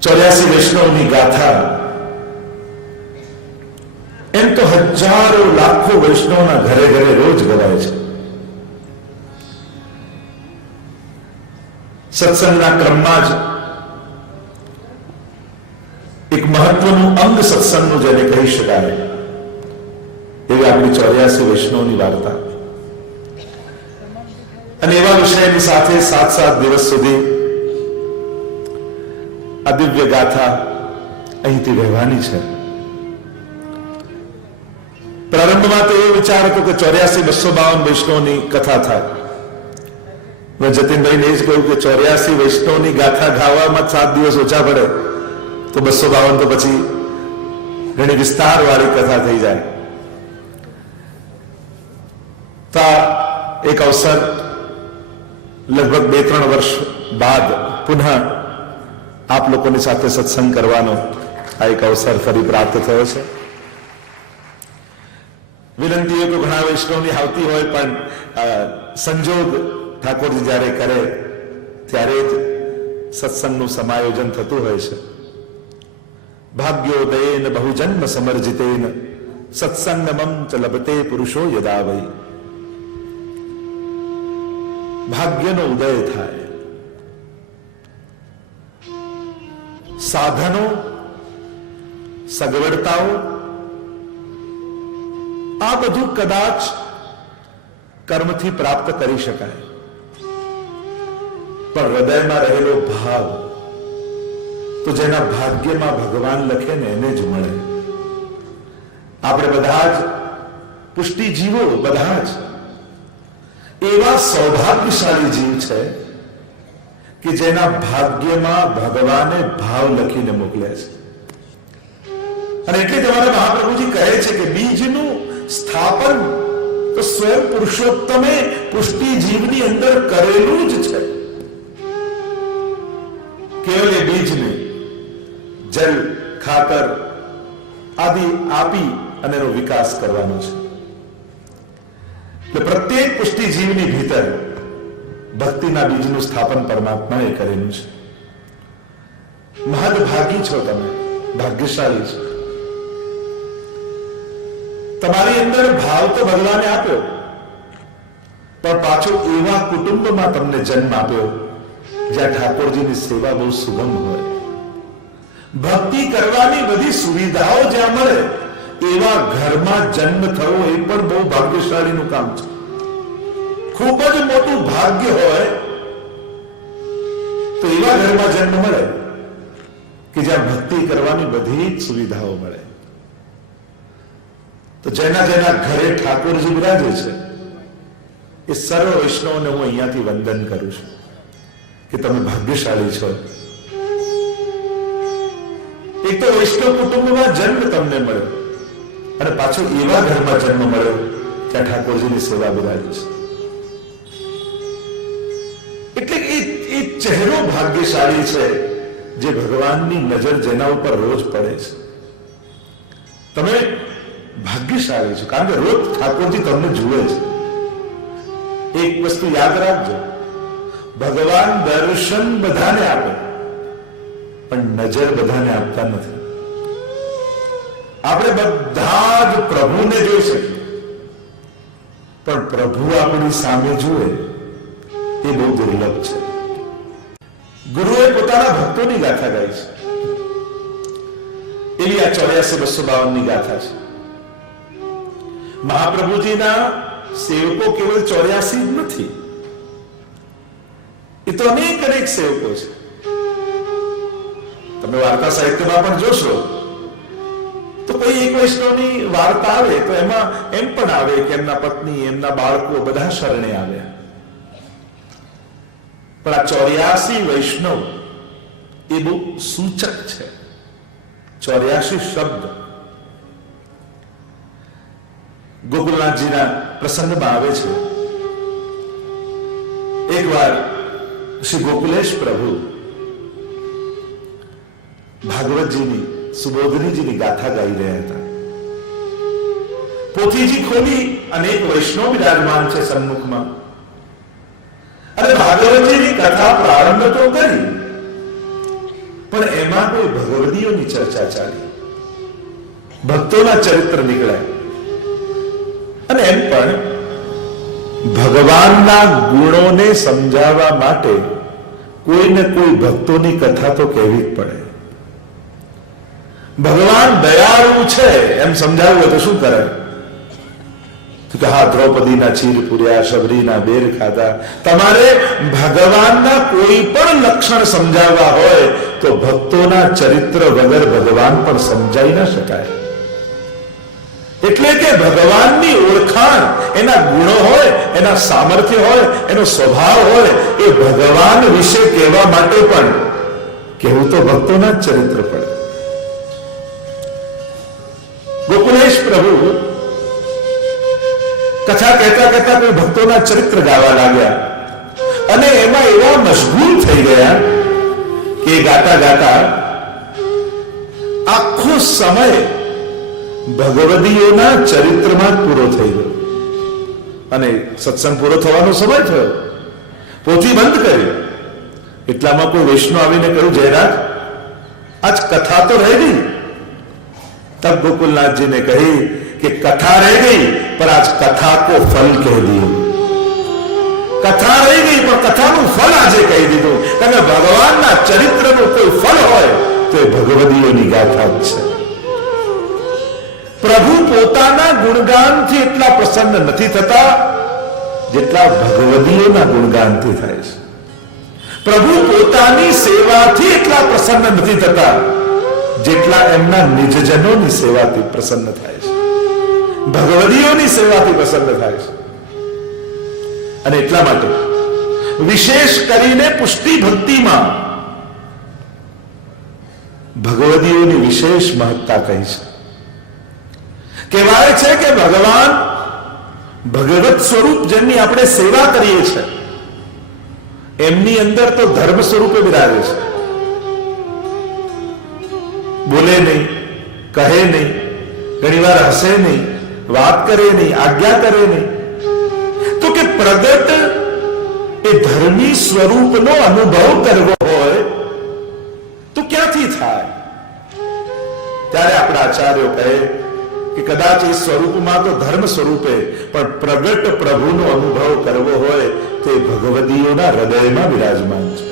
84 વૈષ્ણવની ગાથા એમ તો હજારો લાખો વૈષ્ણવના ઘરે ઘરે રોજ ગવાય છે. સત્સંગના ક્રમમાં જ એક મહત્વનું અંગ સત્સંગનું જેને કહી શકાય એવી આપણી 84 વૈષ્ણવની વાર્તા અને એવા વિષયની સાથે 7 દિવસ સુધી આ દિવ્ય ગાથા અહીંથી વહેવાની છે. પ્રારંભમાં તો એ વિચાર હતો કે 84-252 વૈષ્ણવની કથા થાય. મેં જતીનભાઈને એ જ કહ્યું કે 84 વૈષ્ણવની ગાથા ગાવામાં 7 દિવસ ઓછા પડે તો 252 તો પછી ઘણી વિસ્તાર વાળી કથા થઈ જાય. તો એક અવસર લગભગ 2-3 વર્ષ બાદ પુનઃ આપ લોકોની સાથે સત્સંગ કરવાનો આ એક અવસર ફરી પ્રાપ્ત થયો છે. વિનંતીઓ તો ઘણા વૈષ્ણવની આવતી હોય પણ સંજોગ ઠાકોરજી જ્યારે કરે ત્યારે જ સત્સંગનું સમાયોજન થતું હોય છે. ભાગ્યોદયેન બહુજન્મ સમર્જિતેન સત્સંગમં ચ લભતે પુરુષો યદા વૈ. ભાગ્યનો ઉદય થાય, સાધનો સગવડતાઓ આ બધું કદાચ કર્મથી પ્રાપ્ત કરી શકાય, પણ હૃદયમાં રહેલો ભાવ તો જેના ભાગ્યમાં ભગવાન લખે ને એને જ મળે. આપણે બધા જ પુષ્ટિ જીવો, બધા જ એવા સૌભાગ્યશાળી જીવ છે કે જેના ભાગ્યમાં ભગવાને ભાવ લખીને મોકલ્યા છે. અને એટલે તમારા મહાપ્રભુજી કહે છે કે બીજનું સ્થાપન તો સ્વયં પુરુષોત્તમે પુષ્ટિ જીવની અંદર કરેલું જ છે. કેવલ એ બીજને જલ, ખાતર આદિ આપી અને એનો વિકાસ કરવાનો છે. એટલે પ્રત્યેક પુષ્ટિ જીવની ભીતર ભક્તિના બીજનું સ્થાપન પરમાત્માએ કરેલું છે. મહદભાગી છો તમે, ભાગ્યશાળી છો. તમારી અંદર ભાવ તો ભગવાને આપ્યો, પણ પાછો એવા કુટુંબમાં તમને જન્મ આપ્યો જ્યાં ઠાકોરજીની સેવા બહુ સુગમ હોય, ભક્તિ કરવાની બધી સુવિધાઓ જ્યાં મળે એવા ઘરમાં જન્મ થવો એ પણ બહુ ભાગ્યશાળીનું કામ છે. ખૂબ જ મોટું ભાગ્ય હોય તો એવા ઘરમાં જન્મ મળે કે જ્યાં ભક્તિ કરવાની બધી જ સુવિધાઓ મળે. તો જેના જેના ઘરે ઠાકોરજી બિરાજે છે એ સર્વ વૈષ્ણવને હું અહીંયાથી વંદન કરું છું કે તમે ભાગ્યશાળી છો. એક તો વૈષ્ણવ કુટુંબમાં જન્મ તમને મળ્યો અને પાછો એવા ઘરમાં જન્મ મળ્યો ત્યાં ઠાકોરજીની સેવા બિરાજે છે. એટલે એ ચહેરો ભાગ્યશાળી છે જે ભગવાનની નજર જેના ઉપર રોજ પડે છે. તમે ભાગ્યશાળી છો કારણ કે રોજ ઠાકોરજી તમને જુએ છે. એક વસ્તુ યાદ રાખજો, ભગવાન દર્શન બધાને આપે પણ નજર બધાને આપતા નથી. આપણે બધા જ પ્રભુને જોઈ શકીએ પણ પ્રભુ આપણી સામે જુએ એ બહુ દુર્લભ છે. ગુરુએ પોતાના ભક્તોની ગાથા ગાઈ છે એવી આ 84-252 ગાથા છે. મહાપ્રભુજીના સેવકો કેવળ 84 જ નથી, એ તો અનેક સેવકો છે. તમે વાર્તા સાહિત્યમાં પણ જોશો તો કોઈ એક વૈષ્ણવની વાર્તા આવે તો એમાં એમ પણ આવે કે એમના પત્ની, એમના બાળકો બધા શરણે આવ્યા. પણ આ 84 વૈષ્ણવ એ બહુ સૂચક છે. 84 શબ્દ ગોકુલનાથજીના પ્રસંગમાં આવે છે. એકવાર શ્રી ગોકુલેશ પ્રભુ ભાગવતજીની, સુબોધનીજીની ગાથા ગાઈ રહ્યા હતા. પોથીજી ખોલી અનેક વૈષ્ણવ બિરાજમાન છે સન્મુખમાં અને ભાગવતજીની કથા પ્રારંભ તો કરી પણ એમાં કોઈ ભગવદીઓની ચર્ચા ચાલી, ભક્તોના ચરિત્ર નીકળ્યા. અને એમ પણ ભગવાનના ગુણોને સમજાવવા માટે કોઈને કોઈ ભક્તોની કથા તો કહેવી જ પડે. ભગવાન દયાળુ છે એમ સમજાવવું હોય તો શું કરે? કે હા, દ્રૌપદીના ચીર પૂર્યા, શબરીના બેર ખાધા. તમારે ભગવાનના કોઈ પણ લક્ષણ સમજાવવા હોય તો ભક્તોના ચરિત્ર વગર ભગવાન પણ સમજાઈ ન શકાય. એટલે કે ભગવાનની ઓળખાણ એના ગુણો હોય, એના સામર્થ્ય હોય, એનો સ્વભાવ હોય, એ ભગવાન વિશે કહેવા માટે પણ કહેવું તો ભક્તોના જ ચરિત્ર પડે. ગોકુલેશ પ્રભુ કથા કહેતા કહેતા કોઈ ભક્તોના ચરિત્ર ગાવા લાગ્યા અને એમાં એવા મશગુલ થઈ ગયા કે ગાતા ગાતા આખો સમય ભગવદીઓના ચરિત્રમાં પૂરો થઈ ગયો. અને સત્સંગ પૂરો થવાનો સમય થયો, પોથી બંધ કરી. એટલામાં કોઈ વૈષ્ણવ આવીને કહ્યું, જયરાજ, આજ કથા તો રહી ગઈ. तब गोकुलनाथ जी ने कही कि कथा रह गई पर आज कथा को फल कह दियो. कथा रह गई पर कथाનું ફલ આજે કહી દીધું. કારણ કે ભગવાનના ચરિત્રનું કોઈ ફલ હોય તો એ ભગવદીઓની ગાથા જ છે. પ્રભુ પોતાના ગુણગાનથી એટલા પ્રસન્ન નથી થતા જેટલા ભગવદીઓના ગુણગાનથી થાય છે. પ્રભુ પોતાની સેવાથી એટલા પ્રસન્ન નથી થતા જેટલા એમના નિજજનોની સેવાથી પ્રસન્ન થાય છે, ભગવદીઓની સેવાથી પ્રસન્ન થાય છે. અને એટલા માટે વિશેષ કરીને પુષ્ટિ ભક્તિમાં ભગવદીઓની વિશેષ મહત્તા કહી છે. કહેવાય છે કે ભગવાન ભગવત સ્વરૂપ જેમની આપણે સેવા કરીએ છીએ એમની અંદર તો ધર્મ સ્વરૂપે બિરાજે છે. બોલે નહીં, કહે નહીં, ઘણી વાર હસે નહીં, વાત કરે નહીં, આજ્ઞા કરે નહીં. તો કે પ્રગટ એ ધર્મી સ્વરૂપનો અનુભવ કરવો હોય તો ક્યાંથી થાય? ત્યારે આપણા આચાર્યો કહે કે કદાચ એ સ્વરૂપમાં તો ધર્મ સ્વરૂપે પણ પ્રગટ પ્રભુનો અનુભવ કરવો હોય તો એ ભગવદીઓના હૃદયમાં બિરાજમાન છે.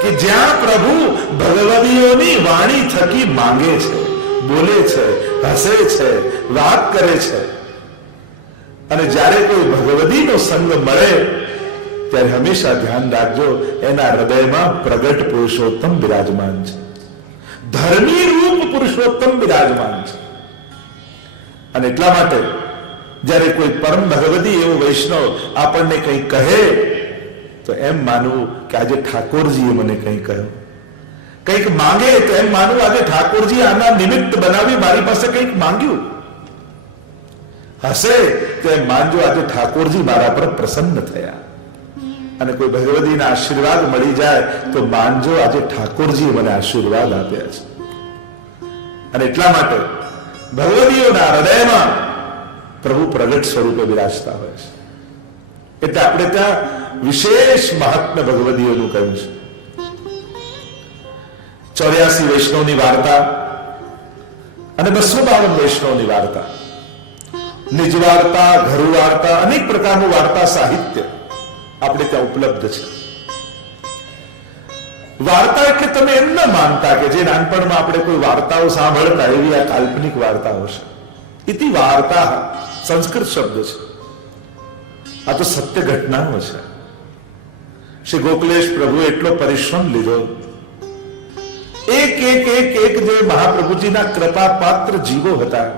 કે જ્યાં પ્રભુ ભગવદીઓની વાણી થકી માંગે છે, બોલે છે, હસે છે, વાત કરે છે. અને જ્યારે કોઈ ભગવદીનો સંગ મળે ત્યારે હંમેશા ધ્યાન રાખજો, એના હૃદયમાં પ્રગટ પુરુષોત્તમ બિરાજમાન છે, ધર્મી રૂપ પુરુષોત્તમ બિરાજમાન છે. અને એટલા માટે જ્યારે કોઈ પરમ ભગવદી એવો વૈષ્ણવ આપણને કંઈ કહે તો એમ માનવું કે આજે ઠાકોરજીએ મને કંઈ કહ્યું. કંઈક માંગે તો એમ માનવું આજે ઠાકોરજી આના નિમિત્ત બનાવી મારી પાસે કંઈક માંગ્યું. હસે તો એમ માનજો આજે ઠાકોરજી મારા પર પ્રસન્ન થયા. અને કોઈ ભગવદીના આશીર્વાદ મળી જાય તો માનજો આજે ઠાકોરજીએ મને આશીર્વાદ આપ્યા છે. અને એટલા માટે ભગવદીઓના હૃદયમાં પ્રભુ પ્રગટ સ્વરૂપે બિરાજતા હોય છે. એટલે આપણે ત્યાં વિશેષ મહાત્મ્ય ભગવદીઓનું કહ્યું છે. 84 વૈષ્ણવની વાર્તા અને 252 વૈષ્ણવની વાર્તા, નિજ વાર્તા, ઘરુ વાર્તા, અનેક પ્રકારનું વાર્તા સાહિત્ય આપણે ત્યાં ઉપલબ્ધ છે. વાર્તા એટલે તમે એમ ન માનતા કે જે નાનપણમાં આપણે કોઈ વાર્તાઓ સાંભળતા એવી આ કાલ્પનિક વાર્તાઓ છે. ઇતિ વાર્તા સંસ્કૃત શબ્દ છે. આ તો સત્ય ઘટનાઓ છે. શ્રી ગોકુલેશ પ્રભુએ એટલો પરિશ્રમ લીધો. એક એક એક એક જે મહાપ્રભુજીના કૃપા પાત્ર જીવો હતા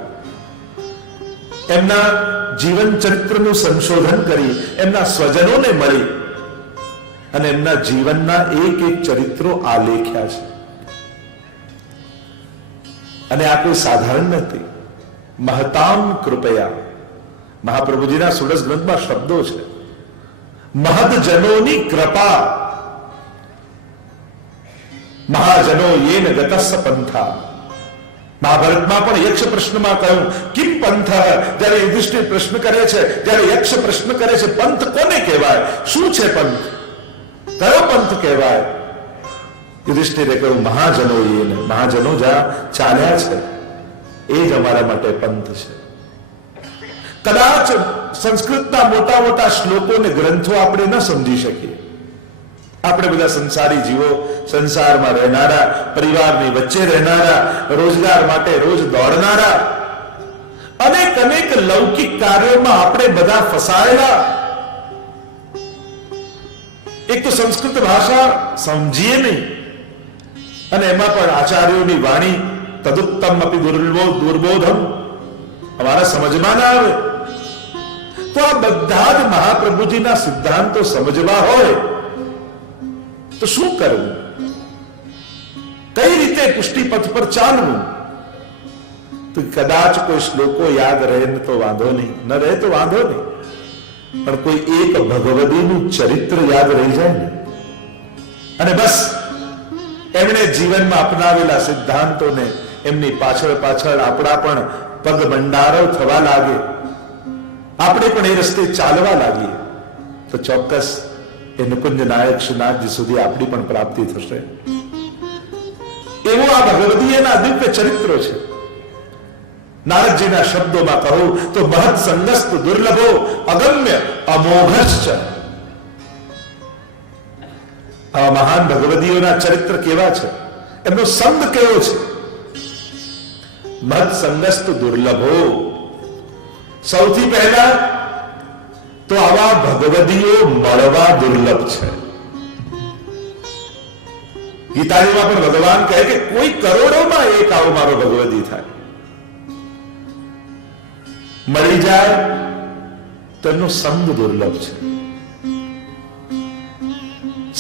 એમના જીવન ચરિત્રનું સંશોધન કરી એમના સ્વજનોને મળી અને એમના જીવનના એક એક ચરિત્રો આલેખ્યા છે. અને આ કોઈ સાધારણ નથી. મહતામ કૃપયા, મહાપ્રભુજીના સુરસ ગ્રંથમાં શબ્દો છે. મહદજનોની કૃપા, મહાજનો યેન ગતસ્સ પંથા. મહાભારતમાં પણ યક્ષ પ્રશ્નમાં કહ્યું કિમ પંથ. જ્યારે યુધિષ્ઠિર પ્રશ્ન કરે છે, જ્યારે યક્ષ પ્રશ્ન કરે છે પંથ કોને કહેવાય, શું છે પંથ, કયો પંથ કહેવાય? યુધિષ્ઠિરે કહ્યું, મહાજનો એને, મહાજનો જ્યાં ચાલ્યા છે એ જ અમારા માટે પંથ છે. કદાચ સંસ્કૃતના મોટા મોટા શ્લોકો ને ગ્રંથો આપણે ન સમજી શકીએ. આપણે બધા સંસારી જીવો, સંસારમાં રહેનારા, પરિવારની વચ્ચે રહેનારા, રોજગાર માટે રોજ દોડનારા, અનેક અનેક લૌકિક કાર્યોમાં આપણે બધા ફસાયેલા. એક તો સંસ્કૃત ભાષા સમજીએ નહીં, અને એમાં પણ આચાર્યોની વાણી તદુત્તમ અપી દુર્બોધમ અમારા સમજમાં ના આવે. તો આ બધા જ મહાપ્રભુજીના સિદ્ધાંતો સમજવા હોય તો શું કરવું? કઈ રીતે પુષ્ટિપથ પર ચાલવું? તો કદાચ કોઈ શ્લોકો યાદ રહે તો વાંધો નહીં, ન રહે તો વાંધો નહીં, પણ કોઈ એક ભગવદીનું ચરિત્ર યાદ રહી જાય ને, અને બસ એમણે જીવનમાં અપનાવેલા સિદ્ધાંતોને એમની પાછળ પાછળ આપણા પણ પગ ભંડારો થવા લાગે, આપણે પણ એ રસ્તે ચાલવા લાગીએ, તો ચોક્કસ એ નિકુંજ નાયક શ્રીનાથજી સુધી આપણી પણ પ્રાપ્તિ થશે. એવું આ ભગવદીયના દિવ્ય ચરિત્રો છે. નારદજીના શબ્દોમાં કહું તો મહત સંગસ્ત દુર્લભો અગમ્ય અમોઘશ્ચ. આવા મહાન ભગવદીઓના ચરિત્ર કેવા છે, એમનો સંગ કેવો છે. મહત સંગસ્ત દુર્લભો. સૌથી પહેલા તો આવા ભગવદીઓ મળવા દુર્લભ છે. ગીતાજીમાં પણ ભગવાન કહે કે કોઈ કરોડોમાં એક આવો મારો ભગવદી થાય. મળી જાય તો એમનો સંગ દુર્લભ છે.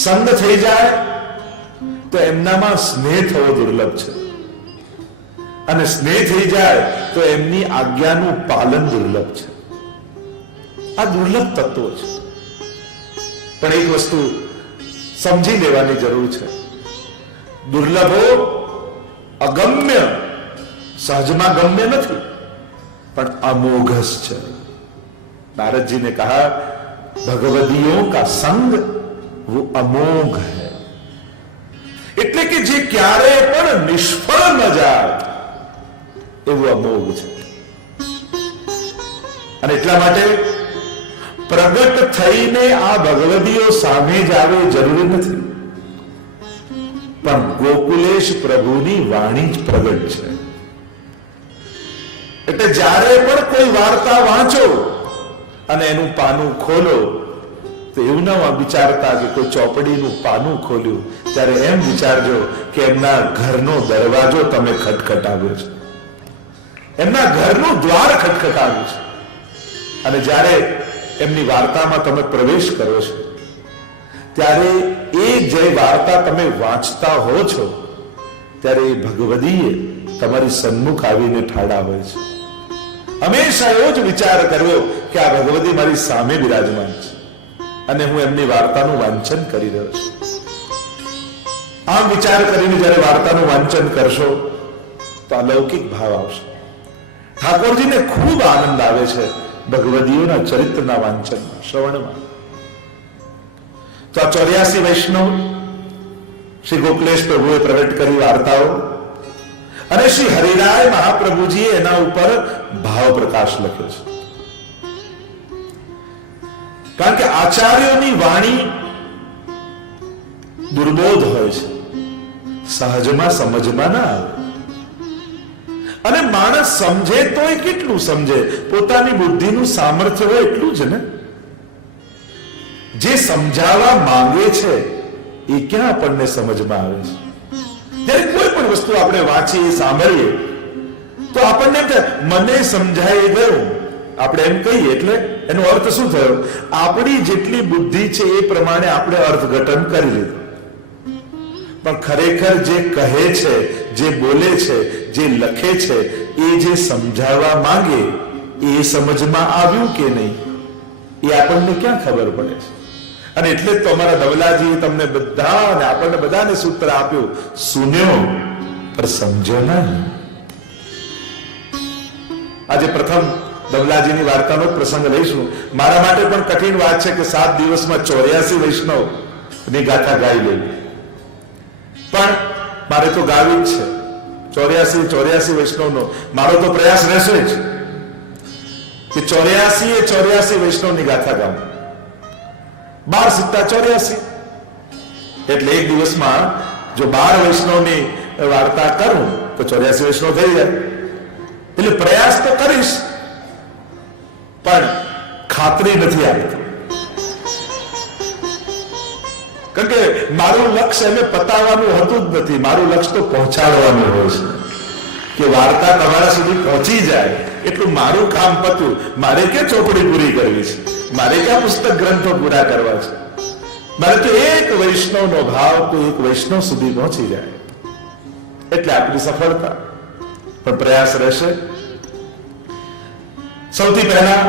સંગ થઈ જાય તો એમનામાં સ્નેહ થવો દુર્લભ છે, અને સ્નેહ થઈ જાય તો એમની આજ્ઞાનું પાલન દુર્લભ છે. આ દુર્લભ તત્વો છે. પણ એક વસ્તુ સમજી લેવાની જરૂર છે. દુર્લભો અગમ્ય સહજમાં ગમ્ય નથી, પણ अमोघस છે. नारद जी ने कहा भगवदियों का संग वो अमोघ है, એટલે કે જે ક્યારે પણ નિષ્ફળ ન જાય એવું અમોઘ છે. અને એટલા માટે પ્રગટ થઈને આ ભગવદીઓ સામે જ આવે જરૂરી નથી, પણ ગોકુલેશ પ્રભુની વાણી જ પ્રગટ છે. એટલે જ્યારે પણ કોઈ વાર્તા વાંચો અને એનું પાનું ખોલો તો એવું ના વિચારતા કે કોઈ ચોપડીનું પાનું ખોલ્યું, ત્યારે એમ વિચારજો કે એમના ઘરનો દરવાજો તમે ખટખટાવ્યો છે, એમના ઘરનું દ્વાર ખટખટાવ્યું છે. અને જ્યારે એમની વાર્તામાં તમે પ્રવેશ કરો છો ત્યારે એ જે વાર્તા તમે વાંચતા હો છો ત્યારે એ ભગવદીએ તમારી સન્મુખ આવીને ઠાડા હોય છે. હંમેશા એવો જ વિચાર કર્યો કે આ ભગવદી મારી સામે બિરાજમાન છે અને હું એમની વાર્તાનું વાંચન કરી રહ્યો છું. આમ વિચાર કરીને જ્યારે વાર્તાનું વાંચન કરશો તો અલૌકિક ભાવ આવશે. ઠાકોરજીને ખૂબ આનંદ આવે છે ભગવદીઓના ચરિત્રના વાંચનમાં, શ્રવણમાં. તો આ 84 વૈષ્ણવ શ્રી ગોકુલેશ પ્રભુએ પ્રગટ કરી વાર્તાઓ, અને શ્રી હરિરાય મહાપ્રભુજીએ એના ઉપર ભાવ પ્રકાશ લખ્યો છે. કારણ કે આચાર્યોની વાણી દુર્બોધ હોય છે, સહજમાં સમજમાં ના આવે. અને માણસ સમજે તો એ કેટલું સમજે, પોતાની બુદ્ધિનું સામર્થ્ય હોય એટલું જ ને. જે સમજાવવા માંગે છે એ ક્યાં આપણને સમજમાં આવે છે. જ્યારે કોઈ પણ વસ્તુ આપણે વાંચીએ, સાંભળીએ તો આપણને મને સમજાય ગયું આપણે એમ કહીએ, એટલે એનો અર્થ શું થયો? આપણી જેટલી બુદ્ધિ છે એ પ્રમાણે આપણે અર્થઘટન કરી લીધું. પણ ખરેખર જે કહે છે, જે બોલે છે, જે લખે છે, એ જે સમજાવવા માંગે એ સમજમાં આવ્યું કે નહીં એ આપણને ક્યાં ખબર પડે છે. અને એટલે જ તો અમારા નવલાજીએ તમને બધાને, આપણને બધાને સૂત્ર આપ્યું, સુન્યો પર સમજ્યો નહીં. આજે પ્રથમ નવલાજીની વાર્તાનો પ્રસંગ લઈશું. મારા માટે પણ કઠિન વાત છે કે 7 દિવસમાં 84 વૈષ્ણવ ની ગાથા ગાઈ લેવી. પણ મારે તો ગાવી જ છે 84 વૈષ્ણવનો મારો તો પ્રયાસ રહેશે જ કે 84 વૈષ્ણવની ગાથા ગામ 12 × 84 એટલે એક દિવસમાં જો 12 વૈષ્ણવની વાર્તા કરું તો 84 વૈષ્ણવ થઈ જાય. એટલે પ્રયાસ તો કરીશ પણ ખાતરી નથી આવતી, કારણ કે મારું લક્ષ્ય એમને પતાવવાનું હતું જ નથી. મારું લક્ષ્ય તો પહોંચાડવાનું હોય છે કે વાર્તા તમારા સુધી પહોંચી જાય એટલું મારું કામ પત્યું. મારે ક્યાં ચોપડી પૂરી કરવી છે, મારે ક્યાં પુસ્તક ગ્રંથો પૂરા કરવા છે. મારે તો એક વૈષ્ણવનો ભાવ તો એક વૈષ્ણવ સુધી પહોંચી જાય એટલે આપણી સફળતા. પણ પ્રયાસ રહેશે. સૌથી પહેલા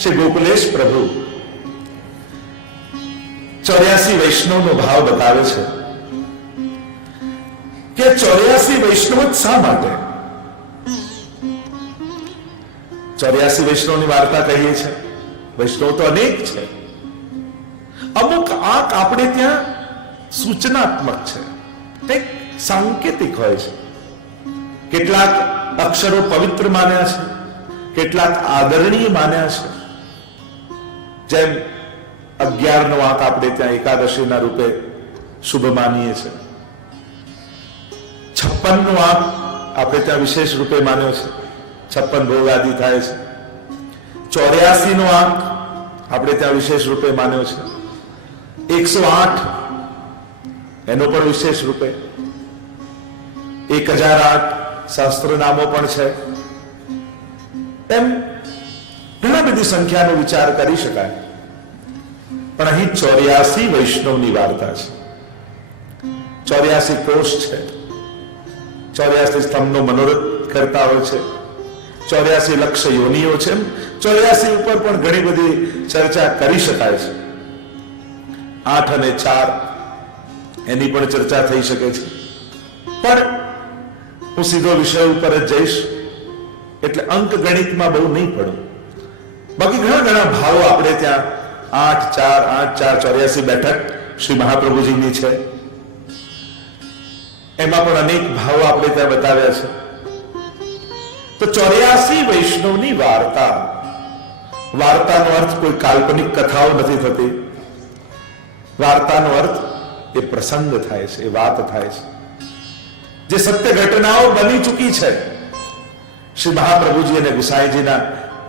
શ્રી ગોકુલેશ પ્રભુ 84 વૈષ્ણવનો ભાવ બતાવે છે કે 84 વૈષ્ણવ જ શા માટે? 84 વૈષ્ણવની વાર્તા કહીએ છીએ. વૈષ્ણવ તો અનેક છે. અમુક આંક આપણે ત્યાં સૂચનાત્મક છે, કંઈક સાંકેતિક હોય છે. કેટલાક અક્ષરો પવિત્ર માન્યા છે, કેટલાક આદરણીય માન્યા છે. જેમ 11 નો આંક આપણે ત્યાં એકાદશીના રૂપે શુભ માનીએ છીએ. 56 નો આંક આપણે ત્યાં વિશેષ રૂપે માન્યો છે, 56 ભોગ આદિ થાય છે. 84 નો આંક આપણે ત્યાં વિશેષ રૂપે માન્યો છે. 108 એનો પણ વિશેષ રૂપે. 1008 શાસ્ત્ર નામો પણ છે. એમ ઘણા બધી સંખ્યાનો વિચાર કરી શકાય. પણ અહીં 84 વૈષ્ણવની વાર્તા છે. 84 કોષ છે, 84 સ્તંભનો મનોરથ કરતા હોય છે, 84 લક્ષ યોનિઓ છે. 84 ઉપર પણ ઘણી બધી ચર્ચા કરી શકાય છે. 8 અને 4 એની પણ ચર્ચા થઈ શકે છે. પણ હું સીધો વિષય ઉપર જ જઈશ એટલે અંક ગણિતમાં બહુ નહીં પડું. બાકી ઘણા ભાવો આપણે ત્યાં 8, 4, 84 બેઠક શ્રી મહાપ્રભુજીની છે. એમાં પણ અનેક ભાવો આપણે ત્યાં બતાવ્યા છે. તો 84 વૈષ્ણવની વાર્તાનો અર્થ કોઈ કાલ્પનિક કથાઓ નથી થતી. વાર્તાનો અર્થ એ પ્રસંગ થાય છે, એ વાત થાય છે, જે સત્ય ઘટનાઓ બની ચૂકી છે. શ્રી મહાપ્રભુજી અને ગુસાઈજીના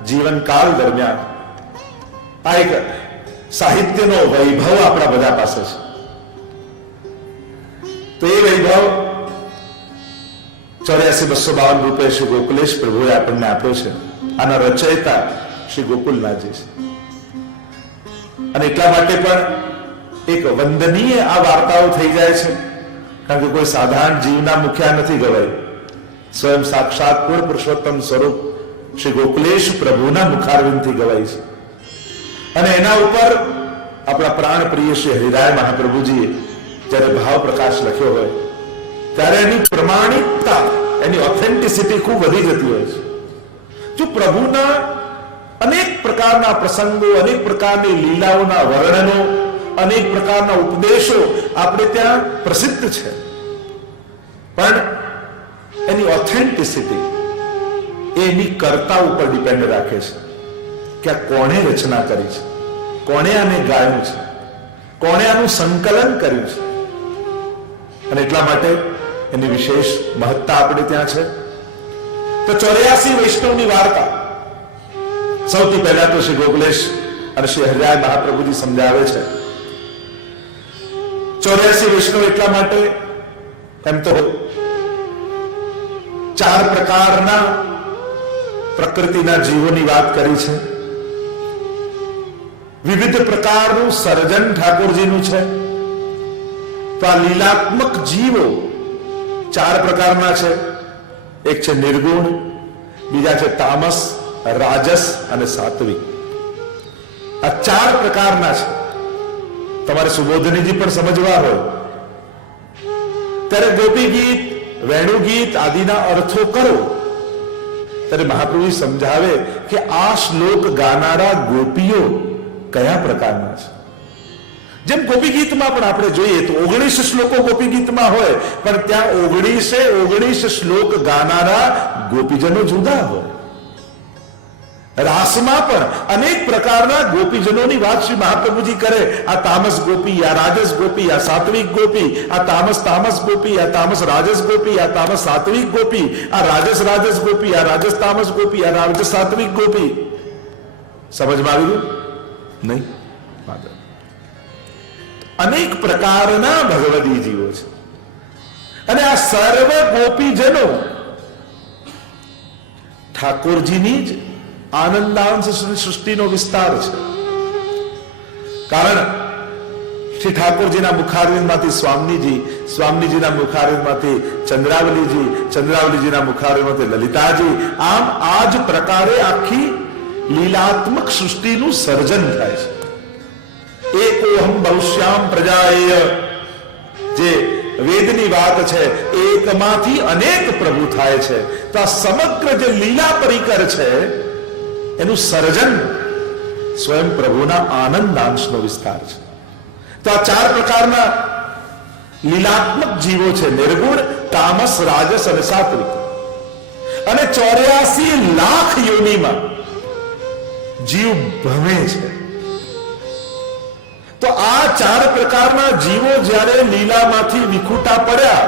જીવનકાળ દરમિયાન આ એક સાહિત્યનો વૈભવ આપણા બધા પાસે છે. તો એ વૈભવ 84-252 રૂપે શ્રી ગોકુલેશ પ્રભુએ આપણને આપ્યો છે. આના રચયિતા શ્રી ગોકુલનાથજી છે. અને એટલા માટે પણ એક વંદનીય આ વાર્તાઓ થઈ જાય છે, કારણ કે કોઈ સાધારણ જીવના મુખ્યા નથી ગવાય. સ્વયં સાક્ષાત પૂર્ણ પુરુષોત્તમ સ્વરૂપ શ્રી ગોકુલેશ પ્રભુના મુખારવિંદથી ગવાય છે. અને એના ઉપર આપણા પ્રાણ પ્રિય શ્રી હરિરાય મહાપ્રભુજીએ જ્યારે ભાવ પ્રકાશ લખ્યો હોય ત્યારે એની પ્રમાણિકતા, એની ઓથેન્ટિસિટી ખૂબ વધી જતી હોય છે. જો પ્રભુના અનેક પ્રકારના પ્રસંગો, અનેક પ્રકારની લીલાઓના વર્ણનો, અનેક પ્રકારના ઉપદેશો આપણે ત્યાં પ્રસિદ્ધ છે, પણ એની ઓથેન્ટિસિટી એની કર્તા ઉપર ડિપેન્ડ રાખે છે કે આ કોણે રચના કરી છે, કોણે આને ગાયું છે, કોણે આનું સંકલન કર્યું છે. અને એટલા માટે એની વિશેષ મહત્તા આપણે ત્યાં છે. તો 84 વૈષ્ણવની વાર્તા સૌથી પહેલા તો શ્રી ગોકુલેશ અને શ્રી હરિરાય મહાપ્રભુજી સમજાવે છે. 84 વૈષ્ણવ એટલા માટે એમ તો 4 પ્રકારના પ્રકૃતિના જીવોની વાત કરી છે. વિવિધ પ્રકારનું સર્જન ઠાકોરજીનું છે. તો આ લીલાત્મક જીવો 4 પ્રકારના છે. એક છે નિર્ગુણ, બીજા છે તામસ, રાજસ અને સાત્વિક. આ 4 પ્રકારના છે. તમારે સુબોધનીજી પણ સમજવા હોય ત્યારે ગોપી ગીત, વેણુ ગીત આદિના અર્થો કરો ત્યારે મહાપ્રભુ સમજાવે કે આ શ્લોક ગાનારા ગોપીઓ કયા પ્રકારના છે. જેમ ગોપી ગીતમાં પણ આપણે જોઈએ તો 19 શ્લોકો ગોપી ગીતમાં હોય, પણ ત્યાં 19 શ્લોક ગાનારા ગોપીજનો જુદા હોય. રાસમાં પણ અનેક પ્રકારના ગોપીજનોની વાત શ્રી મહાપ્રભુજી કરે. આ તામસ ગોપી, આ રાજસ ગોપી, આ સાત્વિક ગોપી, આ તામસ ગોપી, આ તામસ રાજસ ગોપી, આ તામસ સાત્વિક ગોપી, આ રાજસ ગોપી, આ રાજસ તામસ ગોપી, આ રાજસ સાત્વિક ગોપી. સમજમાં આવી ગયું? નહીં? અનેક પ્રકારના ભગવદી જીવો છે અને આ સર્વ ગોપીજનો ઠાકોરજીની જ આનંદાંશ સૃષ્ટિનો વિસ્તાર છે. કારણ શ્રી ઠાકોરજીના મુખારવિંદમાંથી સ્વામીજી, સ્વામીજીના મુખારવિંદમાંથી ચંદ્રાવલીજી, ચંદ્રાવલીજીના મુખારવિંદમાંથી લલિતાજી, આમ આ જ પ્રકારે આખી લીલાત્મક સૃષ્ટિનું સર્જન થાય છે. એકોહમ બહુશ્યામ પ્રજાએય, જે વેદની વાત છે, એકમાંથી અનેક પ્રભુ થાય છે. તો આ સમગ્ર જે લીલા પરિકર છે એનું સર્જન સ્વયં પ્રભુના આનંદાંશનો વિસ્તાર છે. તો આ 4 પ્રકારના લીલાત્મક જીવો છે: નિર્ગુણ, તામસ, રાજસ અને સાત્વિક. અને 84 લાખ યોનિમાં જીવ ભમે છે. તો આ 4 પ્રકારના જીવો જ્યારે લીલામાંથી વિખૂટા પડ્યા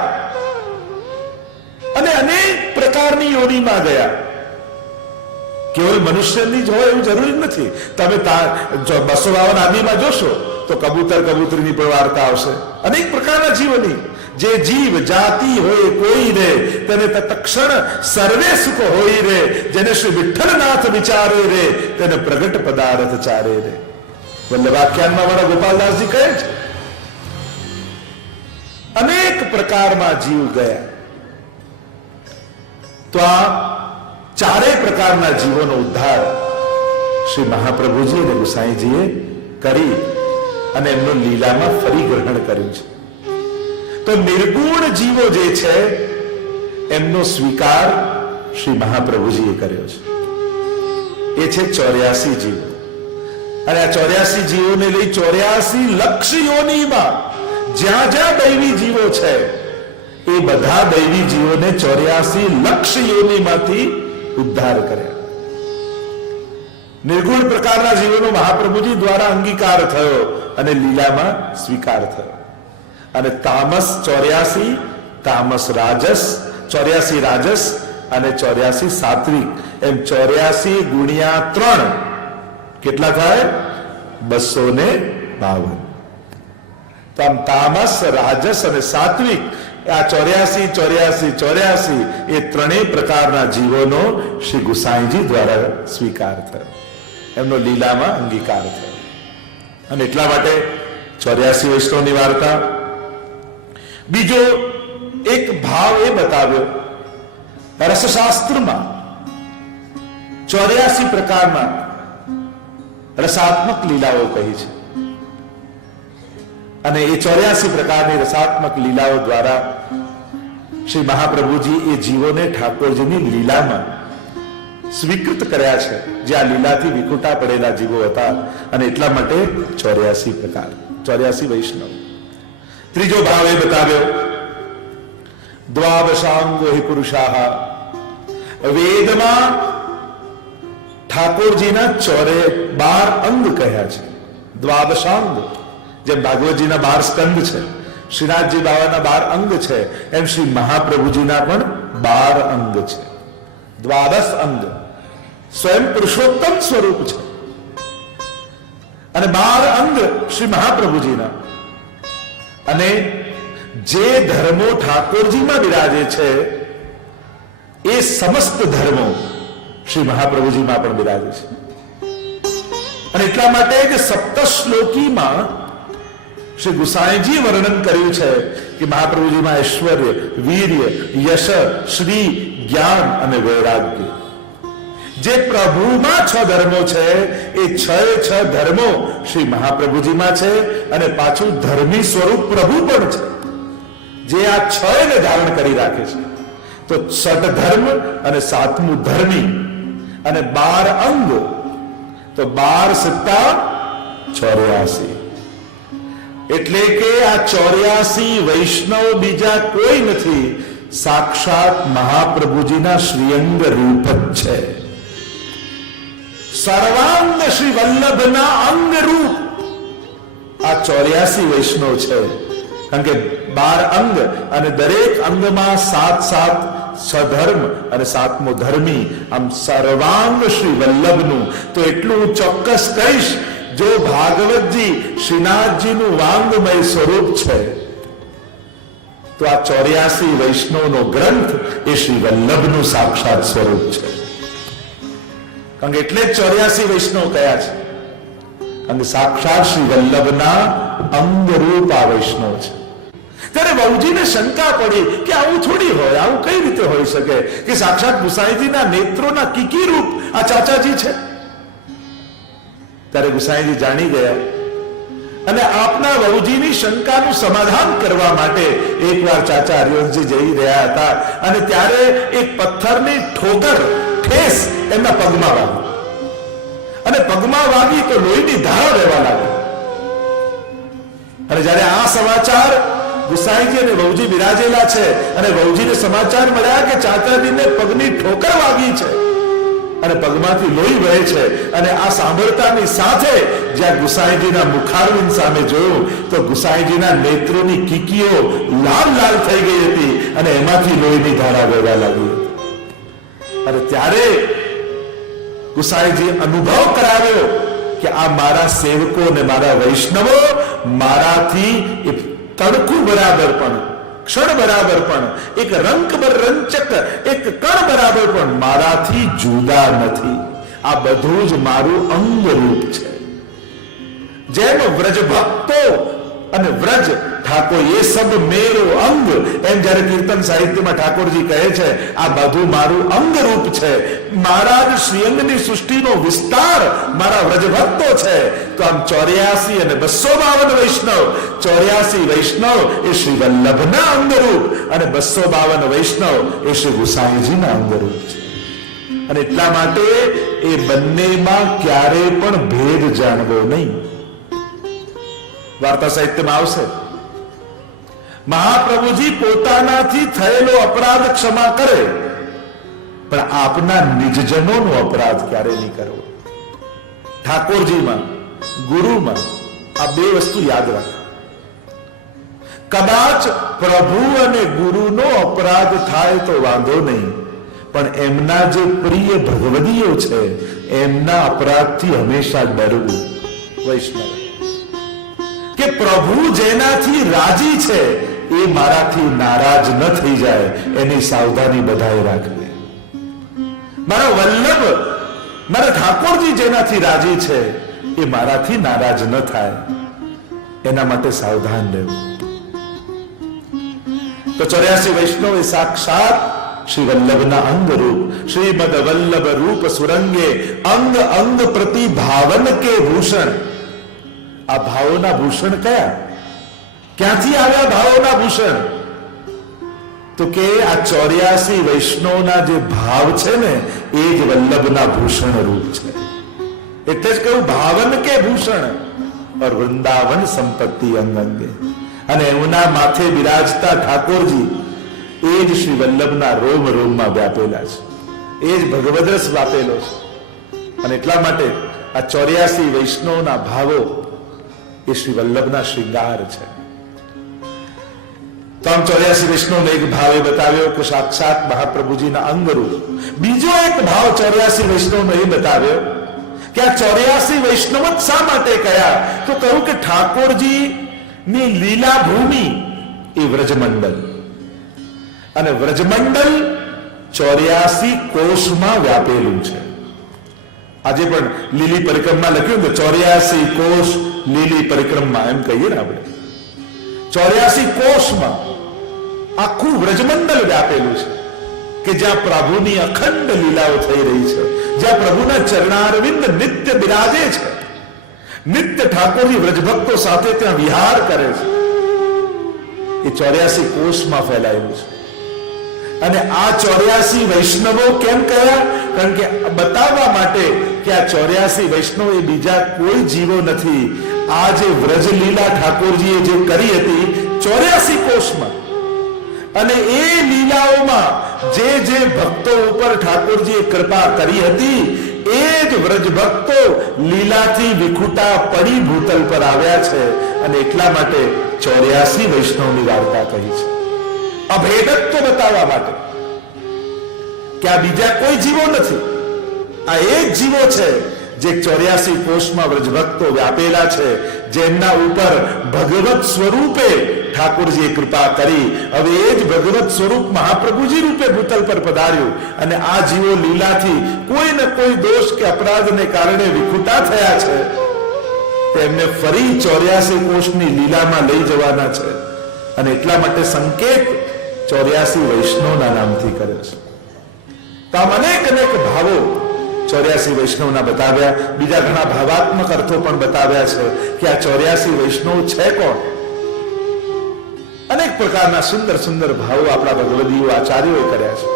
અને અનેક પ્રકારની યોનિમાં ગયા, કેવળ મનુષ્યની જ હોય એવું જરૂરી નથી. તમે 252 આદિમાં જોશો તો કબૂતર કબૂતરીની પણ વાર્તા આવશે. અનેક પ્રકારના જીવોની. જે જીવ જાતિ હોય કોઈ રે, તેને તત્ક્ષણ સર્વે સુખ હોય રે. જેને શ્રી વિઠ્ઠલનાથ વિચારે રે, તેને પ્રગટ પદાર્થ ચારે રે. વલ્લભાખ્યાનમાં મારા ગોપાલદાસજી કહે છે અનેક પ્રકારમાં જીવ ગયા. તો આ 4 પ્રકારના જીવોનો ઉદ્ધાર શ્રી મહાપ્રભુજી અને ગુસાઈજીએ કરી અને એમનો લીલામાં ફરી ગ્રહણ કર્યું છે. તો નિર્ગુણ જીવો જે છે એમનો સ્વીકાર શ્રી મહાપ્રભુજીએ કર્યો છે. એ છે 84 જીવો. અને આ 84 જીવોને લઈ 84 લક્ષ યોનિમાં જ્યાં જ્યાં દૈવી જીવો છે એ બધા દૈવી જીવોને 84 લક્ષ યોનિમાંથી ઉદ્ધાર કર્યા. નિર્ગુણ પ્રકારના જીવોનો મહાપ્રભુજી દ્વારા અંગીકાર થયો અને લીલામાં સ્વીકાર થયો. અને તામસ 84, તામસ રાજસ 84 રાજસ અને 84 સાત્વિક, એમ 84 ગુણ્યા 3 કેટલા થાય? 252. તો આમ તામસ, રાજસ અને સાત્વિક, આ 84 એ 3 પ્રકારના જીવોનો શ્રી ગુસાઈજી દ્વારા સ્વીકાર થયો, એમનો લીલામાં અંગીકાર થયો. અને એટલા માટે 84 વૈષ્ણવની વાર્તા. બીજો એક ભાવ એ બતાવ્યો રસશાસ્ત્રમાં 84 પ્રકારના રસાત્મક લીલાઓ કહી છે. અને એ 84 પ્રકારની રસાત્મક લીલાઓ દ્વારા શ્રી મહાપ્રભુજી એ જીવોને ઠાકોરજીની લીલામાં સ્વીકૃત કર્યા છે, જે આ લીલાથી વિખૂટા પડેલા જીવો હતા. અને એટલા માટે 84 પ્રકાર, 84 વૈષ્ણવ. ત્રીજો ભાવ એ બતાવ્યો દ્વાદશાંગો હિ પુરુષાહ. વેદમાં ઠાકોરજીના 12 અંગ કહ્યા છે. દ્વાદશાંગ, જેમ ભાગવતજીના 12 સ્કંદ છે, શ્રીનાથજી બાવાના 12 અંગ છે, એમ શ્રી મહાપ્રભુજીના પણ 12 અંગ છે. દ્વાદશ અંગ સ્વયં પુરુષોત્તમ સ્વરૂપ છે. અને 12 અંગ શ્રી મહાપ્રભુજીના. અને જે ધર્મો ઠાકોરજીમાં બિરાજે છે એ સમસ્ત ધર્મો શ્રી મહાપ્રભુજીમાં પણ બિરાજે છે. અને એટલા માટે જ સપ્તશ્લોકીમાં શ્રી ગુસાઈજી વર્ણન કર્યું છે કે મહાપ્રભુજીમાં ઐશ્વર્ય, વીર્ય, યશ, શ્રી, જ્ઞાન અને વૈરાગ્ય. જે પ્રભુમાં 6 ધર્મો છે એ 6 ધર્મો શ્રી મહાપ્રભુજીમાં છે. અને પાછું ધર્મી સ્વરૂપ પ્રભુ પણ છે, જે આ 6 ને ધારણ કરી રાખે છે. તો 6 ધર્મ અને 7મું ધર્મી અને 12 અંગ, તો 12 સત્તા 84. એટલે કે આ 84 વૈષ્ણવ બીજા કોઈ નથી, સાક્ષાત મહાપ્રભુજીના શ્રીઅંગ રૂપ જ છે. સર્વાંગ શ્રી વલ્લભના અંગ રૂપ આ 84 વૈષ્ણવ છે. કારણ કે 12 અંગ અને દરેક અંગમાં 7 સધર્મ અને 7મો ધર્મી, આમ સર્વાંગ શ્રી વલ્લભનું. તો એટલું હું ચોક્કસ કહીશ, જો ભાગવતજી શ્રીનાથજીનું વાંગમય સ્વરૂપ છે તો આ 84 વૈષ્ણવનો ગ્રંથ એ શ્રી વલ્લભનું સાક્ષાત સ્વરૂપ છે. કારણ કે એટલે 84 વૈષ્ણવ કયા છે, કારણ કે સાક્ષાત શ્રી વલ્લભના અંગરૂપ આ વૈષ્ણવ છે. ત્યારે વહુજીને શંકા પડી કે આવું થોડી હોય, આવું કઈ રીતે હોઈ શકે કે સાક્ષાત ગુસાઈજીના નેત્રોના કીકી રૂપ આ ચાચાજી છે. ત્યારે ગુસાઈજી જાણી ગયા અને આપના વહુજીની શંકાનું સમાધાન કરવા માટે એકવાર ચાચા હરિવંશજી જઈ રહ્યા હતા અને ત્યારે એક પથ્થરની ઠેસ એમના પગમાં વાગી અને પગમાં વાગી તો લોહીની ધારા વહેવા લાગી. અને જ્યારે આ સમાચાર ગુસાઈજી અને વહુજી બિરાજેલા છે અને વહુજીને સમાચાર મળ્યા કે ચાચાજીને પગની ઠોકર વાગી છે અને પગમાંથી લોહી વહે છે, અને આ સાંભળતાની સાથે જ્યાં ગુસાઈજીના મુખારવિંદ સામે જોયું તો ગુસાઈજીના નેત્રોની કીકીઓ લાલ લાલ થઈ ગઈ હતી અને એમાંથી લોહીની ધારા વહેવા લાગી. અને ત્યારે ગુસાઈજી અનુભવ કરાવ્યો કે આ મારા સેવકો અને મારા વૈષ્ણવો મારાથી તડકું બરાબર પણ, ક્ષણ બરાબર પણ, એક રંક રંચક, એક કણ બરાબર પણ મારાથી જુદા નથી. આ બધું જ મારું અંગ રૂપ છે. જેમ વ્રજ ભક્તો અને વ્રજ ઠાકોર એ સબ મેરો અંગ, એમ જ્યારે કીર્તન સાહિત્યમાં ઠાકોરજી કહે છે આ બધું મારું અંગ રૂપ છે. મારા જ શ્રીઅંગની સૃષ્ટિનો વિસ્તાર મારા વ્રજ ભક્તો છે. તો આમ 84 અને 252 વૈષ્ણવ, 84 વૈષ્ણવ એ શ્રી વલ્લભના અંગરૂપ અને 252 વૈષ્ણવ એ શ્રી ગુસાઈજીના અંગરૂપ છે. અને એટલા માટે એ બંનેમાં ક્યારેય પણ ભેદ જાણવો નહીં. વાર્તા સાહિત્યમાં આવશે, મહાપ્રભુજી પોતાનાથી થયેલો અપરાધ ક્ષમા કરે પણ આપના નિજજનોનો અપરાધ ક્યારે નહીં કરવો. ઠાકોરજીમાં, ગુરુમાં આ બે વસ્તુ યાદ રાખો. કદાચ પ્રભુ અને ગુરુનો અપરાધ થાય તો વાંધો નહીં, પણ એમના જે પ્રિય ભગવદીઓ છે એમના અપરાધથી હંમેશા ડરવું. વૈષ્ણવ કે પ્રભુ જેનાથી રાજી છે એ મારાથી નારાજ ન થઈ જાય એની સાવધાની બધાએ રાખવી. મારા વલ્લભ, મારા ઠાકોરજી જેનાથી રાજી છે એ મારાથી નારાજ ન થાય એના માટે સાવધાન રહેવું. તો 84 વૈષ્ણવ એ સાક્ષાત શ્રી વલ્લભના અંગ રૂપ, શ્રીમદ વલ્લભ રૂપ સુરંગે અંગ અંગ પ્રતિ ભાવન કે ભૂષણ. આ ભાવોના ભૂષણ કયા, ક્યાંથી આવ્યા ભાવોના ભૂષણ? તો કે આ 84 વૈષ્ણવના જે ભાવ છે ને એ જ વલ્લભના ભૂષણ રૂપ છે. એટલે જ કહ્યું ભાવન કે ભૂષણ और વૃંદાવન સંપત્તિ અંગ અંગે. અને એમના માથે બિરાજતા ઠાકોરજી એ જ શ્રી વલ્લભના રોમ રોમમાં વ્યાપેલા છે, એ જ ભગવદ્રસ વ્યાપેલો છે. અને એટલા માટે આ 84 વૈષ્ણવના ભાવો એ શ્રી વલ્લભના શ્રૃંગાર છે. તો આમ 84 વૈષ્ણવનો એક ભાવ એ બતાવ્યો કે સાક્ષાત મહાપ્રભુજીના અંગરૂપ. બીજો એક ભાવ 84 વૈષ્ણવનો એ બતાવ્યો કે આ 84 વૈષ્ણવ જ શા માટે કયા? તો કહ્યું કે ઠાકોરજી ની લીલા ભૂમિ એ વ્રજમંડલ, અને વ્રજમંડલ 84 કોષમાં વ્યાપેલું છે. આજે પણ લીલી પરિક્રમા લખ્યું તો 84 કોષ લીલી પરિક્રમા એમ કહીએ ને આપણે. 84 કોષમાં આખું વ્રજમંડલ વ્યાપેલું છે કે જ્યાં પ્રભુની અખંડ લીલાઓ થઈ રહી છે, જ્યાં પ્રભુના ચરણારવિંદ નિત્ય બિરાજે છે, નિત્ય ઠાકોરજી વ્રજભક્તો સાથે ત્યાં વિહાર કરે છે. એ 84 કોષમાં ફેલાયેલું છે. અને આ 84 વૈષ્ણવો કેમ કહ્યા? કારણ કે બતાવવા માટે કે આ 84 વૈષ્ણવ એ બીજા કોઈ જીવો નથી. આ જે વ્રજ લીલા ઠાકોરજીએ જે કરી હતી 84 કોષમાં, અને એ લીલાઓમાં જે જે ભક્તો ઉપર ઠાકોરજીએ કૃપા કરી હતી એ જ વ્રજ ભક્તો લીલાથી વિખુટા પડી ભૂતલ પર આવ્યા છે. અને એટલા માટે 84 વૈષ્ણવની વાર્તા કહી છે, અભેદત્વ બતાવવા માટે કે આ બીજા કોઈ જીવો નથી, આ એક જીવો છે જે 84 કોષમાં વ્રજભક્તો વ્યાપેલા છે, જેમના ઉપર ભગવત સ્વરૂપે ઠાકોરજીએ કૃપા કરી. હવે એ જ ભગવત સ્વરૂપ મહાપ્રભુજી રૂપે ભૂતલ પર પધાર્યું, અને આ જીવો લીલાથી કોઈ ને કોઈ દોષ કે અપરાધને કારણે વિખુટા થયા છે, તેમને ફરી 84 કોષની લીલામાં લઈ જવાના છે. અને એટલા માટે સંકેત 84 વૈષ્ણવના નામથી કરે છે. તો આમ અનેક અનેક ભાવો 84 વૈષ્ણવના બતાવ્યા. બીજા ઘણા ભાવાત્મક અર્થો પણ બતાવ્યા છે કે આ 84 વૈષ્ણવ છે કોણ. અનેક પ્રકારના સુંદર સુંદર ભાવો આપણા ભગવદીઓ આચાર્યોએ કર્યા છે.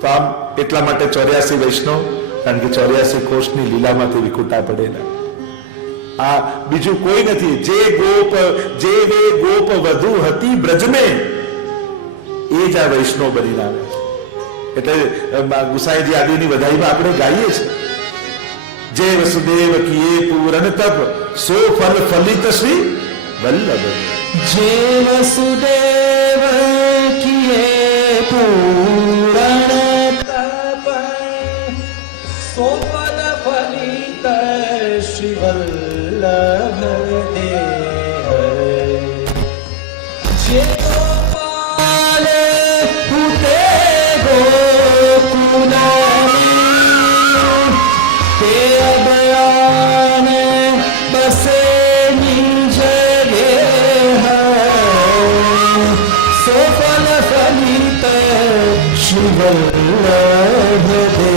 તો આમ એટલા માટે 84 વૈષ્ણવ, કારણ કે 84 કોષની લીલામાંથી વિખુટા પડેલા. આ બીજું કોઈ નથી. જે વે ગોપ વધુ હતી બ્રજમે, એ જ આ વૈષ્ણવ બનીને આવે છે. એટલે ગુસાઈજી આદિની વધાઈમાં આપણે ગાઈએ છીએ, જે વસુદેવ કીએ પૂરણ તપ સો ફલ ફલિત શ્રી વલ્લભ. જે વસુદેવ કીએ પૂરણ તપ સો ફલ ફલિત શ્રી વલ્લભ દેહ. જે ગોપાલ પૂતે તે અભયાન બસે નિજ ગેહ. સોફલ ફલિત શ્રી વલ્લભ દેહ.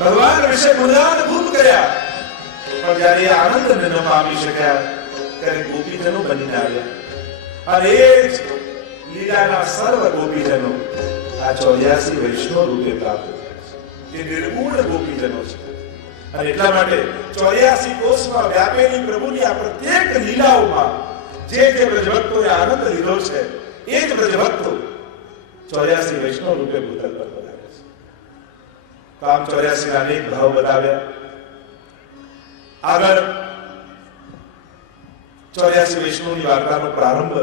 ભગવાન વિશે ગુણગાન ખૂબ કર્યા, પણ જ્યારે આનંદને ન પામી શક્યા ત્યારે ગોપીજનો બનીને આવ્યા. અને એ જ લીલાના સર્વ ગોપીજનો આ 84 વૈષ્ણવ રૂપે પ્રાપ્ત થયા છે. એ નિર્ગુણ ગોપીજનો છે. અને એટલા માટે 84 કોષમાં વ્યાપેલી પ્રભુની આ પ્રત્યેક લીલાઓમાં જે જે વ્રજભક્તોએ આનંદ લીધો છે, એ જ વ્રજભક્તો 84 વૈષ્ણવ રૂપે ભૂતલ પર પધારે છે. કામ 84 ના અનેક ભાવ બતાવ્યા. આગળ 84 વૈષ્ણવની વાર્તાનો પ્રારંભ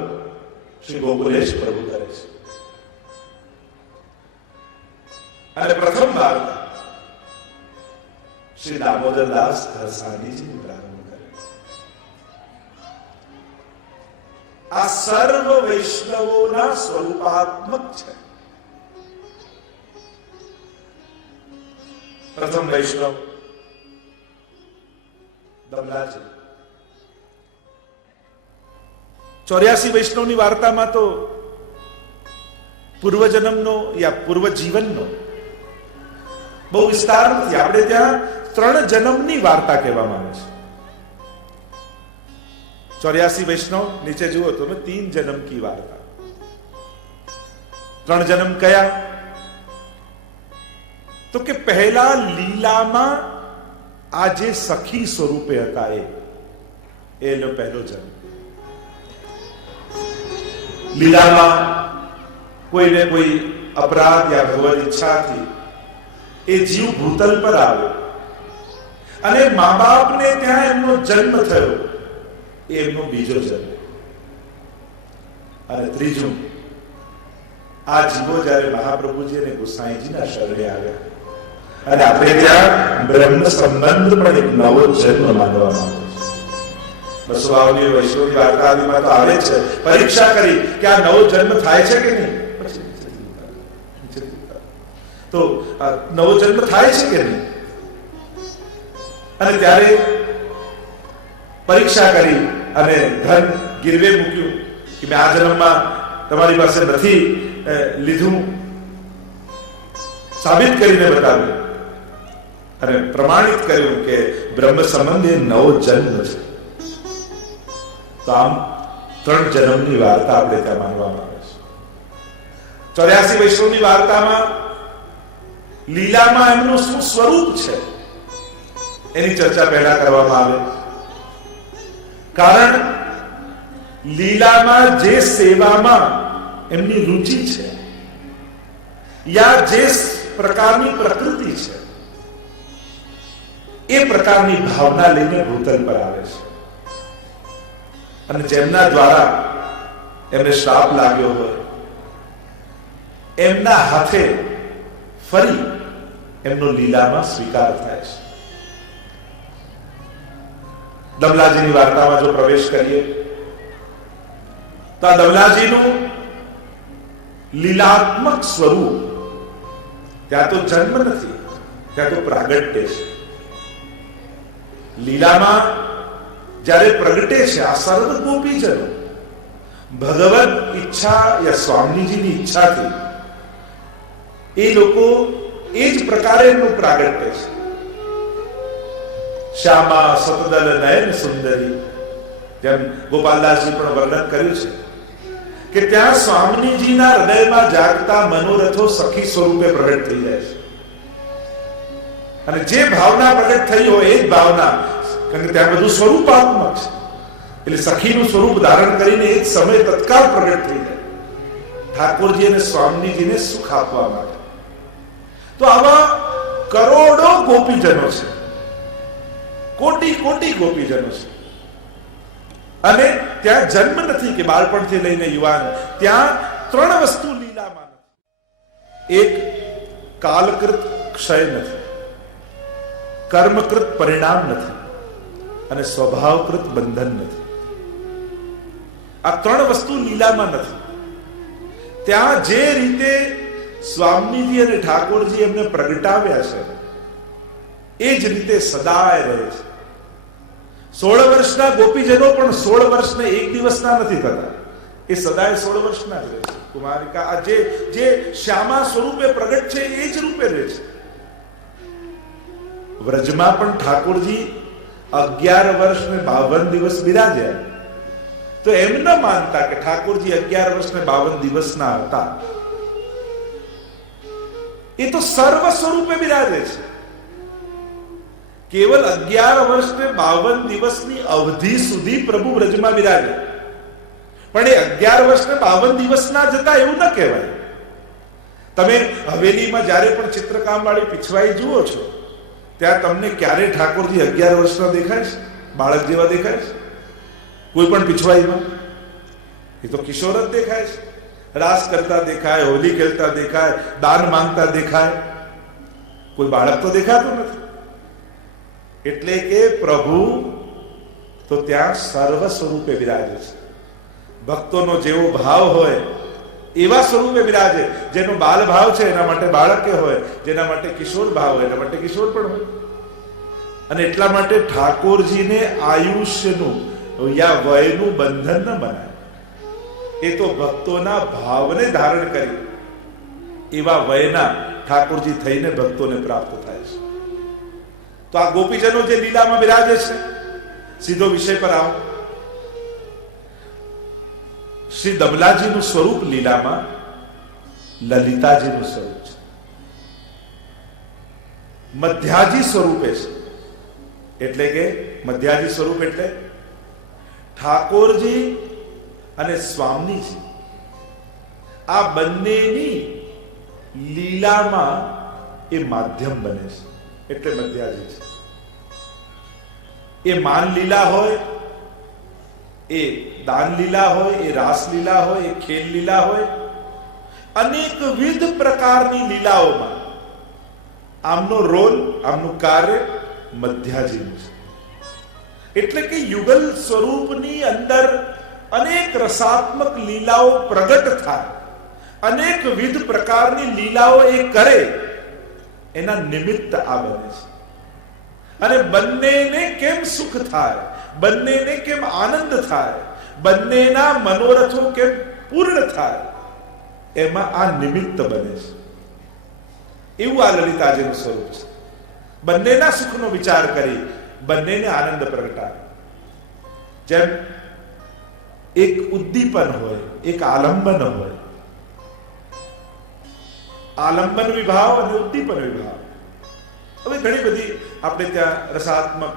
શ્રી ગોકુલેશ પ્રભુ કરે છે. અને પ્રથમ વાર્તા શ્રી દામોદરદાસ ખરસાણીજી પ્રારંભ કરે છે. આ સર્વ વૈષ્ણવોના સ્વરૂપાત્મક છે. પ્રથમ વૈષ્ણવ દમલાજી. 84 વૈષ્ણવની વાર્તામાં તો પૂર્વજન્મનો યા પૂર્વજીવનનો બહુ વિસ્તાર નથી. આપણે ત્યાં 3 જન્મની વાર્તા કહેવામાં આવે છે. 84 વૈષ્ણવ નીચે જુઓ તમે 3 જન્મ કી વાર્તા. 3 જન્મ કયા? તો કે પહેલા લીલામાં આ જે સખી સ્વરૂપે હતા એનો પહેલો જન્મ. લીલામાં કોઈને કોઈ અપરાધ યા ભગવદ ઈચ્છાથી એ જીવ ભૂતલ પર આવ્યો અને મા બાપને ત્યાં એમનો જન્મ થયો. એ એમનો બીજો જન્મ. અને ત્રીજું, આ જીવો જ્યારે મહાપ્રભુજી અને ગુસાઈજીના શરણે આવ્યા અને આપણે ત્યાં બ્રહ્મ સંબંધ પણ એક નવો જન્મ માનવામાં આવે છે. બસવાઓની વૈષ્ણવની વાર્તા આદિમાં તો આવે છે, પરીક્ષા કરી કે આ નવો જન્મ થાય છે કે નહીં. તો નવો જન્મ થાય છે કે નહીં, અને ત્યારે પરીક્ષા કરી અને ધન ગીરવે મૂક્યું કે મેં આ જન્મમાં તમારી પાસે નથી લીધું, સાબિત કરીને બતાવ્યું અને પ્રમાણિત કર્યું કે બ્રહ્મ સંબંધ એ નવો જન્મ છે. તો આમ 3 જન્મની વાર્તા આપણે ત્યાં માનવામાં આવે છે. 84 વૈષ્ણવની વાર્તામાં લીલામાં એમનું શું સ્વરૂપ છે એની ચર્ચા પહેલા કરવામાં આવે. કારણ લીલામાં જે સેવામાં એમની રુચિ છે યા જે પ્રકારની પ્રકૃતિ છે એ પ્રકારની ભાવના લઈને ભૂતલ પર આવે છે. અને જેમના દ્વારા એમને શ્રાપ લાગ્યો હોય એમના હાથે ફરી એમનો લીલામાં સ્વીકાર થાય છે. દમલાજીની વાર્તામાં જો પ્રવેશ કરીએ તો આ દમલાજીનું લીલાત્મક સ્વરૂપ, ત્યાં તો જન્મ નથી, ત્યાં તો પ્રાગટ્ય છે. લીલામાં જ્યારે પ્રગટે છે આ સર્વ ગોપીજનો ભગવત ઈચ્છા યા સ્વામીજીની ઈચ્છાથી એ લોકો એ જ પ્રકારે એમનું પ્રાગટ્ય છે. શ્યામા સતદલ નયન સુંદરી, જેમ ગોપાલદાસજી પણ વર્ણન કર્યું છે કે ત્યાં સ્વામીજીના હૃદયમાં જાગતા મનોરથો સખી સ્વરૂપે પ્રગટ થઈ જાય છે. અને જે ભાવના પ્રગટ થઈ હોય એ જ ભાવના, કારણ કે ત્યાં બધું સ્વરૂપાત્મક છે, એટલે સખીનું સ્વરૂપ ધારણ કરીને એ જ સમય તત્કાળ પ્રગટ થઈ જાય ઠાકોરજી અને સ્વામીજીને સુખ આપવા માટે. તો આવા કરોડો ગોપીજનો છે, કોટી કોટી ગોપીજનો છે. અને ત્યાં જન્મ નથી કે બાળપણથી લઈને યુવાન, ત્યાં 3 વસ્તુ લીલામાં નથી. એક, કાલકૃત ક્ષય નથી, કર્મકૃત પરિણામ નથી અને સ્વભાવકૃત બંધન નથી. આ 3 વસ્તુ લીલામાં નથી. ત્યાં જે રીતે સ્વામીજી અને ઠાકોરજી એમને પ્રગટાવ્યા છે એ જ રીતે સદાય રહે છે. 16 વર્ષના ગોપીજનો પણ 16 વર્ષને એક દિવસના નથી થતા, એ સદાય 16 વર્ષના જ રહે છે. કુમારિકા આ જે શ્યામા સ્વરૂપે પ્રગટ છે એ જ રૂપે રહે છે. વ્રજમાં પણ ઠાકોરજી 11 વર્ષ ને 52 દિવસ બિરાજ્યા, તો એમ ન માનતા કે ઠાકોરજી 11 વર્ષ ને 52 દિવસના હતા. એ તો સર્વ સ્વરૂપે બિરાજે છે. કેવલ 11 વર્ષ ને 52 દિવસની અવધિ સુધી પ્રભુ વ્રજમાં બિરાજે, પણ એ 11 વર્ષ ને 52 દિવસના જતા એવું ન કહેવાય. તમે હવેલીમાં જ્યારે પણ ચિત્રકામ વાળી પીછવાઈ જુઓ છો ત્યાં તમને ક્યારે ઠાકોરજી 11 વર્ષના દેખાય છે? બાળક જેવા દેખાય છે? કોઈ પણ પીછવાઈમાં એ તો કિશોર જ દેખાય છે. રાસ કરતા દેખાય, હોલી ખેલતા દેખાય, દાન માંગતા દેખાય, કોઈ બાળક તો દેખાતું નથી. એટલે કે પ્રભુ તો ત્યાં સર્વ સ્વરૂપે બિરાજે છે. ભક્તોનો જેવો ભાવ હોય એવા સ્વરૂપે બિરાજે. જેનો બાલ ભાવ છે એના માટે બાળકે હોય, જેના માટે કિશોર ભાવ હોય એના માટે કિશોર પણ હોય. અને એટલા માટે ઠાકોરજીને આયુષ્યનું યા વયનું બંધન ન બનાય. એ તો ભક્તોના ભાવને ધારણ કરી એવા વયના ઠાકોરજી થઈને ભક્તોને પ્રાપ્ત થાય છે. તો આ ગોપીજનો જે લીલામાં બિરાજે છે, સીધો વિષય પર આવો. શ્રી દમલાજીનું સ્વરૂપ લીલામાં લલિતાજીનું સ્વરૂપ છે, મધ્યાજી સ્વરૂપે છે. એટલે કે મધ્યાજી સ્વરૂપ એટલે ઠાકોરજી અને સ્વામીજી આ બંનેની લીલામાં એ માધ્યમ બને છે, એટલે મધ્યાજી છે. એ માન લીલા હોય એ દાન લીલા હોય, એ રાસ લીલા હોય, એ ખેલ લીલા હોય, અનેકવિધ પ્રકારની લીલાઓમાં આમનો રોલ, આમનું કાર્ય મધ્યાજીનું છે. એટલે કે યુગલ સ્વરૂપની અંદર અનેક રસાત્મક લીલાઓ પ્રગટ થાય, અનેકવિધ પ્રકારની લીલાઓ એ કરે, એના નિમિત્ત આ બને છે. અને બંનેને કેમ સુખ થાય, બંનેને કેમ આનંદ થાય, બંનેના મનોરથો કેમ પૂર્ણ થાય, એમાં આ નિમિત્ત બને છે. એવું આ લલિતાજીનું સ્વરૂપ છે. બંનેના સુખનો વિચાર કરી બંનેને આનંદ પ્રગટાવે. જેમ એક ઉદ્દીપન હોય, એક આલંબન હોય. આલંબન વિભાવ અને ઉદ્દીપન વિભાવ. હવે ઘણી બધી આપણે ત્યાં રસાત્મક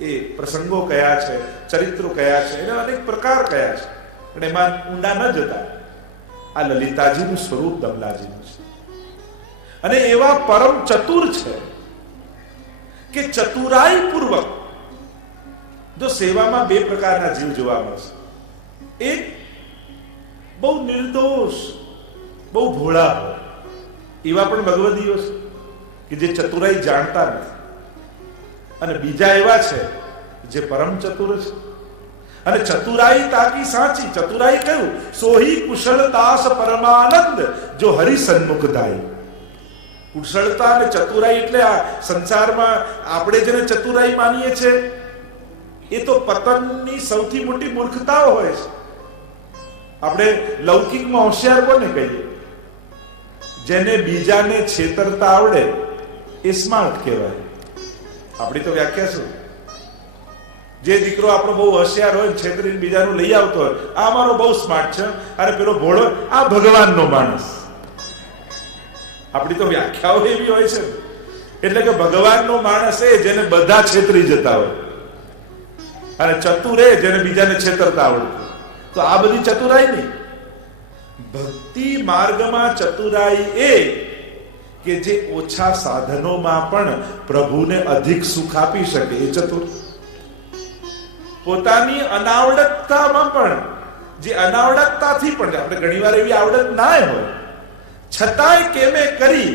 એ પ્રસંગો કયા છે, ચરિત્રો કયા છે, એના અનેક પ્રકાર કયા છે, પણ એમાં ઊંડા ન જતા આ લલિતાજીનું સ્વરૂપ દમલાજીનું છે. અને એવા પરમ ચતુર છે કે ચતુરાઈ પૂર્વક જો સેવામાં બે પ્રકારના જીવ જોવા મળશે. એક બહુ નિર્દોષ, બહુ ભોળા હોય, એવા પણ ભગવદીઓ છે કે જે ચતુરાઈ જાણતા નથી. અને બીજા એવા છે જે પરમ ચતુર છે. અને ચતુરાઈ તાકી સાચી. ચતુરાઈ કહ્યું સોહી કુશળતાસ પરમાનંદ જો હરિ સન્મુખ દાય. કુશળતા અને ચતુરાઈ એટલે આ સંસારમાં આપણે જેને ચતુરાઈ માનીએ છીએ એ તો પતનની સૌથી મોટી મૂર્ખતાઓ હોય છે. આપણે લૌકિકમાં હોશિયાર કોને કહીએ? જેને બીજાને છેતરતા આવડે એ સ્માર્ટ કહેવાય. આપણી તો વ્યાખ્યા શું? જે દીકરો આપણો બહુ હોશિયાર હોય, છેતરીને બીજાનું લઈ આવતો હોય, આ મારો બહુ સ્માર્ટ છે, અને પેલો ભોળો, આ ભગવાનનો માણસ. આપણી તો વ્યાખ્યાઓ એવી હોય છે. એટલે કે ભગવાનનો માણસ એ જેને બધા છેતરી જતા હોય, અને ચતુર એ જેને બીજાને છેતરતા આવડતું. તો આ બધી ચતુરાઈ નહીં. ભક્તિ માર્ગમાં ચતુરાઈ એ કે જે ઓછા સાધનોમાં પણ પ્રભુને અધિક સુખ આપી શકે, એ ચતુર. પોતાની અનાવડતતામાં પણ, જે અનાવડતતાથી પણ, આપણે ઘણીવાર એવી આવડત ના હોય છતાંય કેમે કરી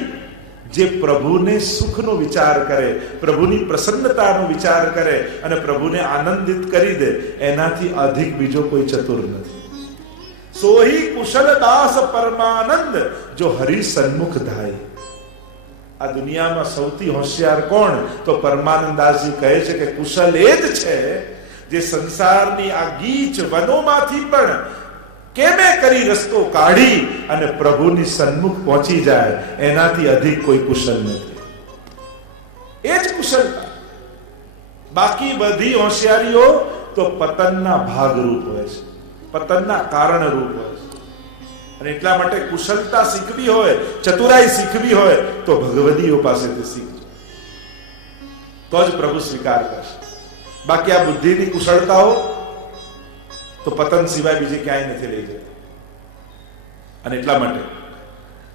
જે પ્રભુને સુખનો વિચાર કરે, પ્રભુની પ્રસન્નતાનો વિચાર કરે અને પ્રભુને આનંદિત કરી દે, એનાથી અધિક બીજો કોઈ ચતુર નથી. સોહી કુશલદાસ પરમાનંદ જો હરિ સન્મુખ ધાય. આ દુનિયામાં સૌથી હોશિયાર કોણ? તો પરમાનંદાસજી કહે છે કે કુશલ એ જ છે જે સંસારની આ ગીચ વનોમાંથી પણ કેમે કરી રસ્તો કાઢી અને પ્રભુની સન્મુખ પહોંચી જાય. એનાથી અધિક કોઈ કુશલ નથી. એ જ કુશલતા. બાકી બધી હોશિયારીઓ તો પતનના ભાગરૂપ હોય છે, પતનના કારણરૂપ હોય છે. અને એટલા માટે કુશલતા શીખવી હોય, ચતુરાઈ શીખવી હોય તો ભગવદીઓ પાસેથી શીખજો, તો જ પ્રભુ સ્વીકાર કરશે. બાકી આ બુદ્ધિની કુશળતાઓ તો પતન સિવાય બીજે ક્યાંય નથી લઈ જતી. અને એટલા માટે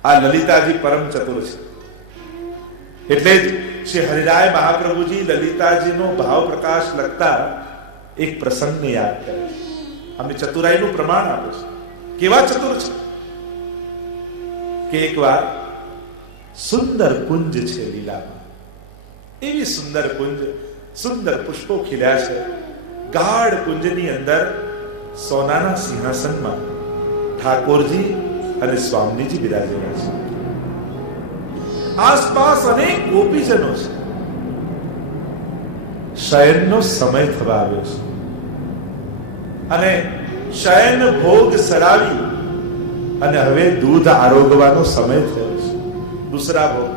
આ લલિતાજી પરમ ચતુર છે. એટલે જ શ્રી હરિરાય મહાપ્રભુજી લલિતાજીનો ભાવ પ્રકાશ લખતા એક પ્રસંગને યાદ કરે છે. અમને ચતુરાઈનું પ્રમાણ આપે છે. કેવા ચતુર છે કે એકવાર સુંદર કુંજ છે લીલામાં. એવી સુંદર કુંજ, સુંદર પુષ્પો ખીલ્યા છે. ગાઢ કુંજની અંદર સોનાના સિંહાસનમાં ઠાકોરજી અને સ્વામીજી બિરાજેલા છે. આસપાસ અનેક ગોપીજનો છે. શયનનો સમય થવા આવ્યો છે અને શયન ભોગ સરાવી અને હવે દૂધ આરોગવાનો સમય થયો છે. દૂસરા ભોગ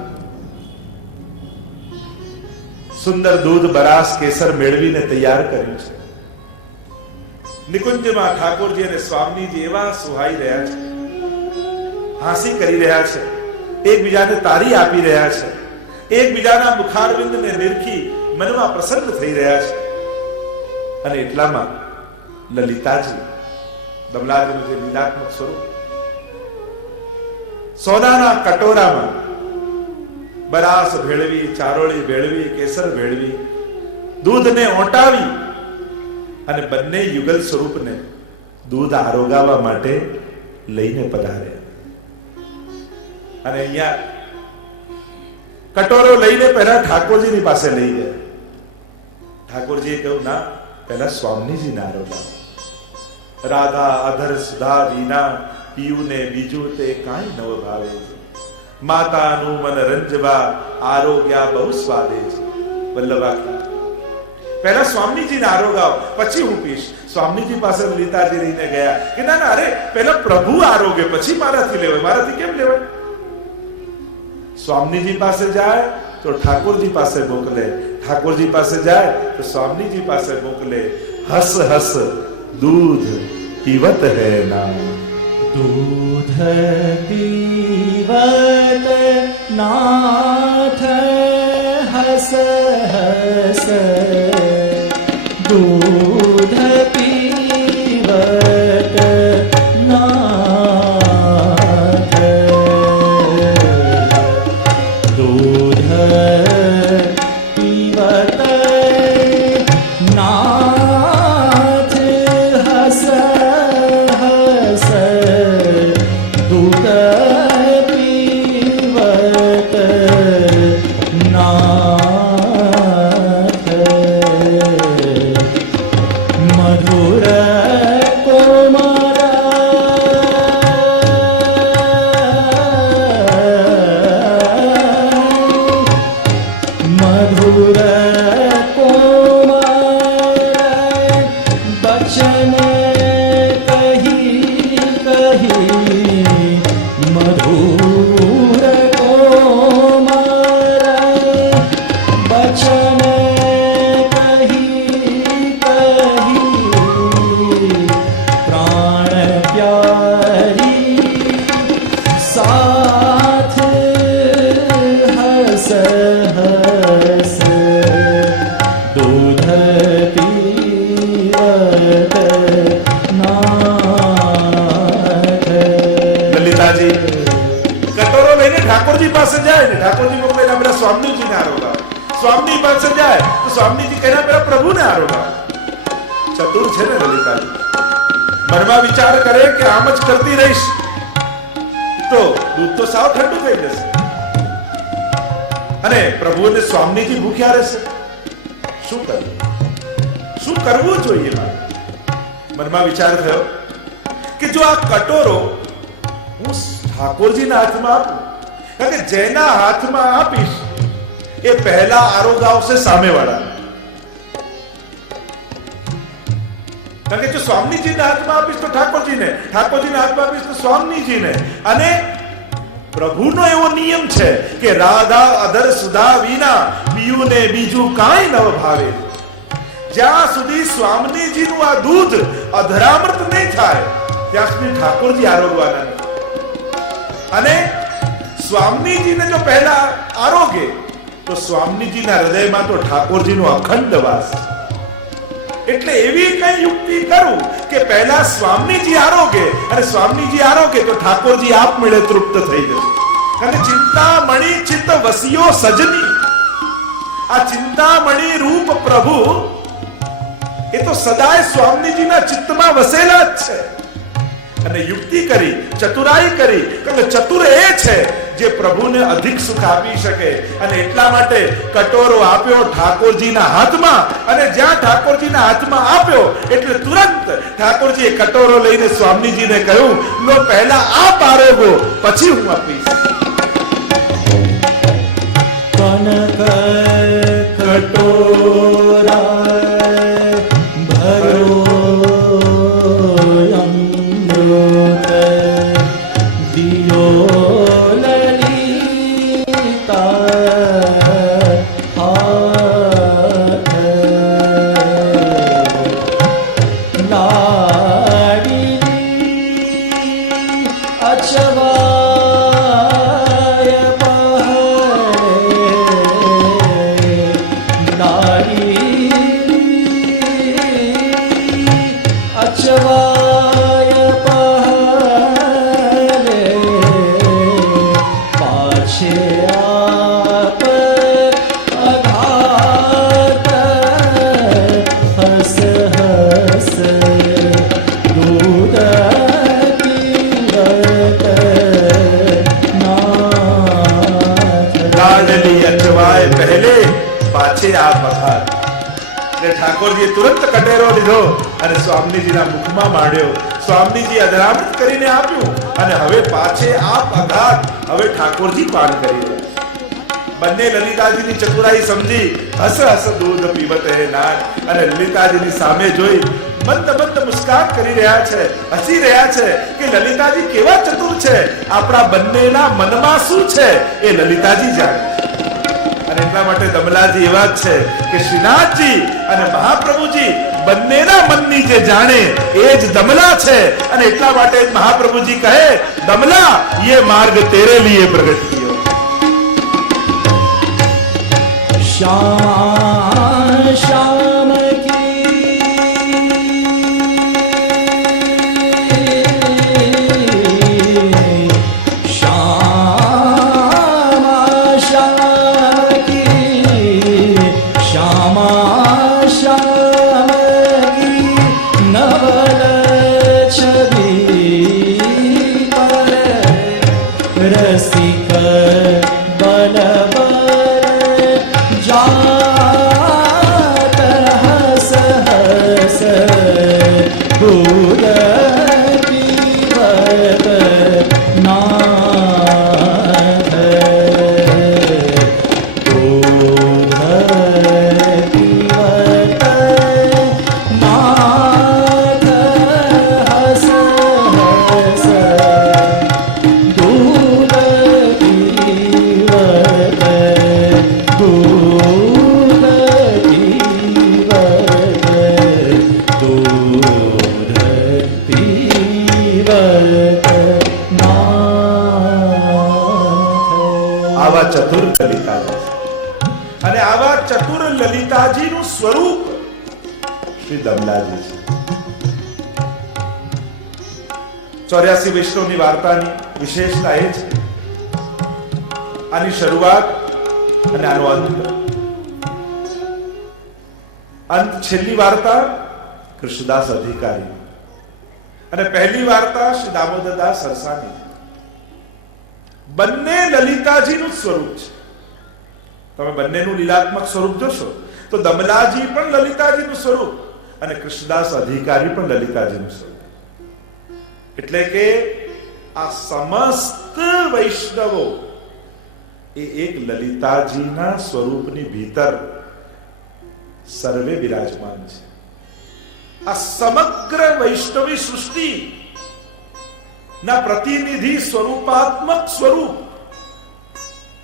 સુંદર દૂધ, બરાસ, કેસર મેળવીને તૈયાર કર્યું છે. નિકુંજમાં ઠાકોરજી અને સ્વામીજી એવા સુહાઈ રહ્યા છે, હાંસી કરી રહ્યા છે, એકબીજાને તારી આપી રહ્યા છે, એકબીજાના મુખારવિંદને નિરખી મનમાં પ્રસન્ન થઈ રહ્યા છે. અને એટલામાં લલિતાજી, દમલાજીનું જે લીલાત્મક સ્વરૂપ, સોનાના કટોરામાં બરાસ ભેળવી, ચારોળી ભેળવી, કેસર ભેળવી, દૂધને ઓટાવી અને બંને યુગલ સ્વરૂપને દૂધ આરોગાવવા માટે લઈને પધાર્યા. અને અહીંયા કટોરો લઈને પહેલા ઠાકોરજીની પાસે લઈ ગયા. ઠાકોરજીએ કહ્યું, ના, પહેલા સ્વામીજીને આરોગાવો. રાધા અધર સુધા વિના પીયુને બીજું તે કાંઈ નવ ભાવે છે. માતાનું મન રંજવા આરોગ્યા બહુ સ્વાદે છે. વલ્લભા પહેલા સ્વામીજીને આરોગાવ, પછી હું પીશ. સ્વામીજી પાસે લીતાજી રહીને ગયા કે ના ના, અરે પહેલા પ્રભુ આરોગે પછી મારાથી લેવાય. મારાથી કેમ લેવાય? સ્વામીજી પાસે જાય તો ઠાકોરજી પાસે મોકલે, ઠાકોરજી પાસે જાય તો સ્વામીજી પાસે મોકલે. હસ હસ दूध पीवत है नाम. दूध पीवत नाथ हस हस. दूध पीवत नाथ. दूध पीवत नाथ हस हस. दूध पीवत नाथ. मधुर कोमल मधुर कोमल बचन कही कही. मधुर कोमल बचन कही कही. प्राण प्यारी साथ हस हस. दूध पीवत नाथ. લલિતાજી કટોરો લઈને ઠાકોરજી પાસે જાય ને ઠાકોરજી મોકલે ના પેલા સ્વામીજીને આરોગાવ. સ્વામી પાસે જાય તો સ્વામીજી કહે ના પેલા પ્રભુને આરોગાવ. ચતુર છે ને લલિતાજી. મનમાં વિચાર કરે કે આમ જ કરતી રહીશ તો દૂધ તો સાવ ઠંડુ થઈ જશે અને પ્રભુને સ્વામીજી ભૂખ્યા રહેશે. શું કરવું, શું કરવું જોઈએ? મનમાં વિચાર થયો કે જો આ કટોરો હું ઠાકોરજીના હાથમાં આપું, કારણ કે જેના હાથમાં આપીશ એ પહેલા આરોગાવશે સામેવાળા. કારણ કે જો સ્વામીજીના હાથમાં આપીશ તો ઠાકોરજીને, ઠાકોરજીના હાથમાં આપીશ તો સ્વામીજીને. અને પ્રભુનો એવો નિયમ છે કે રાધા અધર સુધા વિના પીયુને બીજું કાંઈ ન ભાવે. જ્યાં સુધી સ્વામીજીનું આ દૂધ અધરામૃત નહીં થાય ત્યાં સુધી ઠાકોરજી આરોગવાના નથી. અને સ્વામીજીને જો પહેલા આરોગે તો સ્વામીજીના હૃદયમાં તો ઠાકોરજીનો અખંડ વાસ. એટલે એવી કઈ યુક્તિ કરું કે પહેલા સ્વામીજી આરોગે અને સ્વામીજી આરોગે તો ઠાકોરજી આપમેળે તૃપ્ત થઈ જશે. કારણ કે ચિંતામણી ચિત્ત વસિયો સજની, આ ચિંતામણી રૂપ પ્રભુ એ તો સદાય સ્વામીજીના ચિત્તમાં વસેલા જ છે. અને યુક્તિ કરી, ચતુરાઈ કરી, કારણ કે ચતુર એ છે જે પ્રભુને અધિક સુખ આપી શકે. અને એટલા માટે કટોરો આપ્યો ઠાકોરજીના હાથમાં અને જ્યાં ઠાકોરજીના હાથમાં આપ્યો એટલે તુરંત ઠાકોરજીએ કટોરો લઈને સ્વામીજીને કહ્યું, લો પહેલા આપ આરોગો પછી હું આપીશ. કનક કટોરા ભરો અમૃત દિયો પાછે આ પધાર. એટલે ઠાકોરજીએ તુરંત કટેરો લીધો અને સ્વામીજીના મુખમાં માંડ્યો. સ્વામીજી અધરામણ કરીને આપ્યું અને હવે પાછે આ પધાર. હવે ઠાકોરજી પાન કરી રહ્યા. બંને લલિતાજીની ચતુરાઈ સમજી હસ હસ દૂધ પીવત હે નાન. અને લલિતાજીની સામે જોઈ મંદ મંદ મુસ્કાન કરી રહ્યા છે, હસી રહ્યા છે કે લલિતાજી કેવા ચતુર છે. આપણા બંનેના મનમાં શું છે એ લલિતાજી જાણે. અને એટલા માટે દમલાજી એવા જ છે કે શ્રીનાથજી અને મહાપ્રભુજી બંનેના મનની જે જાણે એ જ દમલા છે. અને એટલા માટે મહાપ્રભુજી કહે, દમલા ये मार्ग तेरे लिए प्रकट किया. श्याम श्याम की श्याम श्याम की श्याम श्याम की नवल छवि पर रसिक बल जात हस हस दूध पीवत नाथ. दूध पीवत नाथ हस हस दूध पीवत दूध આવા ચતુર લલિતાજી અને આવા ચતુર લલિતાજીનું સ્વરૂપ શ્રી દમલાજી છે. 84 વૈષ્ણવની વાર્તાની વિશેષતા એ છે આની શરૂઆત અને આનો અંત. છેલ્લી વાર્તા કૃષ્ણદાસ અધિકારી અને પહેલી વાર્તા શ્રી દામોદરદાસ સરસાની. બંને લલિતાજીનું સ્વરૂપ છે. તમે બંનેનું લીલાત્મક સ્વરૂપ જોશો તો દમલાજી પણ લલિતાજીનું સ્વરૂપ અને કૃષ્ણદાસ અધિકારી પણ લલિતાજીનું સ્વરૂપ. એટલે કે આ સમસ્ત વૈષ્ણવો એ એક લલિતાજીના સ્વરૂપની ભીતર સર્વે બિરાજમાન છે. આ સમગ્ર વૈષ્ણવી સૃષ્ટિ ના પ્રતિનિધિ સ્વરૂપાત્મક સ્વરૂપ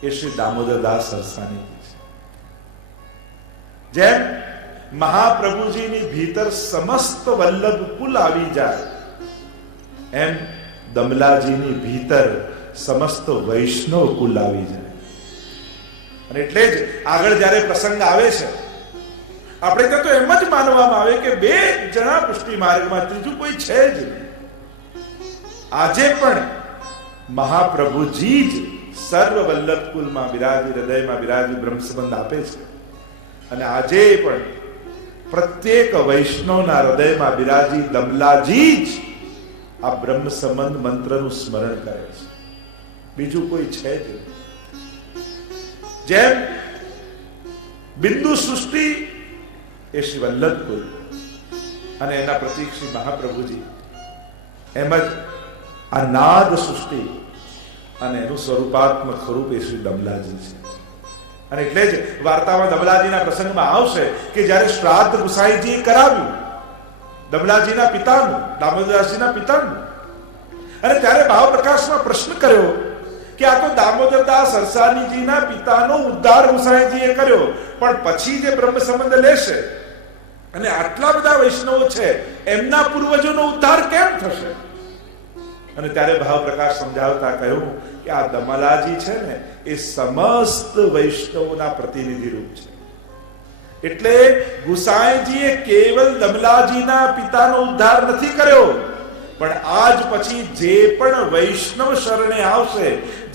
એ શ્રી દામોદરદાસ સરસાની છે. જેમ મહાપ્રભુજીની ભીતર સમસ્ત વલ્લભ કુલ આવી જાય એમ દમલાજીની ભીતર સમસ્ત વૈષ્ણવ કુલ આવી જાય. અને એટલે જ આગળ જ્યારે પ્રસંગ આવે છે આપણે તો એમ જ માનવામાં આવે કે બે જણા પુષ્ટિ માર્ગમાં, ત્રીજું કોઈ છે જ નહીં. આજે પણ મહાપ્રભુજી જ સર્વ વલ્લભ કુલમાં બિરાજી, હૃદયમાં બિરાજી બ્રહ્મ સંબંધ આપે છે. અને આજે પણ પ્રત્યેક વૈષ્ણવના હૃદયમાં બિરાજી દમલાજી જ આ બ્રહ્મ સંબંધ મંત્રનું સ્મરણ કરે છે. બીજું કોઈ છે જ નહીં. જેમ બિંદુ સૃષ્ટિ એ શ્રી વલ્લભ કુલ અને એના પ્રતીક શ્રી મહાપ્રભુજી, એમ જ આ નાદ સૃષ્ટિ અને એનું સ્વરૂપાત્મક સ્વરૂપ એ શ્રી દમલાજી છે. અને એટલે જ વાર્તામાં દમલાજીના પ્રસંગમાં આવશે કે જ્યારે શ્રાદ્ધ ગુસાઈજીએ કરાવ્યું દમલાજીના પિતાનું, દામોદરદાસજીના પિતાનું, અને ત્યારે ભાવ પ્રકાશમાં પ્રશ્ન કર્યો કે આ તો દામોદરદાસ સરસાનીજીના પિતાનો ઉદ્ધાર ગુસાઈજીએ કર્યો, પણ પછી જે બ્રહ્મ સંબંધ લેશે અને આટલા બધા વૈષ્ણવો છે એમના પૂર્વજોનો ઉદ્ધાર કેમ થશે? અને ત્યારે ભાવ પ્રકાશ સમજાવતા કહ્યું કે આ દમલાજી છે ને એ સમસ્ત વૈષ્ણવોના પ્રતિનિધિ રૂપ છે. એટલે ગુસાઈજીએ કેવલ દમલાજીના પિતાનો ઉદ્ધાર નથી કર્યો, પણ આજ પછી જે પણ વૈષ્ણવ શરણે આવશે,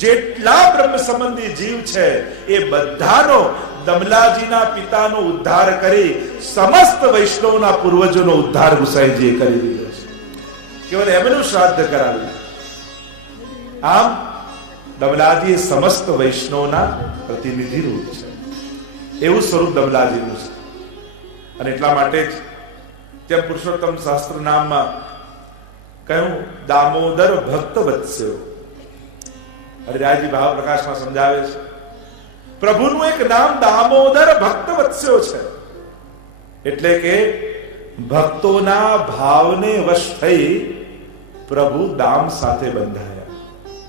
જેટલા બ્રહ્મ સંબંધી જીવ છે એ બધાનો દમલાજીના પિતાનો ઉદ્ધાર કરી સમસ્ત વૈષ્ણવના પૂર્વજોનો ઉદ્ધાર ગુસાઈજીએ કરી દીધો છે. કેવલ એમનું શ્રાદ્ધ કરાવ્યું. આમ દમલાજી સમસ્ત વૈષ્ણવના પ્રતિનિધિ રૂપ છે. એવું સ્વરૂપ દમલાજીનું છે. અને એટલા માટે જ જેમ પુરુષોત્તમ શાસ્ત્ર નામમાં કહ્યું દામોદર ભક્ત વત્સ્યો, હરિરાયજી ભાવ પ્રકાશમાં સમજાવે છે પ્રભુનું એક નામ દામોદર ભક્ત વત્સ્યો છે. એટલે કે ભક્તોના ભાવને વશ થઈ પ્રભુ દામ સાથે બંધાયા.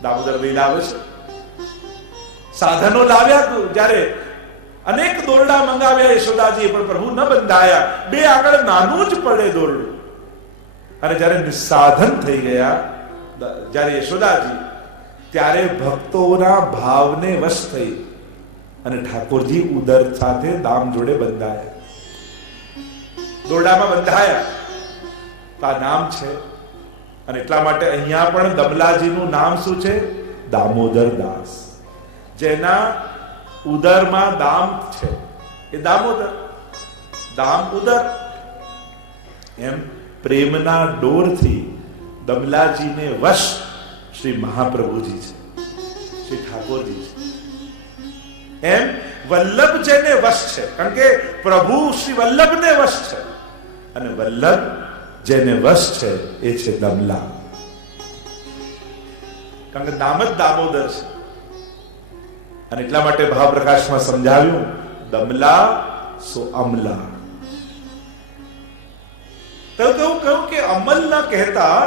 દામોદર લીલા આવે છે. સાધનો લાવ્યા જ્યારે અનેક દોરડા મંગાવ્યા યશોદાજી, પણ પ્રભુ ન બંધાયા. બે આગળ નાનું જ પડે દોરડું. અને જ્યારે નિસાધન થઈ ગયા જ્યારે યશોદાજી, ત્યારે ભક્તોના ભાવને વશ થઈ અને ઠાકોરજી ઉદર સાથે દામ જોડે બંધાયા, દોરડામાં બંધાયા. આ નામ છે. અને એટલા માટે અહીંયા પણ દમલાજીનું નામ શું છે? દામોદર દાસ. જેના ઉદરમાં દામ છે એ દામોદર. દામ ઉદર. એમ પ્રેમના ડોરથી દમલાજીને વશ શ્રી મહાપ્રભુજી છે, શ્રી ઠાકોરજી છે. એમ વલ્લભ જેને વશ છે, કારણ કે પ્રભુ શ્રી વલ્લભને વશ છે, અને વલ્લભ જેને વશ છે એ છે દમલા. કારણ કે નામ જ દામોદર છે. અને એટલા માટે ભાવ પ્રકાશમાં સમજાવ્યું દમલા સો અમલા. તો કહ્યું કે અમલ ના કહેતા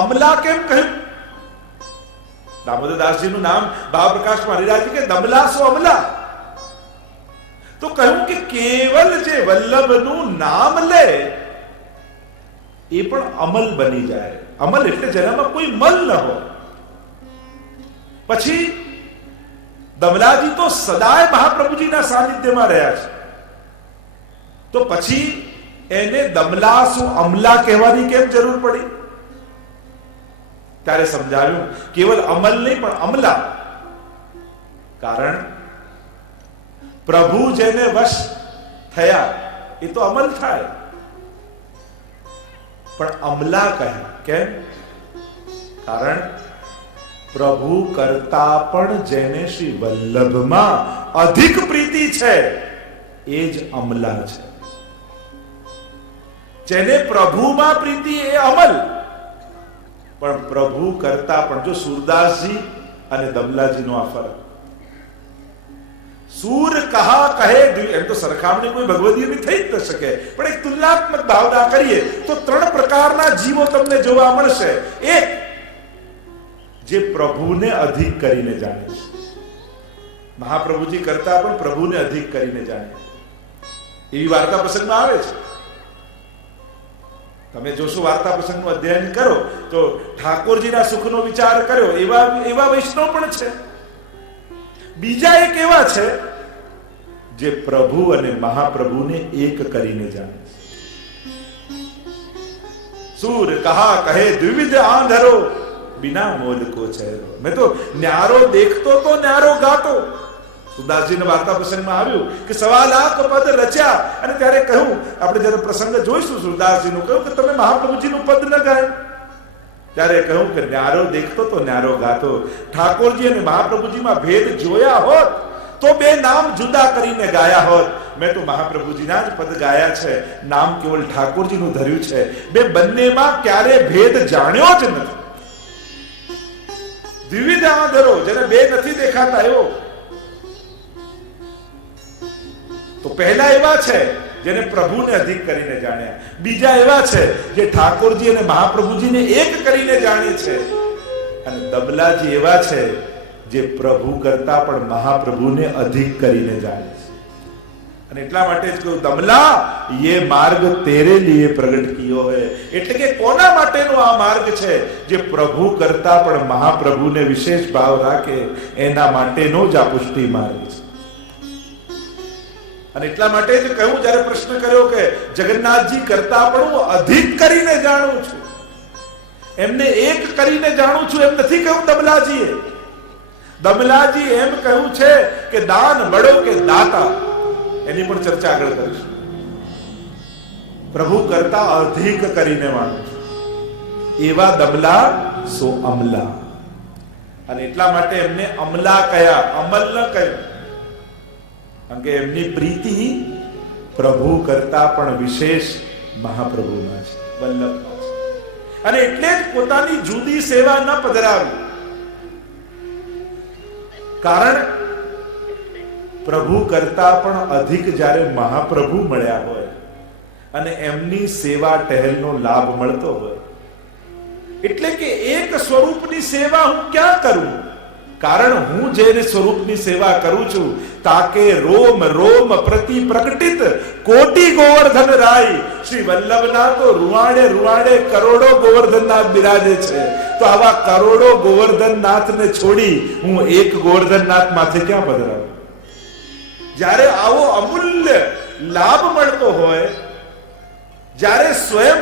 અમલા કેમ કહ્યું? દામોદર દાસજીનું નામ ભાવ પ્રકાશમાં હરિરાયજી કે દમલા સો અમલા. તો કહ્યું કે કેવલ જે વલ્લભનું નામ લે એ પણ અમલ બની જાય. અમલ એટલે જેનામાં કોઈ મલ ન હોય. પછી દમલાજી તો સદાય મહાપ્રભુજીના સાનિધ્યમાં રહ્યા છે, તો પછી એને દમલા શું અમલા કહેવાની કેમ જરૂર પડી? ત્યારે સમજાવ્યું કેવલ અમલ નહીં પણ અમલા. કારણ પ્રભુ જેને વશ થયા એ તો અમલ થાય, પણ અમલા કહ્યા કેમ? કારણ પ્રભુ કરતા પણ જેને શ્રી વલ્લભમાં અધિક પ્રીતિ છે એ જ અમલા છે. જેને પ્રભુમાં પ્રીતિ એ અમલ, પણ પ્રભુ કરતા પણ. જો સુરદાસજી અને દમલાજીનો આ ફરક. સૂર કહા કહે, એમ તો સરખામણી કોઈ ભગવદીયની થઈ જ ન શકે, પણ એક તુલનાત્મક ભાવના કરીએ તો ત્રણ પ્રકારના જીવો તમને જોવા મળશે. એક જે પ્રભુને અધિક કરીને જાણે છે, મહાપ્રભુજી કરતા પણ પ્રભુને અધિક કરીને જાણે, એવી વાર્તા પ્રસંગમાં આવે છે. તમે જોશો વાર્તા પ્રસંગનું અધ્યયન કરો તો ઠાકોરજીના સુખનો વિચાર કર્યો એવા વૈષ્ણવ પણ છે. બીજા એક એવા છે જે પ્રભુ અને મહાપ્રભુને એક કરીને જાણે છે. સૂર કહા કહે દ્વિવિધ આંધરો बिना मोल को चेहरो. मैं तो न्यारो देखतो तो न्यारो गातो. સુદાસજીના વાર્તા પ્રસંગમાં આવ્યું કે 1.25 લાખ પદ રચ્યા, અને ત્યારે કહ્યું, આપણે જ્યારે પ્રસંગ જોઈશું સુદાસજીનું, કહ્યું કે તમે મહાપ્રભુજીનું પદ ન ગાય. ત્યારે કહ્યું કે ન્યારો દેખતો તો ન્યારો ગાતો. ઠાકોરજી અને મહાપ્રભુજીમાં ભેદ જોયા હોત તો બે નામ જુદા કરીને ગાયા હોત. મેં તો મહાપ્રભુજીના જ પદ ગાયા છે, નામ કેવલ ઠાકોરજીનું ધર્યું છે. બે બંનેમાં ક્યારે ભેદ જાણ્યો જ નથી. દ્વિવિધ આંધરો, જેને બે નથી દેખાતા એવો. તો પહેલા એવા છે જેને પ્રભુને અધિક કરીને જાણ્યા, બીજા એવા છે જે ઠાકોરજી અને મહાપ્રભુજીને એક કરીને જાણે છે, અને દમલાજી એવા છે જે પ્રભુ કરતા પણ મહાપ્રભુને અધિક કરીને જાણે છે. અને એટલા માટે જ કહ્યું દમલા ये मार्ग तेरे लिए प्रकट कियो है. એટલે કે કોના માટેનો આ માર્ગ છે? જે પ્રભુ કરતા પણ મહાપ્રભુને વિશેષ ભાવ રાખે એના માટેનો જ આ પુષ્ટિ માર્ગ છે. અને એટલા માટે જ કહ્યું, જ્યારે પ્રશ્ન કર્યો કે જગન્નાથજી કરતા પણ હું અધિક કરીને જાણું છું, એમને એક કરીને જાણું છું, એમ નથી કહ્યું દમલાજીએ. દમલાજી એમ કહ્યું છે કે દાન બડો કે દાતા. એની પણ ચર્ચા આગળ કરીશું. પ્રભુ કરતા અધિક કરીને માનું છું, એવા દમલા સો અમલા. અને એટલા માટે એમને અમલા કયા, અમલ ન કહ્યું. કારણ કે એમની પ્રીતિ પ્રભુ કરતા પણ વિશેષ મહાપ્રભુમાં છે, વલ્લભમાં છે. અને એટલે જ પોતાની જુદી સેવા ન પધરાવી. કારણ પ્રભુ કરતા પણ અધિક જ્યારે મહાપ્રભુ મળ્યા હોય અને એમની સેવા ટહેલનો લાભ મળતો હોય, એટલે કે એક સ્વરૂપની સેવા હું ક્યાં કરું? કારણ હું જેને સ્વરૂપની સેવા કરું છું, તાકે રોમ રોમ પ્રતિ પ્રકટિત કોટી ગોવર્ધન રાય. શ્રી વલ્લભના તો રૂવાડે રૂવાડે કરોડો ગોવર્ધનનાથ બિરાજે છે. તો આવા કરોડો ગોવર્ધનનાથને છોડી હું એક ગોવર્ધનનાથ માથે ક્યાં પધરાવું? જ્યારે આવો અમૂલ્ય લાભ મળતો હોય, જ્યારે સ્વયં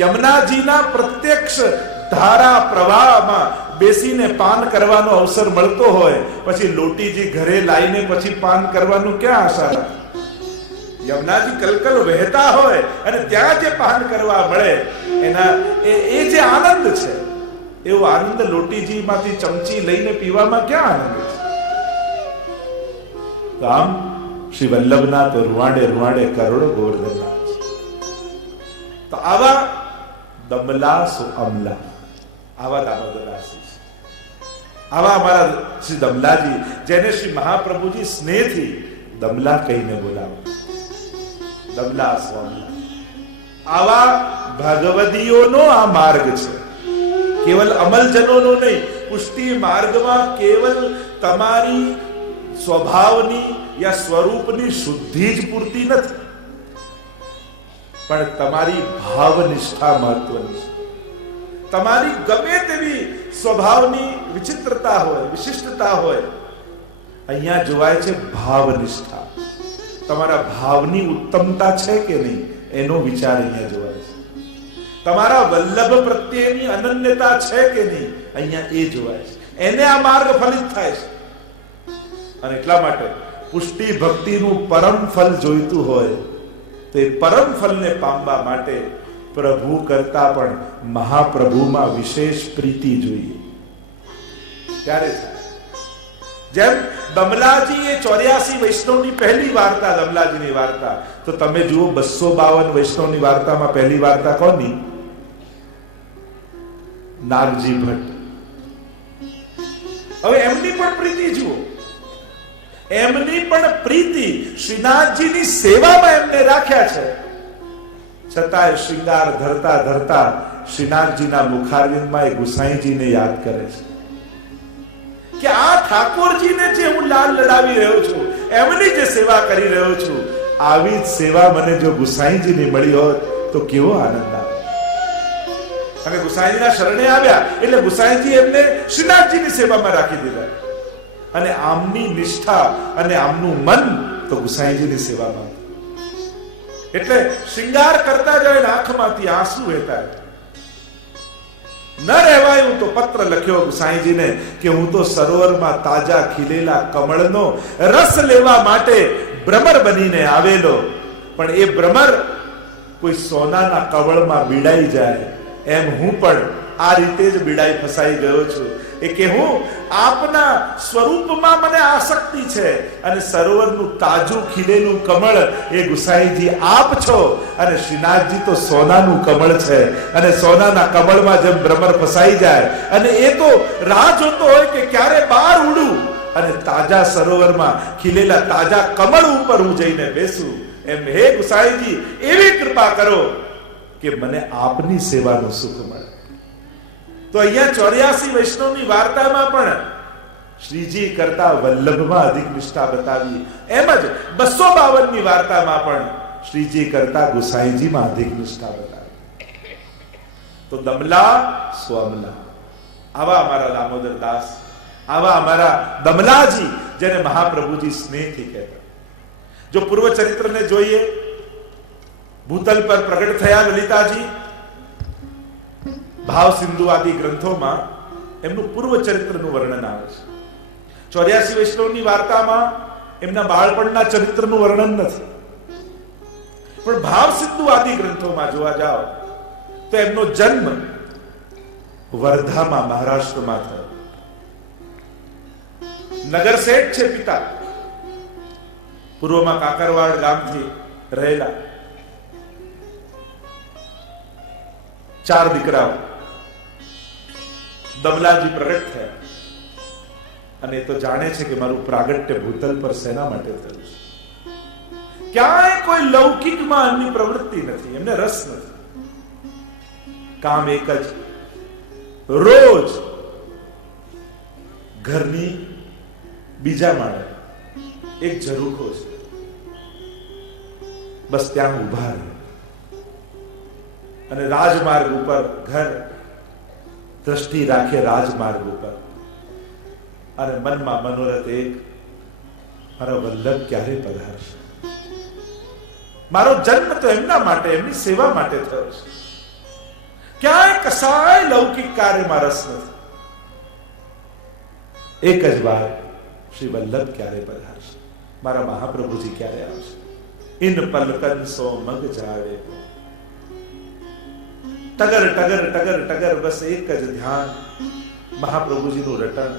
યમુનાજીના પ્રત્યક્ષ ધારા પ્રવાહમાં બેસીને પાન કરવાનો અવસર મળતો હોય, પછી લોટીજી ઘરે લાવીને પછી પાન કરવાનું ક્યાં આશા? યમુનાજી કલકલ વહેતા હોય અને ત્યાં જે પાન કરવા મળે એના એ જે આનંદ છે, એવો આનંદ લોટીજી માંથી ચમચી લઈને પીવામાં ક્યાં આનંદ છે? તો આમ શ્રી વલ્લભના તો રૂવાડે રૂવાડે કરોડો ગોવર્ધનના. તો આવા દમલા સો અમલા, આવા દામોદરદાસજી છે. આવા અમારા શ્રી દમલાજી, જેને શ્રી મહાપ્રભુજી સ્નેહથી દમલા કહીને બોલાવે, દમલા સો અમલા. આવા ભગવદીઓનો આ માર્ગ છે, કેવલ અમલજનોનો નહીં. પુષ્ટિ માર્ગમાં કેવલ તમારી સ્વભાવની યા સ્વરૂપની શુદ્ધિ જ પૂરતી નથી, પણ તમારી ભાવનિષ્ઠા મહત્વની છે. તમારી ગમે તેવી સ્વભાવની વિચિત્રતા હોય, વિશિષ્ટતા હોય, અહીંયા જોવાય છે ભાવનિષ્ઠા. તમારા ભાવની ઉત્તમતા છે કે નહીં એનો વિચાર અહીંયા જોવાય છે. તમારા વલ્લભ પ્રત્યેની અનન્યતા છે કે નહીં અહીંયા એ જોવાય છે. એને આ માર્ગ ફલિત થાય છે. અને એટલા માટે પુષ્ટિ ભક્તિનું પરમ ફલ જોઈતું હોય તો એ પરમ ફલને પામવા માટે પ્રભુ કરતા પણ મહાપ્રભુમાં વિશેષ પ્રીતિ જોઈએ. ત્યારે થાય. જેમ દમલાજી એ 84 વૈષ્ણવની પહેલી વાર્તા, દમલાજીની વાર્તા, તો તમે જુઓ 252 વૈષ્ણવની વાર્તામાં પહેલી વાર્તા કોની? નાગજી ભટ્ટ. હવે એમની પણ પ્રીતિ જુઓ, એમની પણ પ્રીતિ શ્રીનાથજીની સેવામાં એમને રાખ્યા છે. છતાંય શૃંગાર ધરતા ધરતા શ્રીનાથજીના મુખારવિંદમાં એ ગુસાઈજીને યાદ કરે છે કે આ ઠાકોરજીને જે હું લાલ લડાવી રહ્યો છું, એમની જે સેવા કરી રહ્યો છું, આવી જ સેવા મને જો ગુસાઈજીની મળી હોત તો કેવો આનંદ આવે. અને ગુસાઈજીના શરણે આવ્યા એટલે ગુસાઈજી એમને શ્રીનાથજીની સેવામાં રાખી દીધા. અને આમની નિષ્ઠા અને આમનું મન તો ગુસાઈજીની સેવામાં. એટલે શૃંગાર કરતા જાય આંખમાંથી આંસુ વહેતા. ન રહેવાયું તો પત્ર લખ્યો ગુસાઈજીને કે હું તો સરોવરમાં તાજા ખીલેલા કમળનો રસ લેવા માટે ભ્રમર બનીને આવેલો, પણ એ ભ્રમર કોઈ સોનાના કવળમાં બીડાઈ જાય એમ હું પણ આ રીતે જ બીડાઈ ફસાઈ ગયો છું. એ કે હું આપના સ્વરૂપમાં મને આસક્તિ છે અને સરોવરનું તાજું ખીલેલું કમળ એ ગુસાઈજી આપ છો, અને શ્રીનાથજી તો સોનાનું કમળ છે, અને સોનાના કમળમાં જેમ ભ્રમર ફસાઈ જાય અને એ તો રાહ જોતો હોય કે ક્યારે બહાર ઉડું અને તાજા સરોવરમાં ખીલેલા તાજા કમળ ઉપર હું જઈને બેસું, એમ હે ગુસાઈજી એવી કૃપા કરો કે મને આપની સેવાનું સુખ મળે. તો અહીંયા 84 વૈષ્ણવની વાર્તામાં પણ શ્રીજી કરતા વલ્લભમાં અધિક નિષ્ઠા બતાવી, એમ જ 252 ની વાર્તામાં પણ શ્રીજી કરતા ગુસાઈજીમાં અધિક નિષ્ઠા બતાવી. તો દમલા સ્વમલા, આવા અમારા દામોદર દાસ, આવા અમારા દમલાજી, જેને મહાપ્રભુજી સ્નેહથી કહેતા. જો પૂર્વ ચરિત્રને જોઈએ, ભૂતલ પર પ્રગટ થયા લલિતાજી, ભાવ સિંધુ આદિ ગ્રંથોમાં એમનું પૂર્વ ચરિત્રનું વર્ણન આવે છે. 84 વૈષ્ણવની વાર્તામાં એમના બાળપણના ચરિત્રનું વર્ણન નથી, પણ ભાવ સિંધુ આદિ ગ્રંથોમાં જોવા જાઓ તો એમનો જન્મ વર્ધામાં, મહારાષ્ટ્રમાં થયો. નગર શેઠ છે પિતા, પૂર્વમાં કાકરવાડ ગામથી રહેલા 4 દીકરાઓ દમલાજી પ્રગટ થયા અને એ તો જાણે છે કે મારું પ્રાગટ્ય ભૂતલ પર શેના માટે થયું છે. ક્યાંય કોઈ લૌકિકમાં એમની પ્રવૃત્તિ નથી, એમને રસ નથી. કામ એક જ, રોજ ઘરની બીજા માળે એક ઝરૂખો છે, બસ ત્યાં ઉભા રહે અને રાજમાર્ગ ઉપર ઘર દ્રષ્ટિ રાખે, રાજમાર્ગ ઉપર, અને મનમાં મનોરથ એક, મારા વલ્લભ ક્યારે પધારશે. મારો જન્મ તો એમના માટે, એમની સેવા માટે થયો છે. ક્યાંય કસાય લૌકિક કાર્યમાં રસ નથી. એક જ વાત, શ્રી વલ્લભ ક્યારે પધારશે, મારા મહાપ્રભુજી ક્યારે આવશે. ઇન પલકન સો મગ જાડે, ટગર ટગર ટગર ટગર, બસ એક જ ધ્યાન, મહાપ્રભુજીનું રટણ,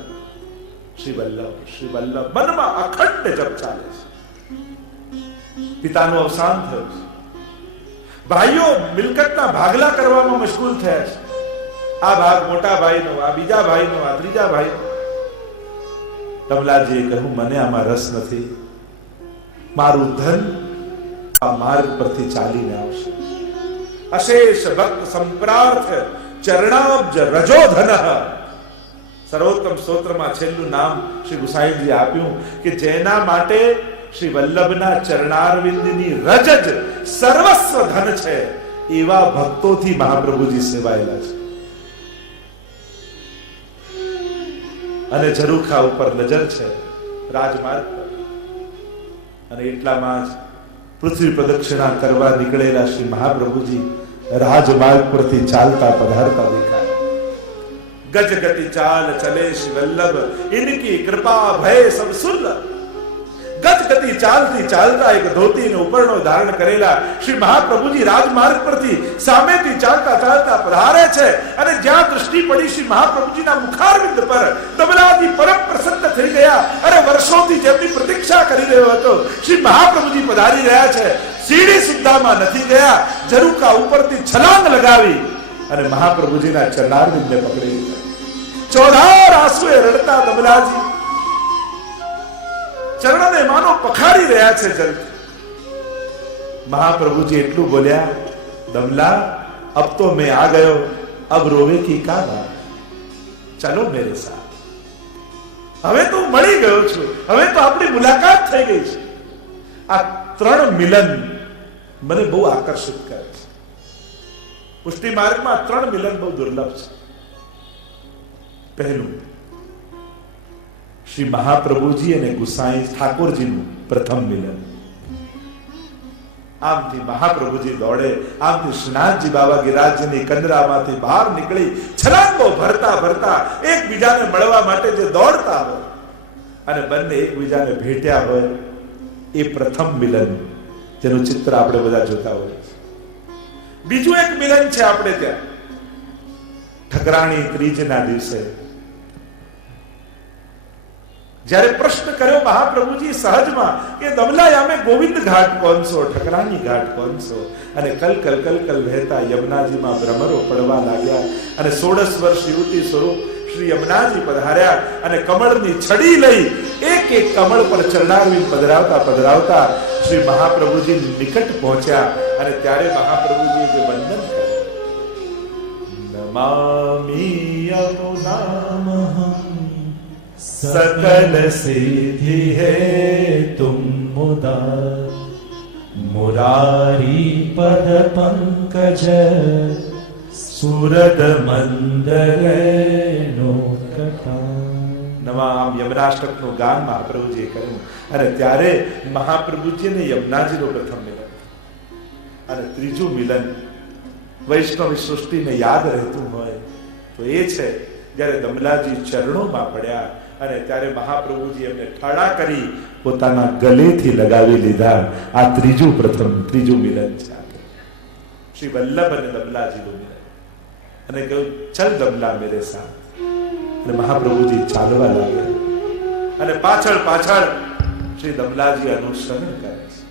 શ્રી વલ્લભ શ્રી વલ્લભ. મનમાં અખંડ જપ ચાલે છે. પિતાનું અવસાન થયું છે, ભાઈઓ મિલકતના ભાગલા કરવામાં મશગુલ થયા છે. આ ભાગ મોટા ભાઈનો, આ બીજા ભાઈનો, આ ત્રીજા ભાઈનો. કમલાજીએ કહ્યું, મને આમાં રસ નથી. મારું ધન આ માર્ગ પરથી ચાલીને આવશે. અશેષ ભક્ત સંપ્રાર્થ ચરણાબ્જ રજોધન. સર્વોત્તમ સ્તોત્રમાં છેલ્લું નામ શ્રી ગુસાઈજી આપ્યું કે જેના માટે શ્રી વલ્લભના ચરણારવિંદની રજ જ સર્વસ્વ ધન છે, એવા ભક્તોથી મહાપ્રભુજી સેવાયેલા છે. અને ઝરૂખા ઉપર નજર છે, રાજમાર્ગ પર, અને એટલામાં જ પૃથ્વી પ્રદક્ષિણા કરવા નીકળેલા શ્રી મહાપ્રભુજી રાજમાર્ગ પરથી ચાલતા પધારતા દેખાય. ગજ ગતિ ચાલ ચલે શ્રી વલ્લભ, ઇનકી કૃપા ભય સબ સુલભ. ગજ ગતિ ચાલતી ચાલતા એક ધોતી ને ઉપરનો ધારણ કરેલા શ્રી મહાપ્રભુજી રાજમાર્ગ પરથી સામેથી ચાલતા ચાલતા પધારે છે. અને જ્યાં દૃષ્ટિ પડી શ્રી મહાપ્રભુજીના મુખારવિંદ પર, દમલાજી પરમ પ્રસન્ન થઈ ગયા. અને વર્ષોથી જેમની પ્રતીક્ષા કરી રહ્યો હતો, શ્રી મહાપ્રભુજી પધારી રહ્યા છે. સીડી સુદ્ધામાં નથી ગયા, ઝરૂખા ઉપરથી છલાંગ લગાવી અને મહાપ્રભુજીના ચરણારવિંદને પકડી લીધા. ચોધાર આંસુએ રડતા દમલાજી ચરણને માનો પખાડી રહ્યા છે. જલ્દી મહાપ્રભુજી એટલું બોલ્યા, દમલા અબ તો મેં આ ગયો, અબ રોવે કી કા બાત, ચલો મેરે સાથ. હવે તો મળી ગયો છું, હવે તો આપણી મુલાકાત થઈ ગઈ છે. આ 3 મિલન મને બહુ આકર્ષિત કરે છે. પુષ્ટિ માર્ગમાં 3 મિલન બહુ દુર્લભ છે. પહેલું, શ્રી મહાપ્રભુજી અને ગુસાઈ ઠાકોરજીનું પ્રથમ મિલન. આમથી મહાપ્રભુજી દોડે, આમથી શ્રીનાથજી બાબા ગિરાજની કંદરામાંથી બહાર નીકળી છલાંગો ભરતા ભરતા એકબીજાને મળવા માટે જે દોડતા હોય અને બંને એકબીજાને ભેટ્યા હોય, એ પ્રથમ મિલન, જેનું ચિત્ર આપણે બધા જોતા હોઈએ. બીજું એક મિલન છે આપણે ત્યાં ઠકરાણી ત્રીજના દિવસે, જ્યારે પ્રશ્ન કર્યો મહાપ્રભુજી સહજમાં કે દમલા યામે ગોવિંદ ઘાટ કોણ છો, ઠકરાણી ઘાટ કોણ છો. અને કલ કલ કલ કલ વહેતા યમુનાજીમાં ભ્રમરો પડવા લાગ્યા. અને 16 વર્ષ યુવતી સ્વરૂપ શ્રી યમુનાજી પધાર્યા અને કમળની છડી લઈ એક એક કમળ પર ચરણારવિંદ પધરાવતા પધરાવતા શ્રી મહાપ્રભુજી નિકટ પહોંચ્યા. અને ત્યારે મહાપ્રભુજીએ જે વંદન કર્યું, નમામિ યમુનામહં सकल सिद्धि है तुम मुदा, मुरारी पद पंकज सुरद मंदर नो कथा. નવા યમનાષ્ટકનું ગાન મહાપ્રભુજીએ કર્યું. અને ત્યારે મહાપ્રભુજી અને યમુનાજીનું પ્રથમ મિલન. અને ત્રીજું મિલન વૈષ્ણવ સૃષ્ટિને યાદ રહેતું હોય તો એ છે જ્યારે દમલાજી ચરણોમાં પડ્યા અને ત્યારે મહાપ્રભુજી એમને ઠાડા કરી પોતાના ગલેથી લગાવી લીધા. આ ત્રીજું મિલન છે શ્રી વલ્લભ અને દમલાજીનું મિલન. અને કહ્યું, ચલ દમલા મેરે સાથ. અને મહાપ્રભુજી ચાલવા લાગ્યા અને પાછળ પાછળ શ્રી દમલાજી અનુસરણ કરે છે.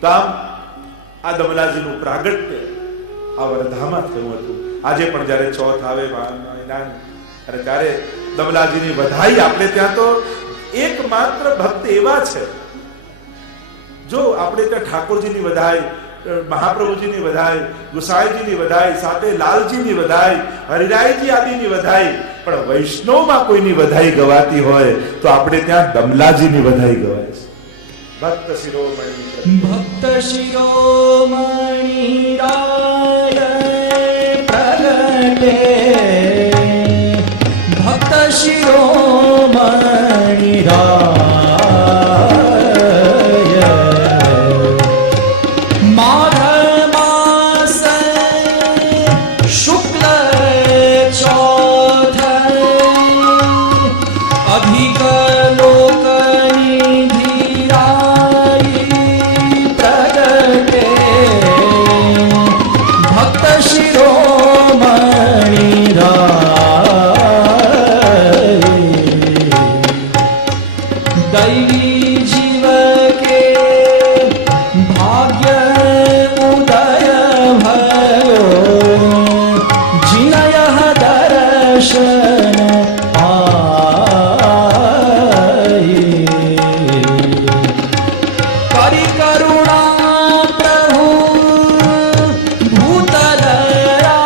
તો આમ આ દમલાજીનું પ્રાગટ્ય આ વર્ધામાં થયું હતું. આજે પણ જયારે ચોથ આવે અને ત્યારે દમલાજીની વધાઈ, આપણે ત્યાં તો એકમાત્ર ભક્ત એવા છે, જો આપણે ત્યાં ઠાકોરજીની વધાઈ, મહાપ્રભુજીની વધાઈ, ગુસાઈજીની વધાઈ, સાથે લાલજીની વધાઈ, હરિરાયજી આદિની વધાઈ, પણ વૈષ્ણવમાં કોઈની વધાઈ ગવાતી હોય તો આપણે ત્યાં દમલાજીની વધાઈ ગવાય છે. ભક્ત શિરોમણી ભક્ત શિરોમણી રાય પ્રગટે, ભક્ત શિરોમણી રાય માઘ માસ શુક્લ ચોથ અધિક લોકની ધીરાઈ પ્રગટે, ભક્ત શિરોમણી રાય દૈવી જીવ કે ભાગ્ય ઉદય ભયો, જીનય દર્શન કરી કરુણા પ્રભુ ભૂતલ રાય,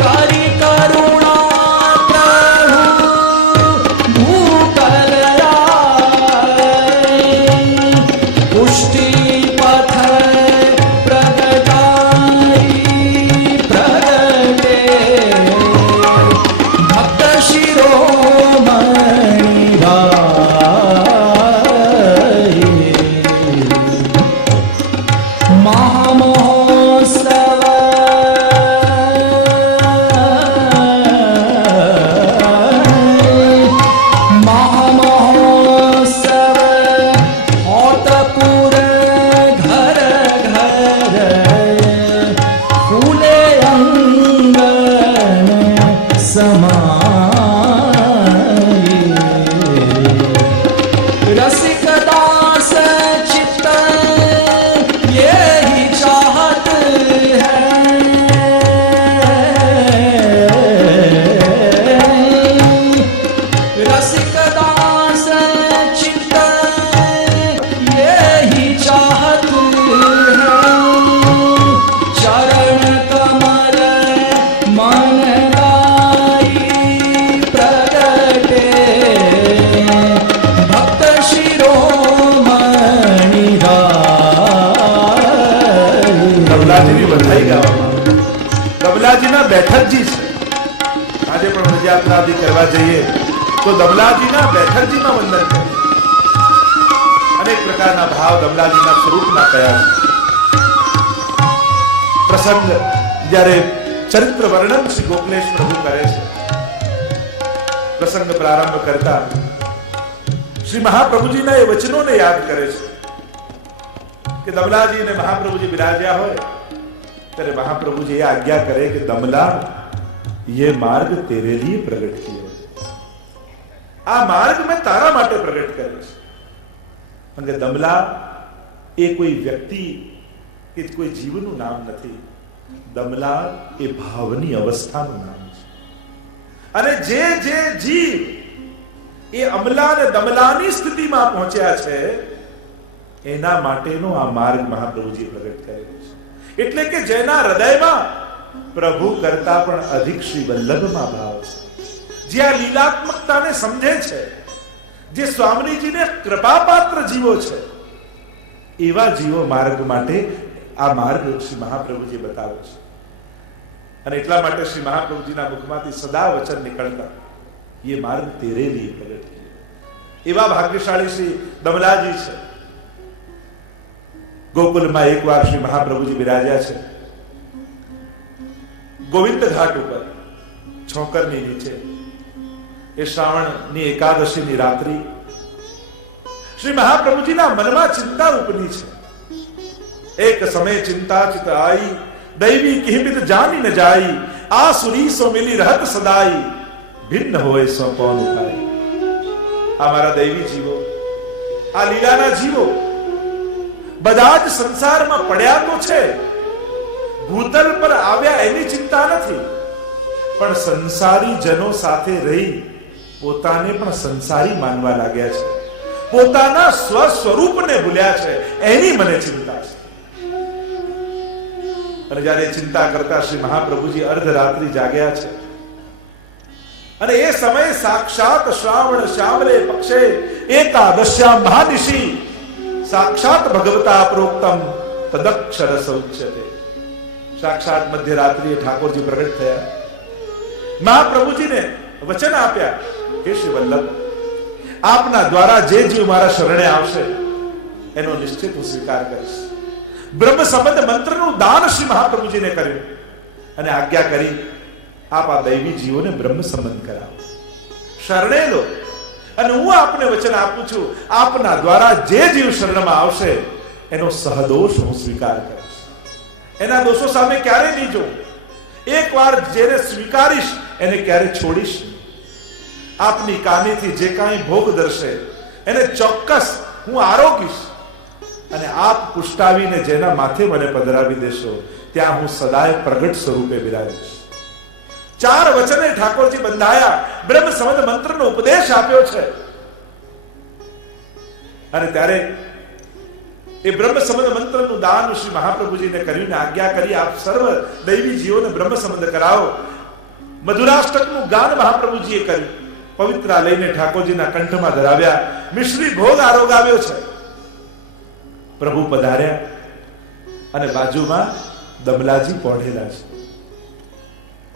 કરી કરુણા પ્રભુ ભૂતલ રાય, પુષ્ટિ પથ પ્રગટાઈ પ્રગટે, ભક્ત શિરોમણી રાય મહામહોત્સવ મહામહોત્સવ હોતપુર ઘર ઘર ફૂલે અંગન સમાઈ, रसिक दास चित्त यही चाहत है, रसिक दास चित्त यही चाहत है, चरण कमल मन लाई प्रगटे, ભક્ત શિરોમણી રાય દમલાજીની વધાઈ ગાવામાં દમલાજીના બેઠકજી છે. આજે પણ રથયાત્રાદી કરવા જઈએ તો દમલાજીના બેઠકજીમાં વંદન કરીએ. અનેક પ્રકારના ભાવ દમલાજીના સ્વરૂપના કયા છે. પ્રસંગ જ્યારે ચરિત્ર વર્ણન શ્રી ગોકલેશ પ્રભુ કરે છે, પ્રસંગ પ્રારંભ કરતા શ્રી મહાપ્રભુજીના એ વચનોને યાદ કરે છે કે દમલાજી અને મહાપ્રભુજી બિરાજ્યા હોય ત્યારે મહાપ્રભુજી એ આજ્ઞા કરે કે દમલા ये मार्ग तेरे लिए प्रकट किया, આ માર્ગ મેં તારા માટે પ્રગટ કર્યો છે. અને દમલા એ કોઈ વ્યક્તિ કે કોઈ જીવનું નામ નથી, દમલા એ ભાવની અવસ્થાનું નામ છે. અને જે જે જીવ એ અમલા અને દમલાની સ્થિતિમાં પહોંચ્યા છે એના માટેનો આ માર્ગ મહાપ્રભુજી પ્રગટ કરેલો છે. એટલે કે જેના હૃદયમાં પ્રભુ કરતા પણ અધિક શ્રી વલ્લભમાં ભાવ છે, જે આ લીલાત્મકતાને સમજે છે, જે સ્વામીજીને કૃપાપાત્ર જીવો છે, એવા જીવો માર્ગ માટે આ માર્ગ શ્રી મહાપ્રભુજી બતાવે છે. અને એટલા માટે શ્રી મહાપ્રભુજીના મુખમાંથી સદા વચન નીકળતા, ये मार्ग तेरे लिए प्रकट किया. એવા ભાગ્યશાળી શ્રી દમલાજી છે. ગોકુલમાં એકવાર શ્રી મહાપ્રભુજી બિરાજ્યા છે. ગોવિંદ ઘાટ ઉપર છોકરની નીચે એ શ્રાવણની એકાદશીની રાત્રિ શ્રી મહાપ્રભુજીના મનમાં ચિંતા ઉપની છે. એક સમય ચિંતા ચિત આઈ, દૈવી કિહબિત જાની ન જાઈ, આસુરી સો મિલી રહત સદાઈ, ભિન્ન હોય સો કોણ ઉપાય. આ મારા દૈવી જીવો, આ લીલાના જીવો બધા જ સંસારમાં પડ્યા તો છે, ભૂતલ પર આવ્યા એની ચિંતા નથી, પણ સંસારી જનો સાથે રહી પોતાને પણ સંસારી માનવા લાગ્યા છે, પોતાના સ્વ સ્વરૂપને ભૂલ્યા છે, એની મને ચિંતા છે. અને જ્યારે ચિંતા કરતા શ્રી મહાપ્રભુજી અર્ધરાત્રિ જાગ્યા છે અને એ સમયે સાક્ષાત શ્રાવણ શ્યામલે પક્ષે એકાદશ્યામ મહાનિશી સાક્ષાત ભગવતા પ્રોક્તમ તદક્ષર સૌચ્યતે. સાક્ષાત મધ્યરાત્રિએ ઠાકોરજી પ્રગટ થયા, મહાપ્રભુજીને વચન આપ્યા, હે શ્રી વલ્લભ, આપના દ્વારા જે જીવ મારા શરણે આવશે એનો નિશ્ચિત હું સ્વીકાર કરીશ. બ્રહ્મ સંબંધ મંત્રનું દાન શ્રી મહાપ્રભુજીને કર્યું અને આજ્ઞા કરી, આપ આ દૈવી જીવોને બ્રહ્મ સંબંધ કરાવો, શરણે લો, અને હું આપને વચન આપું છું, આપના દ્વારા જે જીવ શરણમાં આવશે એનો સહદોષ હું સ્વીકાર કરીશ, એના દોષો સામે ક્યારે નહીં જોઉં. એકવાર જેને સ્વીકારીશ એને ક્યારે છોડીશ. આપની કાનેથી જે કાંઈ ભોગ દર્શે એને ચોક્કસ હું આરોગીશ, અને આપ પુષ્ટાવીને જેના માથે મને પધરાવી દેશો ત્યાં હું સદાય પ્રગટ સ્વરૂપે બિરાજીશ. 4 વચને ઠાકોરજી બંધાયા, બ્રહ્મ સંબંધ મંત્રનો ઉપદેશ આપ્યો છે. અને ત્યારે એ બ્રહ્મ સંબંધ મંત્રનું દાન શ્રી મહાપ્રભુજીને કર્યું ને આજ્ઞા કરી, આપ સર્વ દૈવી જીવોને બ્રહ્મ સંબંધ કરાવો. મધુરાષ્ટકનું ગાન મહાપ્રભુજીએ કર્યું, પવિત્રા લઈને ઠાકોરજીના કંઠમાં ધરાવ્યા, મિશ્રી ભોગ આરોગાવ્યો છે. પ્રભુ પધાર્યા અને બાજુમાં દમલાજી પહોંચેલા છે.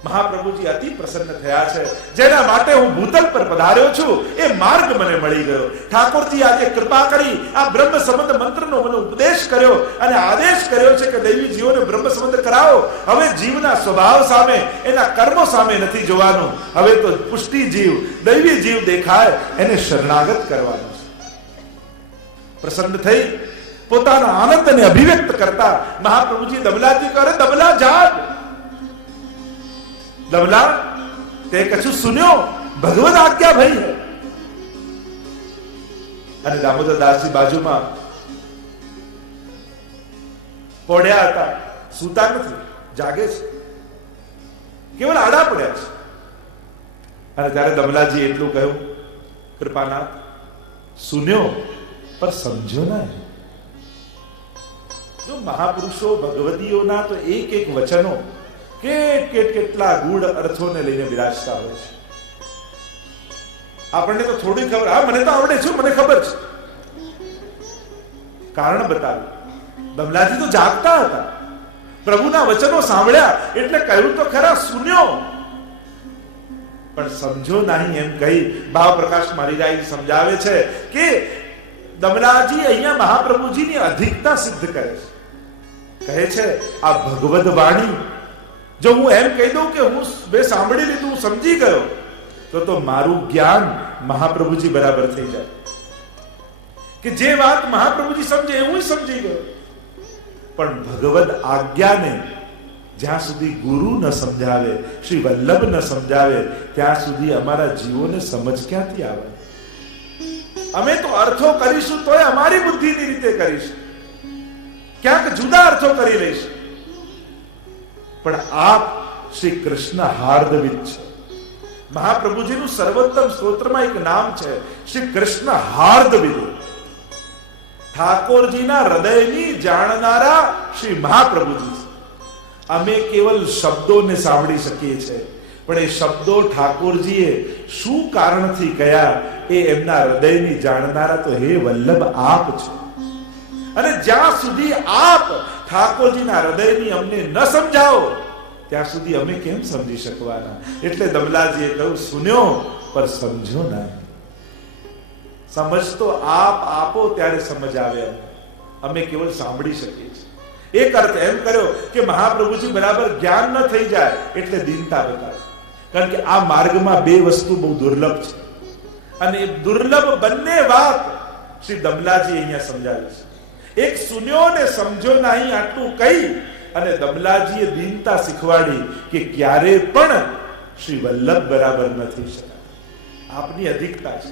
મહાપ્રભુજી અતિ પ્રસન્ન થયા છે. જેના માટે હું ભૂતલ પર પધાર્યો છું એ માર્ગ મને મળી ગયો. ઠાકોરજી આજે કૃપા કરી આ બ્રહ્મ સંબંધ મંત્રનો મને ઉપદેશ કર્યો અને આદેશ કર્યો છે કે દૈવી જીવોને બ્રહ્મ સંબંધ કરાવો. હવે જીવના સ્વભાવ સામે, એના કર્મો સામે નથી જોવાનું, હવે તો પુષ્ટિ જીવ, દૈવી જીવ દેખાય એને શરણાગત કરવાનું છે. પ્રસન્ન થઈ પોતાના આનંદને અભિવ્યક્ત કરતા મહાપ્રભુજી દમલાજી કરે, દમલા જાગ, दमला ते कछु सुन्यो, भगवत आज्ञा भई है. અને દામોદર દાસજી બાજુમાં પડ્યા હતા, સૂતા નથી, જાગે છે, કેવળ આડા પડ્યા છે. અને ત્યારે દમલાજી એટલું કહ્યું, કૃપાનાથ, સુન્યો પર સમજો ના. જો મહાપુરુષો ભગવદીઓના તો એક એક વચનો કેટલા ગૂઢ અર્થોને લઈને બિરાજતા હોય છે. આપણને તો થોડી ખબર, હા મને તો આવડે છે, મને ખબર છે, કારણ બતાવ્યું. દમલાજી તો જાગતા હતા, પ્રભુના વચનો સાંભળ્યા એટલે કહ્યું તો ખરા, સુન્યો પણ સમજો નહીં એમ કહી ભાવ પ્રકાશ મારીરાય સમજાવે છે કે દમલાજી અહીંયા મહાપ્રભુજીની અધિકતા સિદ્ધ કરે છે. કહે છે આ ભગવદ વાણી જો હું એમ કહી દઉં કે હું બે સાંભળી લીધું, હું સમજી ગયો, તો મારું જ્ઞાન મહાપ્રભુજી બરાબર થઈ જાય. કે જે વાત મહાપ્રભુજી સમજે એ હું સમજી ગયો. પણ ભગવદ આજ્ઞાને જ્યાં સુધી ગુરુ ન સમજાવે, શ્રી વલ્લભ ન સમજાવે, ત્યાં સુધી અમારા જીવોને સમજ ક્યાંથી આવે? અમે તો અર્થો કરીશું તોય અમારી બુદ્ધિની રીતે કરીશું, ક્યાંક જુદા અર્થો કરી લઈશું. પણ આપ શ્રી કૃષ્ણ હાર્દવિદ છે. મહાપ્રભુજીનું સર્વોત્તમ સ્તોત્રમાં એક નામ છે, શ્રી કૃષ્ણ હાર્દવિદ. ઠાકોરજીના હૃદયની જાણનારા શ્રી મહાપ્રભુજી. અમે કેવલ શબ્દોને સાંભળી શકીએ છીએ, પણ એ શબ્દો ઠાકોરજીએ શું કારણથી કયા એ એમના હૃદયની જાણનારા તો હે વલ્લભ આપ છો. અને જ્યાં સુધી આપ ઠાકોરજીના હૃદયની અમને ન સમજાવો ત્યાં સુધી અમે કેમ સમજી શકવાના? એટલે દમલાજીએ કહ્યું, સુન્યો પર સમજો ના. સમજ તો આપ આપો ત્યારે સમજ આવે, અમે કેવળ સાંભળી શકીએ છીએ. એક અર્થ એમ કર્યો કે મહાપ્રભુજી બરાબર જ્ઞાન ન થઈ જાય એટલે દીનતા બતાવે. કારણ કે આ માર્ગમાં બે વસ્તુ બહુ દુર્લભ છે, અને એ દુર્લભ બંને વાત શ્રી દમલાજી અહીંયા સમજાવી છે. એક સુન્યો ને સમજો નહીં આટલું કહી અને દમલાજીએ દીનતા શીખવાડી કે ક્યારે પણ શ્રી વલ્લભ બરાબર નથી શકાય. આપની અધિકતા છે.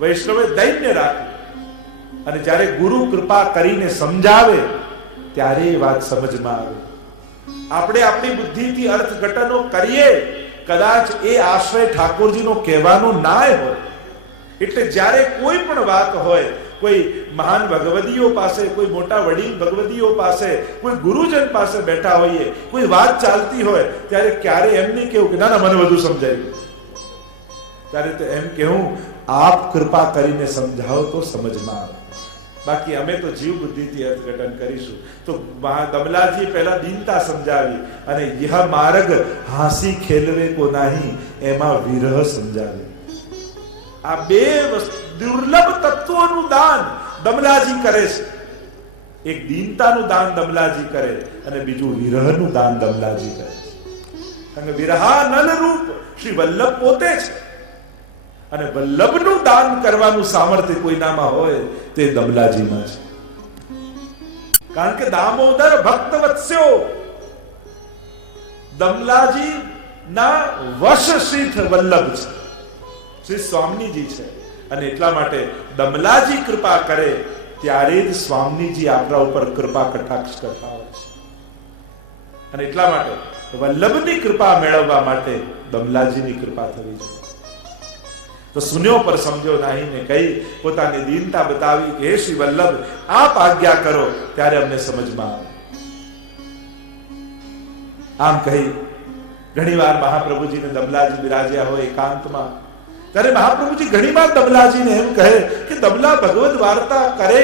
વૈષ્ણવે દૈન્ય રાખ્યું અને જ્યારે ગુરુ કૃપા કરીને સમજાવે ત્યારે એ વાત સમજમાં આવે. આપણે આપણી બુદ્ધિથી અર્થઘટનો કરીએ, કદાચ એ આશ્રય ઠાકોરજીનો કહેવાનો નાય હોય. એટલે જ્યારે કોઈ પણ વાત હોય, કોઈ મહાન ભગવદીઓ પાસે, કોઈ મોટા વડીલ ભગવદીઓ પાસે, કોઈ ગુરુજન પાસે બેઠા હોઈએ, કોઈ વાત ચાલતી હોય, ત્યારે ક્યારે એમ નહીં કેવું કે ના ના મને બધું સમજાયું. ત્યારે તો એમ કેવું આપ કૃપા કરીને સમજાવો તો સમજમાં આવે. બાકી અમે તો જીવ બુદ્ધિથી અર્થઘટન કરીશું. તો દમલાજી પહેલા દીનતા સમજાવી અને યહ માર્ગ હાસી ખેલવે કો નહીં, એમાં વિરહ સમજાવી. આ બે દુર્લભ તત્વોનું દાન દમલાજી કરે છે. એક દીનતાનું દાન દમલાજી કરે અને બીજું વિરહનું દાન દમલાજી કરે છે. કારણ કે વિરહા નલ રૂપ શ્રી વલ્લભ પોતે છે અને વલ્લભનું દાન કરવાનું સામર્થ્ય કોઈનામાં હોય તે દમલાજીમાં છે. કારણ કે દામોદર ભક્ત વત્સ્યો દમલાજી ના વશ શ્રી વલ્લભ છે, શ્રી સ્વામીજી છે. અને એટલા માટે દમલાજી કૃપા કરે ત્યારે જ સ્વામીજી આપણા ઉપર કૃપા કટાક્ષ કરતા હોય છે. અને એટલા માટે વલ્લભની કૃપા મેળવવા માટે દમલાજીની કૃપા થવી જોઈએ. તો સુન્યો પર સમજો નહીં ને કહી પોતાની દીનતા બતાવી કે હે શ્રી વલ્લભ આપ આજ્ઞા કરો ત્યારે અમને સમજમાં આવે. આમ કહી ઘણીવાર મહાપ્રભુજીને દમલાજી બિરાજ્યા હોય એકાંતમાં, ત્યારે મહાપ્રભુજી ઘણીવાર દમલાજીને એમ કહે કે દમલા ભગવદ વાર્તા કરે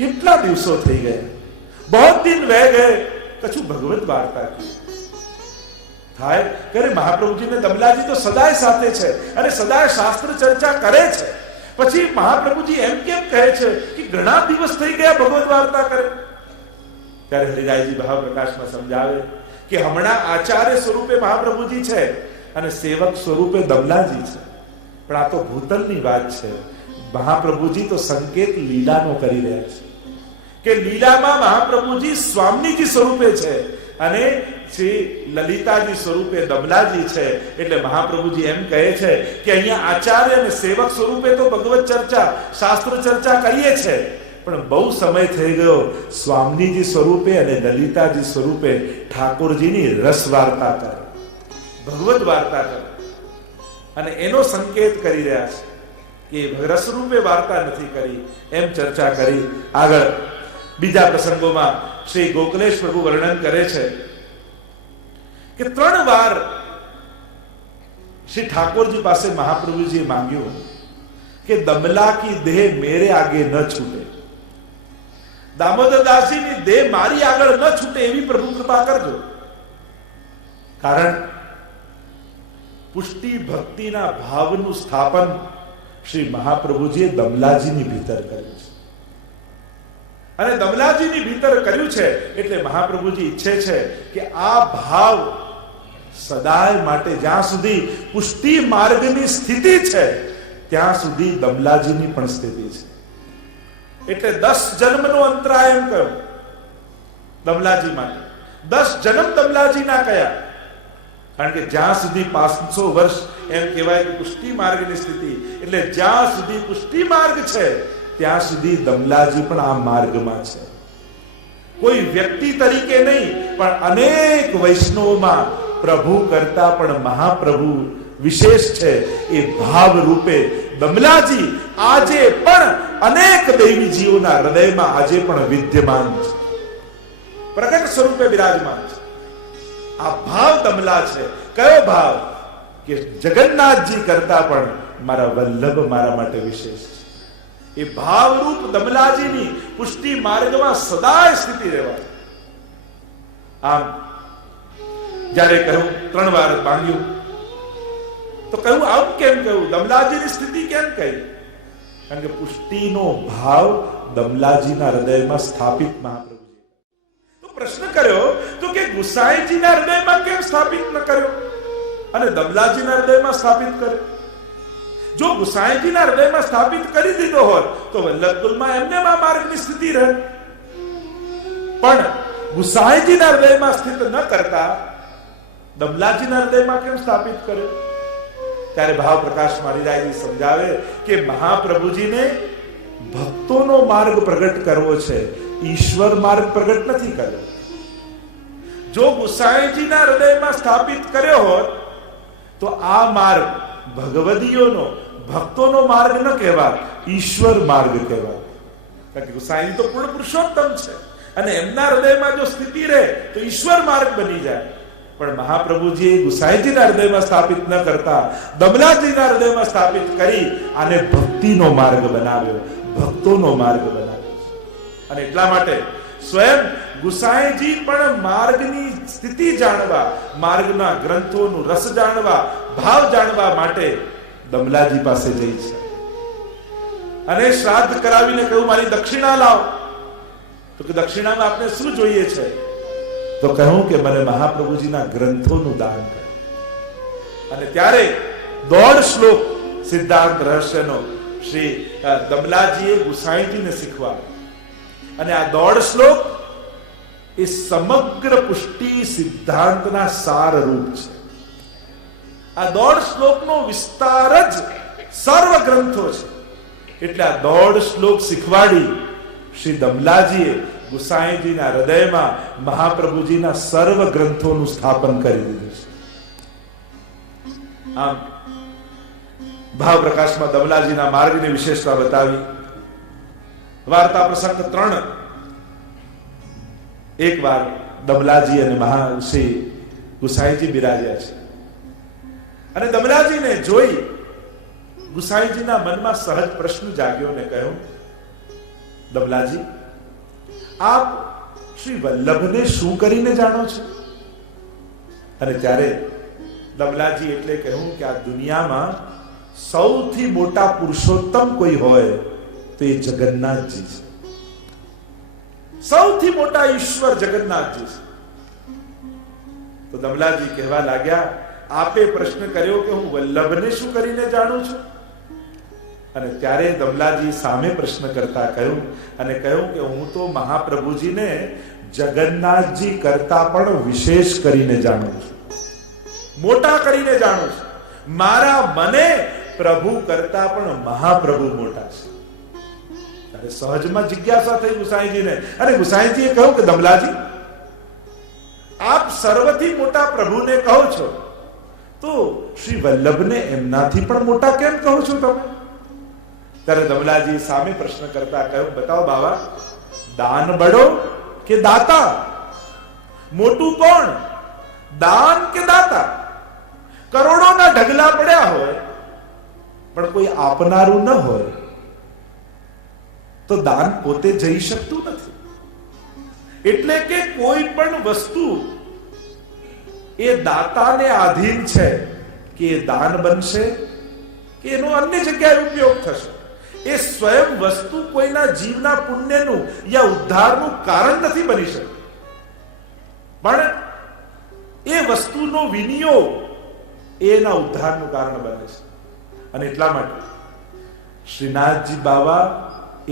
કેટલા દિવસો થઈ ગયા, બહુ દિન વહે ગયે, કછું ભગવદ વાર્તા કી થાય. કરે મહાપ્રભુજીને દમલાજી તો સદાય સાથે છે અને સદાય શાસ્ત્ર ચર્ચા કરે છે. પછી મહાપ્રભુજી એમ કેમ કહે છે કે ઘણા દિવસ થઈ ગયા ભગવદ વાર્તા કરે? ત્યારે હરિરાયજી ભાવ પ્રકાશમાં સમજાવે કે હમણાં આચાર્ય સ્વરૂપે મહાપ્રભુજી છે અને સેવક સ્વરૂપે દમલાજી છે. પણ આ તો ભૂતલની વાત છે. મહાપ્રભુજી તો સંકેત લીલાનો કરી રહ્યા છે કે લીલામાં મહાપ્રભુજી સ્વામીજી સ્વરૂપે છે અને શ્રી લલિતાજી સ્વરૂપે દમલાજી છે. એટલે મહાપ્રભુજી એમ કહે છે કે અહીંયા આચાર્ય અને સેવક સ્વરૂપે તો ભગવત ચર્ચા શાસ્ત્ર ચર્ચા કરીએ છે, પણ બહુ સમય થઈ ગયો સ્વામીજી સ્વરૂપે અને લલિતાજી સ્વરૂપે ઠાકોરજીની રસ વાર્તા કરે, ભગવત વાર્તા કરે. અને એનો સંકેત કરી રહ્યા છે કે રસરૂપે વાર્તા નથી કરી, એમ ચર્ચા કરી. આગળ બીજા પ્રસંગોમાં શ્રી ગોકલેશ પ્રભુ વર્ણન કરે છે કે 3 વાર શ્રી ઠાકોરજી પાસે મહાપ્રભુજીએ માંગ્યું કે દમલા કી દેહ મેરે આગે ન છૂટે, દામોદર દાસજીની દેહ મારી આગળ ન છૂટે એવી પ્રભુ કૃપા કરજો. કારણ પુષ્ટિ ભક્તિના ભાવનું સ્થાપન શ્રી મહાપ્રભુજીએ દમલાજીની ભીતર કર્યું છે. અને દમલાજીની ભીતર કર્યું છે એટલે મહાપ્રભુજી ઈચ્છે છે કે આ ભાવ સદાય માટે, જ્યાં સુધી પુષ્ટિ માર્ગની સ્થિતિ છે ત્યાં સુધી દમલાજીની પણ સ્થિતિ છે. એટલે 10 જન્મનો અંતરાય એમ કહ્યું દમલાજી માટે. 10 જન્મ દમલાજી ના કયા, કારણ કે જ્યાં સુધી 500 વર્ષ એમ કહેવાય કે પુષ્ટિ માર્ગની સ્થિતિ, એટલે જ્યાં સુધી પુષ્ટિ માર્ગ છે ત્યાં સુધી દમલાજી પણ આ માર્ગમાં છે. કોઈ વ્યક્તિ તરીકે નહીં, પણ અનેક વૈષ્ણવોમાં પ્રભુ કરતા પણ મહાપ્રભુ વિશેષ છે. એ ભાવ રૂપે દમલાજી આજે પણ અનેક દૈવી જીવોના હૃદયમાં આજે પણ વિદ્યમાન છે, પ્રગટ સ્વરૂપે બિરાજમાન છે. આ ભાવ દમલા છે. કયો ભાવ? કે જગન્નાથજી કરતા પણ મારા વલ્લભ મારા માટે વિશેષ છે. એ ભાવરૂપ દમલાજીની પુષ્ટિ માર્ગમાં સદાય સ્થિતિ રહેવા. આમ જ્યારે કહ્યું 3 વાર માંગ્યું તો કહ્યું આમ કેમ કહ્યું, દમલાજીની સ્થિતિ કેમ કહી? કારણ કે પુષ્ટિનો ભાવ દમલાજીના હૃદયમાં સ્થાપિત મહાપ્રભુજી. તો પ્રશ્ન કર્યો તો કે ગુસાઈજીના હૃદયમાં કેમ સ્થાપિત ન કર્યો અને દમલાજીના હૃદયમાં સ્થાપિત કર્યો? જો ગુસાઈજીના હૃદયમાં સ્થાપિત કરી દીધો હોત તો વલ્લભકુલમાં એમને આ માર્ગની સ્થિતિ રહે. પણ ગુસાઈજીના હૃદયમાં સ્થિત ન કરતા દમલાજીના હૃદયમાં કેમ સ્થાપિત કર્યો? ત્યારે ભાવ પ્રકાશ મારીરાયજી સમજાવે કે મહાપ્રભુજીને ભક્તોનો માર્ગ પ્રગટ કરવો છે, ઈશ્વર માર્ગ પ્રગટ નથી કર્યો. જો ગુસાઈજીના હૃદયમાં સ્થાપિત કર્યો હોત તો આ માર્ગ ભગવદીયોનો, ભક્તોનો માર્ગ ન કહેવાય, ઈશ્વર માર્ગ કહેવાય. કારણ કે ગુસાઈ તો પૂર્ણ પુરુષોત્તમ છે અને એમના હૃદયમાં જો સ્થિતિ રહે તો ઈશ્વર માર્ગ બની જાય. પણ મહાપ્રભુજીએ ગુસાઈજીના હૃદયમાં સ્થાપિત ન કરતા દમલાજીના હૃદયમાં સ્થાપિત કરી આને ભક્તિનો માર્ગ બનાવ્યો, ભક્તોનો માર્ગ બનાવ્યો. અને એટલા માટે સ્વયં ગુસાઈજી પણ માર્ગની સ્થિતિ જાણવા, માર્ગના ગ્રંથોનું રસ જાણવા, ભાવ જાણવા માટે દમલાજી પાસે જઈ છે. અને શ્રાદ્ધ કરાવીને કહ્યું મારી દક્ષિણા લાવ. તો કે દક્ષિણામાં આપને શું જોઈએ છે? તો કહ્યું કે મને મહાપ્રભુજીના ગ્રંથોનું દાન કરો. અને ત્યારે 1.5 શ્લોક સિદ્ધાંત રહસ્યનો શ્રી દમલાજીએ ગુસાઈજીને શીખવાડ્યો. અને આ 1.5 શ્લોક એ સમગ્ર પુષ્ટિ સિદ્ધાંતના સાર રૂપ છે. આ 1.5 શ્લોકનો વિસ્તાર જ સર્વ ગ્રંથો છે. એટલે આ 1.5 શ્લોક શીખવાડી શ્રી દમલાજીએ ગુસાઈજીના હૃદયમાં મહાપ્રભુજીના સર્વ ગ્રંથોનું સ્થાપન કરી દીધું છે. આમ ભાવ પ્રકાશમાં દમલાજીના માર્ગની વિશેષતા બતાવી. વાર્તા પ્રસંગ 3. એક વાર દમલાજી અને શ્રી ગુસાઈજી બિરાજ્યા છે અને દમલાજીને જોઈ ગુસાઈજીના મનમાં સહજ પ્રશ્ન જાગ્યો અને કહ્યું, દમલાજી, આપ શ્રી વલ્લભને શું કરીને જાણો છો? અને ત્યારે દમલાજી એટલે કહ્યું કે આ દુનિયામાં સૌથી મોટા પુરુષોત્તમ કોઈ હોય તો એ જગન્નાથજી છે. સૌથી મોટા ઈશ્વર જગન્નાથજી છે. તો દમલાજી કહેવા લાગ્યા, આપે પ્રશ્ન કર્યો કે હું વલ્લભને શું કરીને જાણું છું? અને ત્યારે દમલાજી સામે પ્રશ્ન કરતા કહ્યું કે હું તો મહાપ્રભુજીને જગન્નાથજી કરતા પણ વિશેષ કરીને જાણું છું, મોટા કરીને જાણું છું. મારા મને પ્રભુ કરતા પણ મહાપ્રભુ મોટા છે. ત્યારે સહજમાં જિજ્ઞાસા થઈ ગુસાઈજીને. અને ગુસાઈજીએ કહ્યું કે દમલાજી, આપ સર્વથી મોટા પ્રભુને કહો છો તો શ્રી વલ્લભને એમનાથી પણ મોટા કેમ કહો છો તમે? ત્યારે દમલાજી સામે પ્રશ્ન કરતા કહ્યું, બતાવો બાબા, દાન બડો કે દાતા? મોટું કોણ, દાન કે દાતા? કરોડોના ઢગલા પડ્યા હોય પણ કોઈ આપનારું ન હોય તો દાન પોતે જઈ શકતું નથી. એટલે કે કોઈ પણ વસ્તુ એ દાતાને આધીન છે કે એ દાન બનશે કે એનો અન્ય જગ્યાએ ઉપયોગ થશે. એ સ્વયં વસ્તુ કોઈના જીવના પુણ્યનું યા ઉદ્ધારનું કારણ નથી બની શકતી, પણ એ વસ્તુનો વિનિયોગ એના ઉદ્ધારનું કારણ બને છે. અને એટલા માટે શ્રીનાથજી બાવા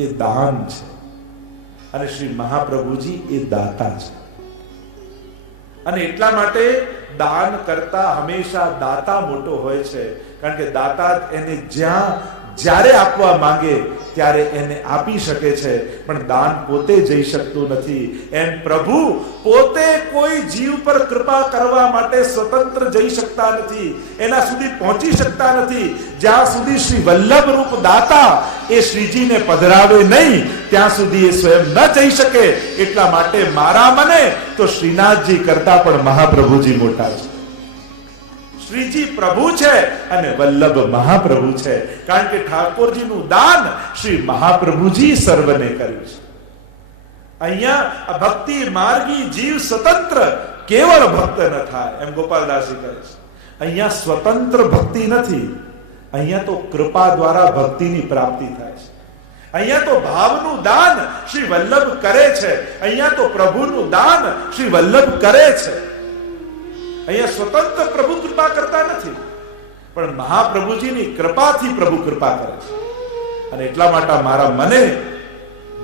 એ દાન છે અને શ્રી મહાપ્રભુજી એ દાતા છે. અને એટલા માટે દાન કરતા હંમેશા દાતા મોટો હોય છે. કારણ કે દાતા એને જ્યારે આપવા માંગે ત્યારે એને આપી શકે છે, પણ દાન પોતે જઈ શકતું નથી. એમ પ્રભુ પોતે કોઈ જીવ પર કૃપા કરવા માટે સ્વતંત્ર જઈ શકતા નથી, એના સુધી પહોંચી શકતા નથી જ્યાં સુધી શ્રી વલ્લભ રૂપ દાતા એ શ્રીજીને પધરાવે નહીં ત્યાં સુધી એ સ્વયં ન જઈ શકે. એટલા માટે મારા મને તો શ્રીનાથજી કરતા પણ મહાપ્રભુજી મોટા છે. શ્રીજી પ્રભુ છે અને વલ્લભ મહાપ્રભુ છે. કારણ કે ઠાકોરજીનું દાન શ્રી મહાપ્રભુજી સર્વને કર્યું છે. અહીંયા ભક્તિ માર્ગી જીવ સ્વતંત્ર કેવળ ભક્ત ન થાય, એમ ગોપાલદાસજી કહે છે. અહીંયા સ્વતંત્ર ભક્તિ નથી, અહીંયા તો કૃપા દ્વારા ભક્તિની પ્રાપ્તિ થાય છે. અહીંયા તો ભાવનું દાન શ્રી વલ્લભ કરે છે, અહીંયા તો પ્રભુનું દાન શ્રી વલ્લભ કરે છે. અહીંયા સ્વતંત્ર પ્રભુ કૃપા કરતા નથી, પણ મહાપ્રભુજીની કૃપાથી પ્રભુ કૃપા કરે છે. અને એટલા માટે મારા મને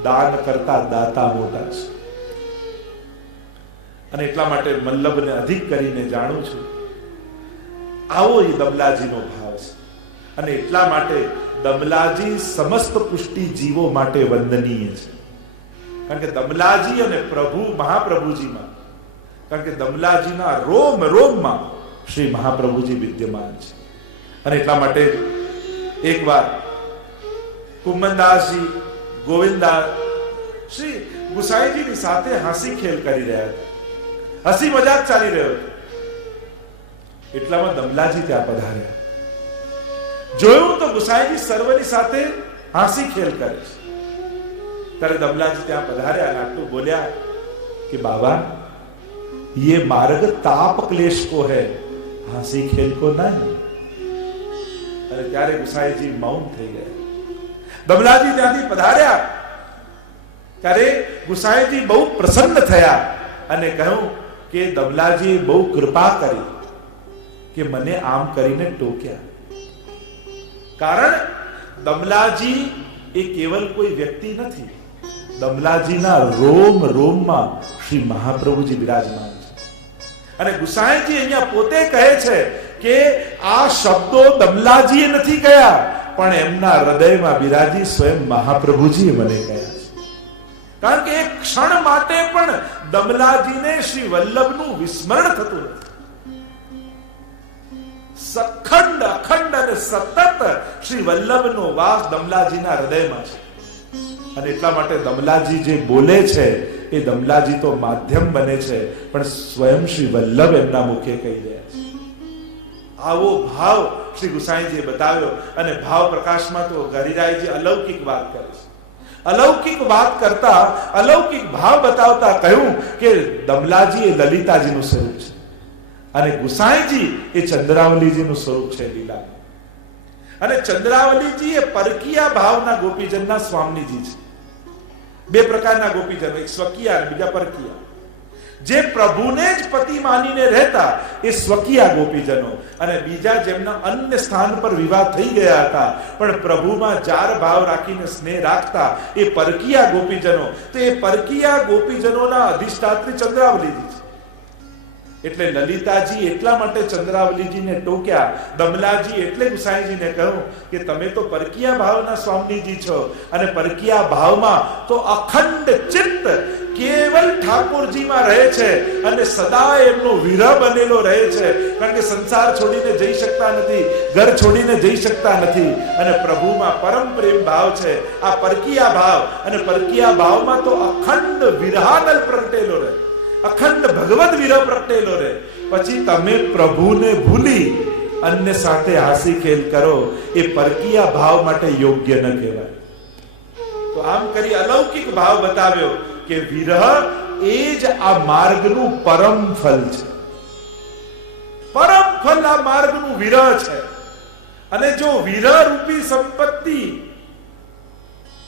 દાન કરતા દાતા મોટા છે. અને એટલા માટે મલ્લભને અધિક કરીને જાણું છું. આવો એ દમલાજીનો ભાવ છે. અને એટલા માટે દમલાજી સમસ્ત પુષ્ટિ જીવો માટે વંદનીય છે. કારણ કે દમલાજી અને પ્રભુ મહાપ્રભુજીમાં, કારણ કે દમલાજીના રોમ રોમમાં શ્રી મહાપ્રભુજી વિદ્યમાન છે. અને એટલા માટે એકવાર કુમનદાસજી ગોવિંદદાસ શ્રી ગુસાઈજીની સાથે હસી ખેલ કરી રહ્યા હતા, હસી મજાક ચાલી રહ્યો હતો. એટલામાં દમલાજી ત્યાં પધાર્યા. જોયું તો ગુસાઈજી સર્વની સાથે હાસી ખેલ કરે છે. ત્યારે દમલાજી ત્યાં પધાર્યા અને આટલું બોલ્યા કે બાબા, ये मार्ग ताप क्लेश को है, हासी खेल को नहीं. અને ત્યારે ગુસાઈજી મૌન થઈ ગયા. દમલાજી ત્યાંથી પધાર્યા ત્યારે ગુસાઈજી બહુ પ્રસન્ન થયા અને કહ્યું કે દમલાજીએ બહુ કૃપા કરી કે મને આમ કરીને ટોક્યા. કારણ દમલાજી એ કેવલ કોઈ વ્યક્તિ નથી, દમલાજીના રોમ રોમમાં શ્રી મહાપ્રભુજી બિરાજમાન છે. અને ગુસાઈજી અહીંયા પોતે કહે છે કે આ શબ્દો દમલાજીએ નથી કહ્યા, પણ એમના હૃદયમાં બિરાજી સ્વયં મહાપ્રભુજીએ મને કહ્યા છે. કારણ કે એક ક્ષણ માટે પણ દમલાજીને શ્રી વલ્લભનું વિસ્મરણ થતું નથી. સખંડ અખંડ અને સતત શ્રી વલ્લભનો વાસ દમલાજીના હૃદયમાં છે. અને એટલા માટે દમલાજી જે બોલે છે એ દમલાજી તો માધ્યમ બને છે, પણ સ્વયં શ્રી વલ્લભ એમના મુખે કહી રહ્યા છે. આવો ભાવ શ્રી ગુસાઈજીએ બતાવ્યો. અને ભાવ પ્રકાશમાં તો હરિરાયજી અલૌકિક વાત કરે છે. અલૌકિક વાત કરતા અલૌકિક ભાવ બતાવતા કહ્યું કે દમલાજી એ લલિતાજીનું સ્વરૂપ છે અને ગુસાઈજી એ ચંદ્રાવલીજીનું સ્વરૂપ છે લીલા. અને ચંદ્રાવલીજી એ પરકીયા ભાવના ગોપીજનના સ્વામીજી છે. બે પ્રકારના ગોપીજનો, એક સ્વકીયા અને બીજા પરકીયા. જે પ્રભુને જ પતિ માનીને રહેતા એ સ્વકીયા ગોપીજનો, અને બીજા જેમના અન્ય સ્થાન પર વિવાહ થઈ ગયા હતા પણ પ્રભુમાં જાર ભાવ રાખીને સ્નેહ રાખતા એ પરકીયા ગોપીજનો. તો એ પરકીયા ગોપીજનોના અધિષ્ઠાત્રી ચંદ્રાવલીજી છે. એટલે લલિતાજી એટલા માટે ચંદ્રાવલીજીને ટોક્યા, દમલાજી એટલે ગુસાઈજીને કહ્યું કે તમે તો પરકીયા ભાવના સ્વામીજી છો, અને પરકીયા ભાવમાં તો અખંડ ચિત્ત કેવલ ઠાકોરજીમાં રહે છે અને સદા એમનો વિરહ બનેલો રહે છે. કારણ કે સંસાર છોડીને જઈ શકતા નથી, ઘર છોડીને જઈ શકતા નથી, અને પ્રભુમાં પરમ પ્રેમ ભાવ છે આ પરકીયા ભાવ. અને પરકીયા ભાવમાં તો અખંડ વિરહાનલ પ્રગટેલો રહે, અખંડ ભગવદ વિરહ પ્રગટેલો રહે. પછી તમે પ્રભુને ભૂલી અન્ય સાથે હાસી ખેલ કરો, એ પરકીયા ભાવ માટે યોગ્ય ન કહેવાય. તો આમ કરી અલૌકિક ભાવ બતાવ્યો કે વિરહ એ જ આ માર્ગનું પરમ ફલ છે. પરમ ફલ આ માર્ગનું વિરહ છે. અને જો વિરહ રૂપી સંપત્તિ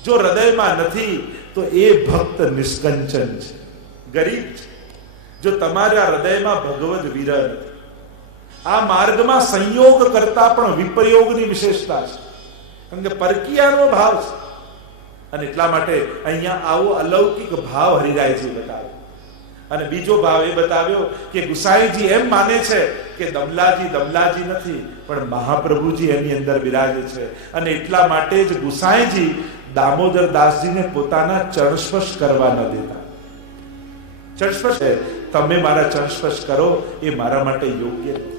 જો હૃદયમાં નથી તો એ ભક્ત નિષ્કંચન છે, ગરીબ છે. જો તમારા હૃદયમાં ભગવદ વિરહ નથી, આ માર્ગમાં સંયોગ કરતા પણ વિપરયોગની વિશેષતા છે. કારણ કે પરકીયાનો ભાવ છે. અને એટલા માટે અહીંયા આવો અલૌકિક ભાવ હરિરાયજી બતાવ્યો. અને બીજો ભાવ એ બતાવ્યો કે ગુસાઈજી એમ માને છે કે દમલાજી દમલાજી નથી, પણ મહાપ્રભુજી એની અંદર બિરાજે છે. અને એટલા માટે જ ગુસાઈજી દામોદર દાસજીને પોતાના ચરણસ્પર્શ કરવા ન દેતા. ચરણસ્પર્શ તમે મારા ચરણસ્પર્શ કરો એ મારા માટે યોગ્ય નથી.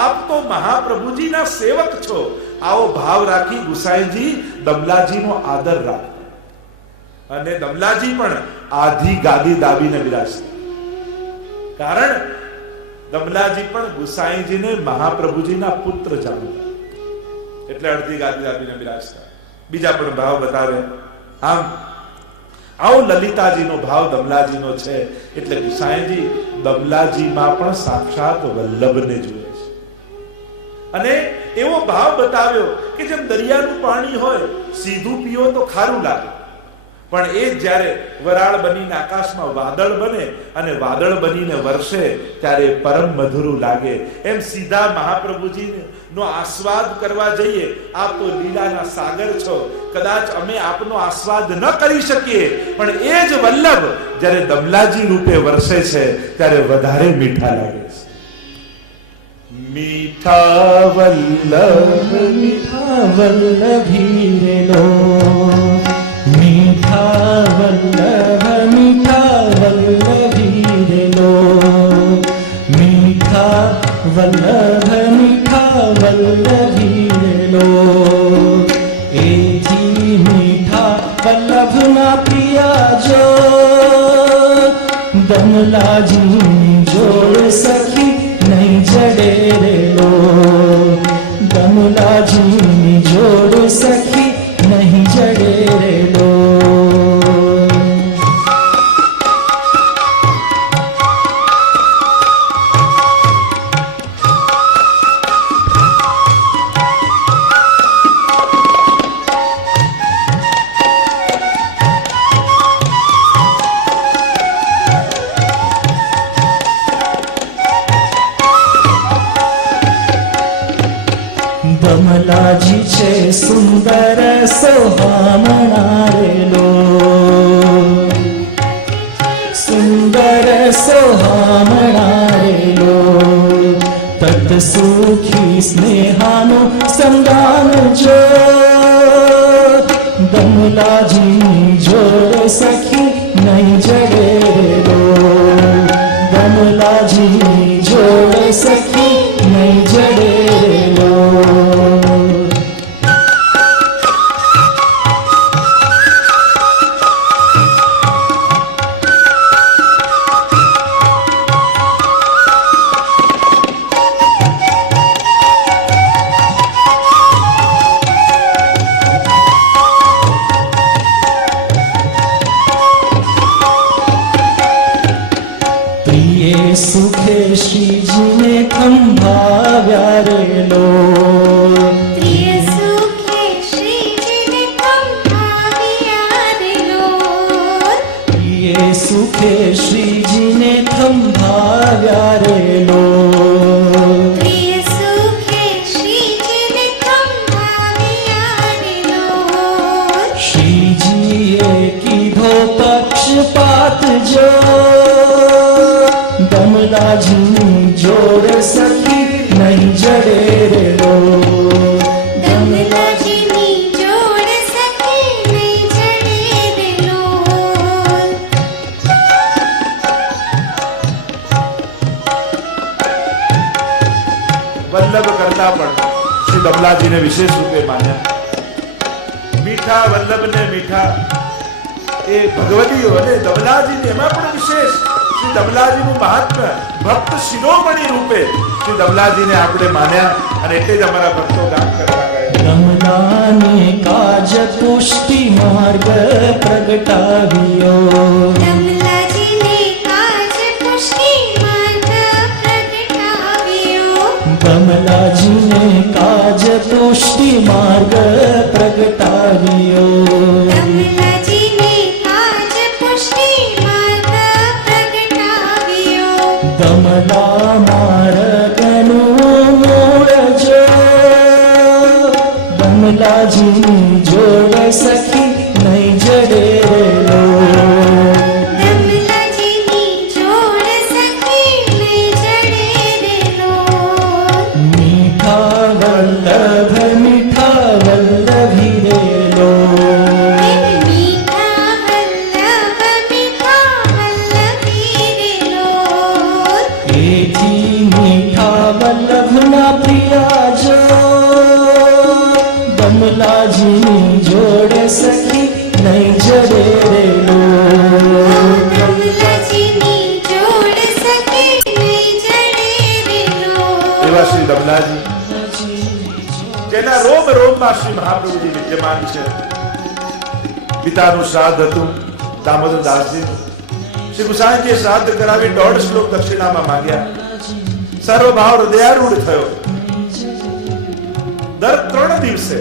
આપ તો મહાપ્રભુજીના સેવક છો. આવો ભાવ રાખી ગુસાઈજી દમલાજીનો આદર રાખતા. અને દમલાજી પણ આધી ગાદી દાબીને બિરાજતા. કારણ દમલાજી પણ ગુસાઈજીને મહાપ્રભુજીના પુત્ર જાણતા, એટલે અડધી ગાદી દાબીને બિરાજતા. બીજા પણ ભાવ બતાવે. આમ આવો લલિતાજીનો ભાવ દમલાજીનો છે. એટલે ગુસાઈજી દમલાજીમાં પણ સાક્ષાત વલ્લભને જુએ છે. અને એવો ભાવ બતાવ્યો કે જેમ દરિયાનું પાણી હોય, સીધું પીઓ તો ખારું લાગે, પણ એ જ્યારે વરાળ બનીને આકાશમાં વાદળ બને અને વાદળ બનીને વરસે ત્યારે પરમ મધુરું લાગે. એમ સીધા મહાપ્રભુજી નો આસ્વાદ કરવા જઈએ. આપ તો લીલાના સાગર છો, કદાચ અમે આપનો આસ્વાદ ન કરી શકીએ, પણ એ જ વલ્લભ જ્યારે દમલાજી રૂપે વરસે છે ત્યારે વધારે મીઠા લાગે છે. મીઠા વલ્લભ મીઠા વલ્લભીરેલો, મીઠા વલ્લભ મીઠા વલ્લભીરેલો, મીઠા વલ્લભ મીઠા વલ્લભીરેલો. એથી મીઠા વલ્લભના પ્રિયા જો દમલાજી જોડ સખી નહીં જડે રેલો, દમલાજી જોડ સખી નહીં જડે રેલો. દમલાજી છે સુંદર સોહામણા રેલો, સુંદર સોહામણા રેલો. તત સુખી સ્નેહાનો સંગાન જો દમલાજી જોડ સખી નહીં જડે રેલો, દમલાજી જોડ સખી નહીં જડે રેલો. સુખે શ્રીજીને ખંભાવ્યા રેલો, પ્રિય સુખે શ્રીજીને ખંભાવ્યા રેલો, પ્રિય સુખે શ્રીજીને ખંભાવ્યા રેલો. પ્રિય સુખે શ્રીજીને ખંભાવ્યા રેલો. શ્રીજીએ કીધો પક્ષપાત જો દમલાજી જોડ સખી નહીં જડે રેલો, દમલાજીની જોડ સખી નહીં જડે રેલો. વલ્લભ કરતા પણ શ્રી દમલાજીને વિશેષ રૂપે માન્યા. મીઠા વલ્લભને મીઠા એ ભગવતીઓ અને દમલાજીને એમાં પણ વિશેષ શ્રી દમલાજીનું મહાત્મ્ય ભક્ત શિરોમણી રૂપે શ્રી દમલાજીને આપણે માન્યા અને એટલે જ અમારા ભક્તો ગાન કરવા ગયા. દમલાને કાજ પુષ્ટિ માર્ગ પ્રગટાવ્યો, દમલાજીને કાજ પુષ્ટિ માર્ગ પ્રગટાવ્યો, દમલાજીને કાજ પુષ્ટિ માર્ગ પ્રગટાવ્યો. દમલાજીને કાજ પુષ્ટિ માર્ગ પ્રગટાવ્યો. દમલા માર્ગનું મૂળ જો દમલાજી જોડ સખી નહીં જડે રેલો, દમલાજીની જોડ સખી નહીં જડે રેલો. મીઠા વલ્લભ મીઠા વલ્લભી રેલો, મીઠા વલ્લભ મીઠા વલ્લભી રેલો. એથી મીઠા વલ્લભના પ્રિયા જો દમલાજી જોડ સખી નહીં જડે રેલો, દમલાજીની જોડ સખી નહીં જડે રેલો. એવા શ્રી દમલાજી જેના રોમ રોમમાં શ્રી મહાપ્રભુજી વિદ્યમાન છે. પિતાનું શ્રાદ્ધ હતું દામોદર દાસજી. શ્રી ગુસાઈજીએ શ્રાદ્ધ કરાવી 1.5 શ્લોક દક્ષિણામાં માંગ્યા. સર્વભાવ હૃદયારૂઢ થયો. દર 3 દિવસે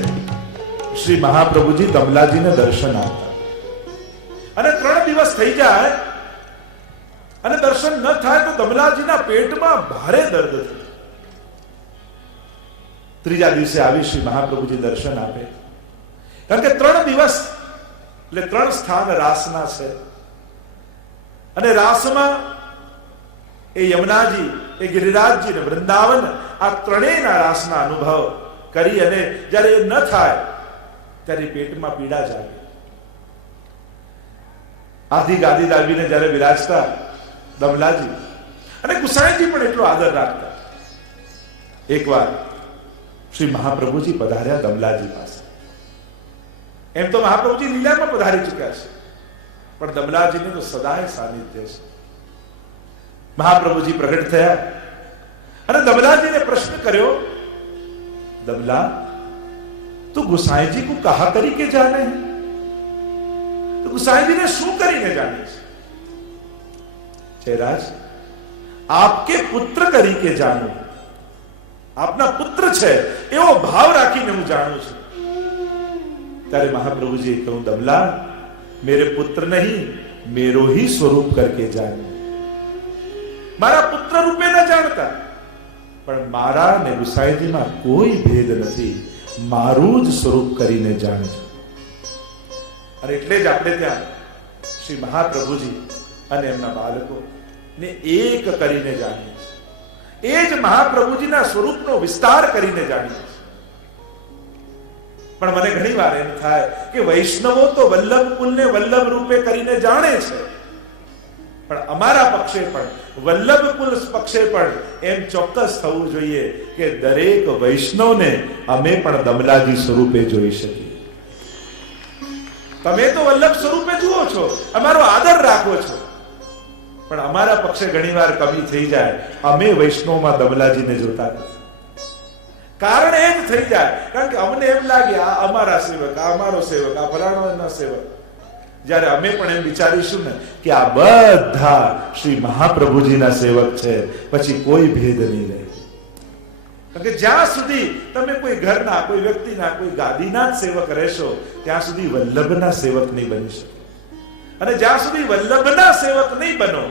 શ્રી મહાપ્રભુજી દમલાજીને દર્શન આપતા. થઈ જાય અને દર્શન ન થાય તો દમલાજીના પેટમાં ભારે દર્દ થાય. ત્રીજા દિવસે આવી શ્રી મહાપ્રભુજી દર્શન આપે. કારણ કે 3 દિવસ એટલે 3 સ્થાન રાસના છે અને રાસમાં એ યમુનાજી, એ ગિરિરાજજી ને વૃંદાવન, આ ત્રણેયના રાસના અનુભવ કરી અને જ્યારે એ ન થાય ત્યારે પેટમાં પીડા જાગે. આધી ગાદી દાબીને જ્યારે વિરાજતા દમલાજી અને ગુસાઈજી પણ એટલો આદર રાખતા. એકવાર શ્રી મહાપ્રભુજી પધાર્યા દમલાજી પાસે. એમ તો મહાપ્રભુજી લીલામાં પધારી ચૂક્યા છે, પણ દમલાજીને તો સદાય સાનિધ્ય છે. મહાપ્રભુજી પ્રગટ થયા અને દમલાજીને પ્રશ્ન કર્યો, दमला तू गुसाई जी को कहा करी के जाने हैं? तो गुसाई जी ने शू करीने जाने जयराज आपके पुत्र करी के जानो, आपना पुत्र છે એવો ભાવ રાખીને હું જાણું છું. ત્યારે મહાપ્રભુજીએ કહ્યું, દમલા मेरे पुत्र नहीं मेरो ही स्वरूप करके जानो. મારા પુત્ર રૂપે ન જાણતા, પણ મારા ને ગુસાઈજીમાં કોઈ ભેદ નથી, મારું જ સ્વરૂપ કરીને જાણજો. અને એટલે જ આપણે ત્યાં શ્રી મહાપ્રભુજી અને એમના બાળકો ને એક કરીને જાણીએ છીએ. એ જ મહાપ્રભુજીના સ્વરૂપનો વિસ્તાર કરીને જાણીએ છીએ. પણ મને ઘણી વાર એમ થાય કે વૈષ્ણવો તો વલ્લભ કુલને વલ્લભ રૂપે કરીને જાણે છે, પણ અમારા પક્ષે પણ વલ્લભ કુલ પક્ષે પણ એમ ચોક્કસ થવું જોઈએ કે દરેક વૈષ્ણવને અમે પણ દમલાજી સ્વરૂપે જોઈ શકીએ. તમે તો વલ્લભ સ્વરૂપે જુઓ છો, અમારો આદર રાખો છો, પણ અમારા પક્ષે ઘણીવાર કમી થઈ જાય, અમે વૈષ્ણવમાં દમલાજીને જોતા નથી. કારણ એ જ થઈ જાય, કારણ કે અમને એમ લાગે આ અમારા સેવક, આ અમારો સેવક, આ ફલાણાના સેવક. જ્યારે અમે પણ એમ વિચારીશું ને કે આ બધા શ્રી મહાપ્રભુજીના સેવક છે, પછી કોઈ ભેદ નહીં રહે. કારણ કે જ્યાં સુધી તમે કોઈ ઘરના, કોઈ વ્યક્તિના, કોઈ ગાદીના જ સેવક રહેશો, ત્યાં સુધી વલ્લભના સેવક નહીં બની શકો. અને જ્યાં સુધી વલ્લભના સેવક નહીં બનો,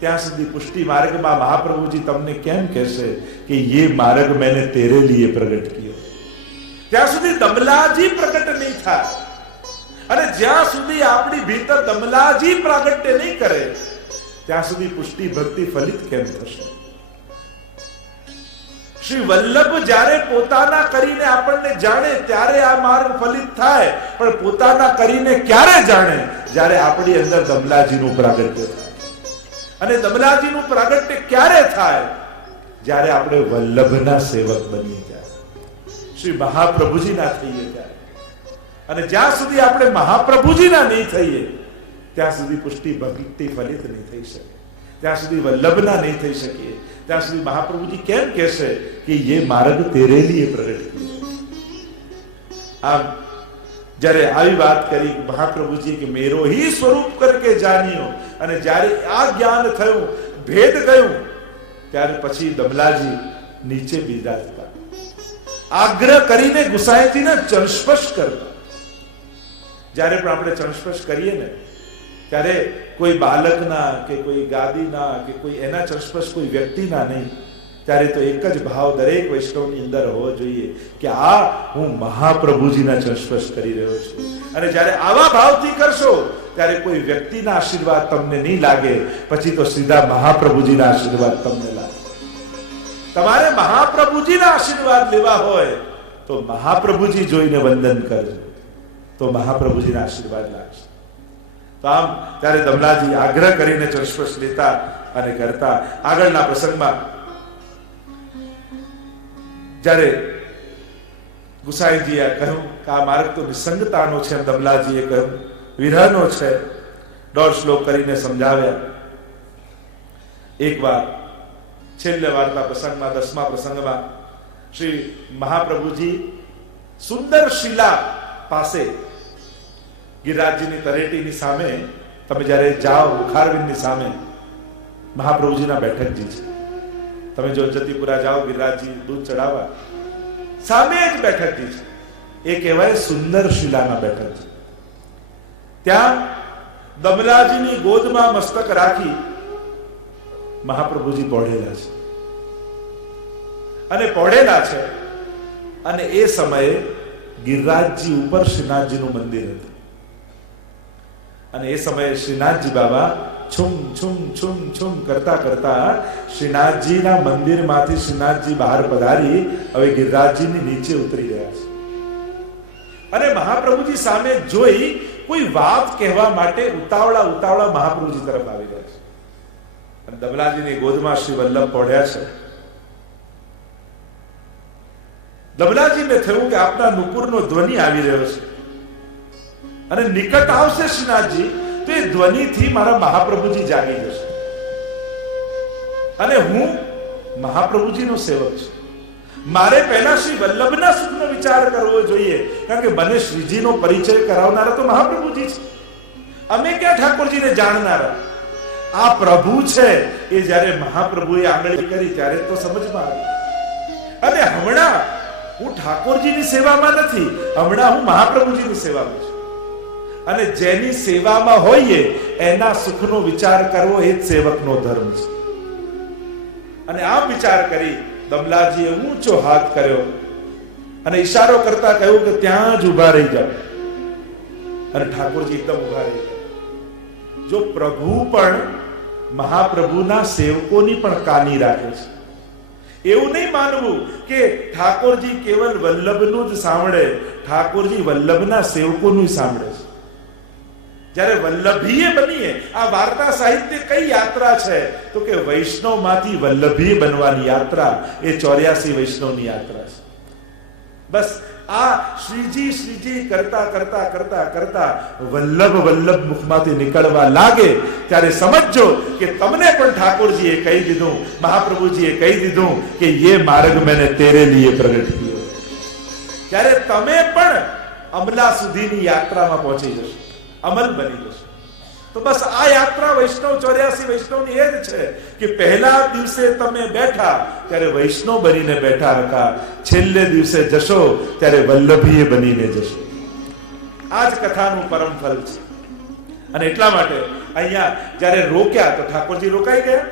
ત્યાં સુધી પુષ્ટિ માર્ગમાં મહાપ્રભુજી તમને કેમ કહેશે કે ये मार्ग मैंने तेरे लिए प्रकट किया. ત્યાં સુધી દમલાજી પ્રગટ નહીં થાય. અને જ્યાં સુધી આપણી ભીતર દમલાજી પ્રાગટ્ય નહીં કરે, ત્યાં સુધી પુષ્ટિ ભક્તિ ફલિત કેમ થશે? શ્રી વલ્લભ જ્યારે પોતાના કરીને આપણને જાણે ત્યારે આ માર્ગ ફલિત થાય, પણ પોતાના કરીને ક્યારે જાણે? જ્યારે આપણી અંદર દમલાજીનું પ્રાગટ્ય થાય. અને દમલાજીનું પ્રાગટ્ય ક્યારે થાય? જ્યારે આપણે વલ્લભના સેવક બની જાય, શ્રી મહાપ્રભુજીના થઈએ ત્યારે. અને જ્યાં સુધી આપણે મહાપ્રભુજીના નહીં થઈએ, ત્યાં સુધી પુષ્ટિ ભક્તિ ફલિત નહીં થઈ શકે, ત્યાં સુધી વલ્લભના નહીં થઈ શકીએ. ત્યાં સુધી મહાપ્રભુજી કેમ કહેશે કે ये मार्ग तेरे लिए प्रकट किया? આમ જ્યારે આવી વાત કરી મહાપ્રભુજી કે મેરો ही स्वरूप करके जानियो, અને જ્યારે આ જ્ઞાન થયું, ભેદ ગયું, ત્યારે પછી દમલાજી નીચે બિરાજતા, આગ્રહ કરીને ગુસાઈજીને ચણસ્પર્શ કરતા. જ્યારે પણ આપણે ચણસ્પર્શ કરીએ ને, ત્યારે કોઈ બાળકના કે કોઈ ગાદીના કે કોઈ એના ચણસ્પર્શ, કોઈ વ્યક્તિના નહીં. ત્યારે તો એક જ ભાવ દરેક વૈષ્ણવની અંદર હોવો જોઈએ કે આ હું મહાપ્રભુજીના ચણસ્પર્શ કરી રહ્યો છું. અને જ્યારે આવા ભાવથી કરશો, ત્યારે કોઈ વ્યક્તિના આશીર્વાદ તમને નહીં લાગે, પછી તો સીધા મહાપ્રભુજીના આશીર્વાદ તમને લાગે. તમારે મહાપ્રભુજીના આશીર્વાદ લેવા હોય તો મહાપ્રભુજી જોઈને વંદન કરજો, તો મહાપ્રભુજીના આશીર્વાદ લાગશે. તો આમ ત્યારે દમલાજી આગ્રહ કરીને ચણસ્પર્શ લેતા અને કરતા. આગળના પ્રસંગમાં જ્યારે ગુસાઈજીએ કહ્યું કે આ માર્ગ તો નિસંગતાનો છે, દમલાજીએ કહ્યું વિરહનો છે. 1.5 શ્લોક કરીને સમજાવ્યા. એકવાર છેલ્લે વાર્તા પ્રસંગમાં, 10મા પ્રસંગમાં શ્રી મહાપ્રભુજી સુંદર શિલા પાસે, ગિરિરાજજીની તળેટીની સામે તમે જ્યારે જાઓ, મુખારવિંદની સામે મહાપ્રભુજીના બેઠકજી છે. તમે જો જતીપુરા જાઓ, ગિરિરાજજી દૂધ ચડાવવા, સામે જ બેઠકજી છે. એ કહેવાય સુંદર શિલાના બેઠક છે. ત્યાં દમલાજીની ગોદમાં મસ્તક રાખી મહાપ્રભુજી પહોળેલા છે. અને પહોળેલા છે અને એ સમયે ગિરિરાજજી ઉપર શ્રીનાથજીનું મંદિર હતું. અને એ સમયે શ્રીનાથજી બાબા છુમ છુમ છુમ છુમ કરતા કરતા શ્રીનાથજીના મંદિરમાંથી શ્રીનાથજી બહાર પધારી હવે ગિરિરાજજીની નીચે ઉતરી ગયા છે. અને મહાપ્રભુજી સામે જોઈ કોઈ વાત કહેવા માટે ઉતાવળા ઉતાવળા મહાપ્રભુજી તરફ આવી ગયા છે. અને દમલાજીની ગોદમાં શ્રી વલ્લભ પહોળ્યા છે. દમલાજીને થયું કે આપના નુપુરનો ધ્વનિ આવી રહ્યો છે અને નિકટ આવશે શ્રીનાથજી તો એ ધ્વનિથી મારા મહાપ્રભુજી જાગી જશે અને હું મહાપ્રભુજીનો સેવક છું. મારે પહેલા શ્રી વલ્લભના સુખનો વિચાર કરવો જોઈએ, કારણ કે મને શ્રીજીનો પરિચય કરાવનારા તો મહાપ્રભુજી છે. અમે ક્યાં ઠાકોરજીને જાણનારા? આ પ્રભુ છે એ જ્યારે મહાપ્રભુએ આંગળી કરી ત્યારે તો સમજમાં આવી. અને હમણાં હું ઠાકોરજીની સેવામાં નથી, હમણાં હું મહાપ્રભુજીની સેવામાં છું. અને જેની સેવામાં હોઈએ એના સુખનો વિચાર કરવો એ જ સેવકનો ધર્મ છે. અને આમ વિચાર કરી દમલાજીએ ઊંચો હાથ કર્યો અને ઈશારો કરતા કહ્યું કે ત્યાં જ ઉભા રહી જાઓ. અને ઠાકોરજી એકદમ ઉભા રહી ગયા. જો પ્રભુ પણ મહાપ્રભુના સેવકોની પણ કાની રાખે છે. એવું નહીં માનવું કે ઠાકોરજી કેવલ વલ્લભનું જ સાંભળે, ઠાકોરજી વલ્લભના સેવકોનું સાંભળે છે. જ્યારે વલ્લભીએ બનીએ, આ વાર્તા સાહિત્ય કઈ યાત્રા છે તો કે વૈષ્ણવમાંથી વલ્લભીએ બનવાની યાત્રા, એ 84 વૈષ્ણવની યાત્રા છે. બસ આ શ્રીજી શ્રીજી કરતા કરતા કરતા કરતા વલ્લભ વલ્લભ મુખમાંથી નીકળવા લાગે ત્યારે સમજો કે તમને પણ ઠાકોરજીએ કહી દીધું, મહાપ્રભુજીએ કહી દીધું કે ये मार्ग मैंने तेरे लिए प्रकट किया. ત્યારે તમે પણ અમલા સુધીની યાત્રામાં પહોંચી જશો, અમલ બની જશે. તો બસ આ યાત્રા વૈષ્ણવ 84 વૈષ્ણવની એ જ છે કે પહેલા દિવસે તમે બેઠા ત્યારે વૈષ્ણવ બનીને બેઠા હતા, છેલ્લે દિવસે જશો ત્યારે વલ્લભીએ બનીને જશો. આ જ કથાનું પરમ ફલ છે. અને એટલા માટે અહીંયા જ્યારે રોક્યા તો ઠાકોરજી રોકાઈ ગયા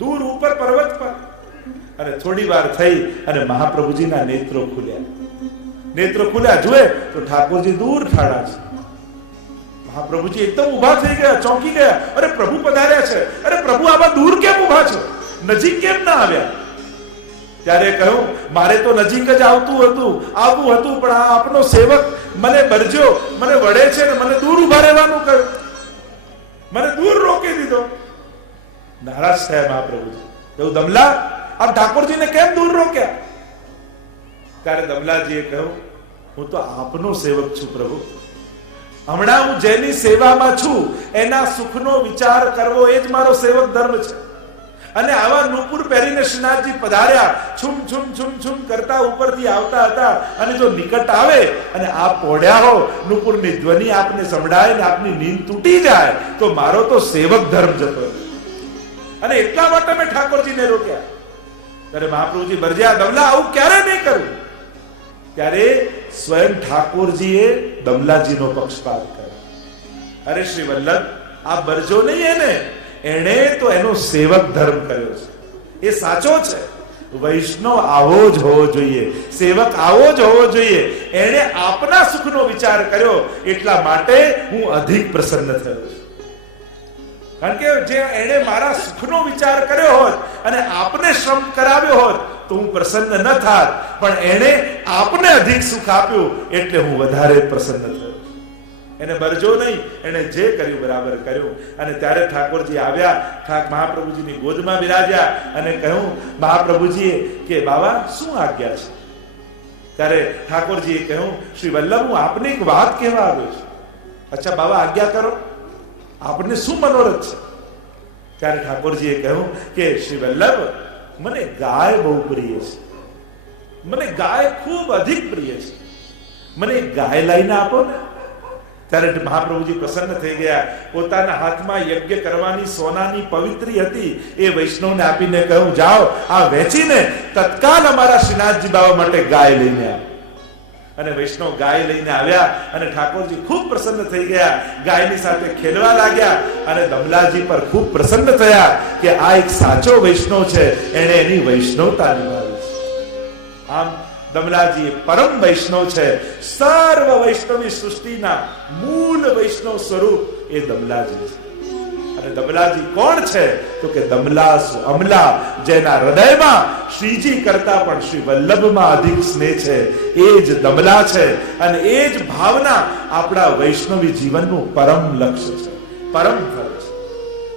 દૂર ઉપર પર્વત પર. અને થોડી વાર થઈ અને મહાપ્રભુજીના નેત્રો ખુલ્યા. નેત્રો ખુલ્યા જુએ તો ઠાકોરજી દૂર ઠાડા છે. મહાપ્રભુજી એકદમ ઉભા થઈ ગયા, ચોંકી ગયા. અરે પ્રભુ પધાર્યા છે, અરે પ્રભુ આવા દૂર કેમ ઉભા છો, નજીક કેમ ના આવ્યા? ત્યારે કહ્યું મારે તો નજીક જ આવવું હતું પણ આ આપનો સેવક મને બરજો, મને વડે છે ને મને દૂર ઉભા રહેવાનું કહ્યું, મને દૂર રોકી દીધો. નારાજ થયા મહાપ્રભુજી. કહ્યું દમલા આપ ઠાકોરજીને કેમ દૂર રોક્યા? ત્યારે દમલાજીએ કહ્યું હું તો આપનો સેવક છું પ્રભુ. હમણાં હું જેની સેવામાં છું એના સુખનો વિચાર કરવો એ જ મારો સેવક ધર્મ છે. અને આવા નુપુર પહેરીને શ્રીનાથજી પધાર્યા, છુમ છુમ છુમ છુમ કરતા ઉપરથી આવતા હતા. અને જો નિકટ આવે અને આપ પોઢ્યા હો, નુપુરની ધ્વનિ આપને સંભળાય ને આપની નીંદ તૂટી જાય તો મારો તો સેવક ધર્મ જતો. અને એટલા માટે મેં ઠાકોરજીને રોક્યા. ત્યારે મહાપ્રભુજી બરજ્યા દમલા આવું ક્યારે નહીં કરું. ત્યારે સ્વયં ઠાકોરજીએ દમલાજીનો પક્ષપાત કર્યો. અરે શ્રી વલ્લભ આ બરજો નહીં એને તો એનો સેવક ધર્મ કર્યો છે, એ સાચો છે. વૈષ્ણવ આવો જ હોવો જોઈએ, સેવક આવો જ હોવો જોઈએ. એને આપના સુખનો વિચાર કર્યો એટલા માટે હું અધિક પ્રસન્ન થયો છું. કારણ કે જે એને મારા સુખનો વિચાર કર્યો હોત અને આપને શ્રમ કરાવ્યો હોત તો હું પ્રસન્ન ન થાત, પણ એને આપને અધિક સુખ આપ્યું એટલે હું વધારે પ્રસન્ન થયો. એને બરજો નહીં, એને જે કર્યું બરાબર કર્યું. અને ત્યારે ઠાકોરજી આવ્યા, મહાપ્રભુજીની ગોદમાં બિરાજ્યા અને કહ્યું મહાપ્રભુજીએ કે બાબા શું આજ્ઞા છે? ત્યારે ઠાકોરજીએ કહ્યું શ્રી વલ્લભ હું આપને એક વાત કહેવા આવ્યો છું. અચ્છા બાબા આજ્ઞા કરો, આપને શું મનોરથ છે? ત્યારે ઠાકોરજીએ કહ્યું કે શ્રી વલ્લભ મને ગાય બહુ પ્રિય છે, મને ગાય ખૂબ અધિક પ્રિય છે, મને એક ગાય લઈને આપો ને. ત્યારે મહાપ્રભુજી પ્રસન્ન થઈ ગયા. પોતાના હાથમાં યજ્ઞ કરવાની સોનાની પવિત્રી હતી એ વૈષ્ણવને આપીને કહ્યું જાઓ આ વેચીને તત્કાલ અમારા શ્રીનાથજી બાબા માટે ગાય લઈને આવો. અને વૈષ્ણવ ગાય લઈને આવ્યા અને ઠાકોરજી ખૂબ પ્રસન્ન થઈ ગયા, ગાયની સાથે ખેલવા લાગ્યા અને દમલાજી પર ખૂબ પ્રસન્ન થયા કે આ એક સાચો વૈષ્ણવ છે, એને એની વૈષ્ણવતા નિભાવી છે. આમ દમલાજી પરમ વૈષ્ણવ છે. સર્વ વૈષ્ણવી સૃષ્ટિના મૂળ વૈષ્ણવ સ્વરૂપ એ દમલાજી છે. અને દમલાજી કોણ છે તો કે દમલાસુ અમલા, જેના હૃદયમાં શ્રીજી કરતા પણ શ્રી વલ્લભમાં અધિક સ્નેહ છે, એ જ દમલા છે. અને એ જ ભાવના આપણા વૈષ્ણવી જીવનનું પરમ લક્ષ્ય છે, પરમ ફળ છે.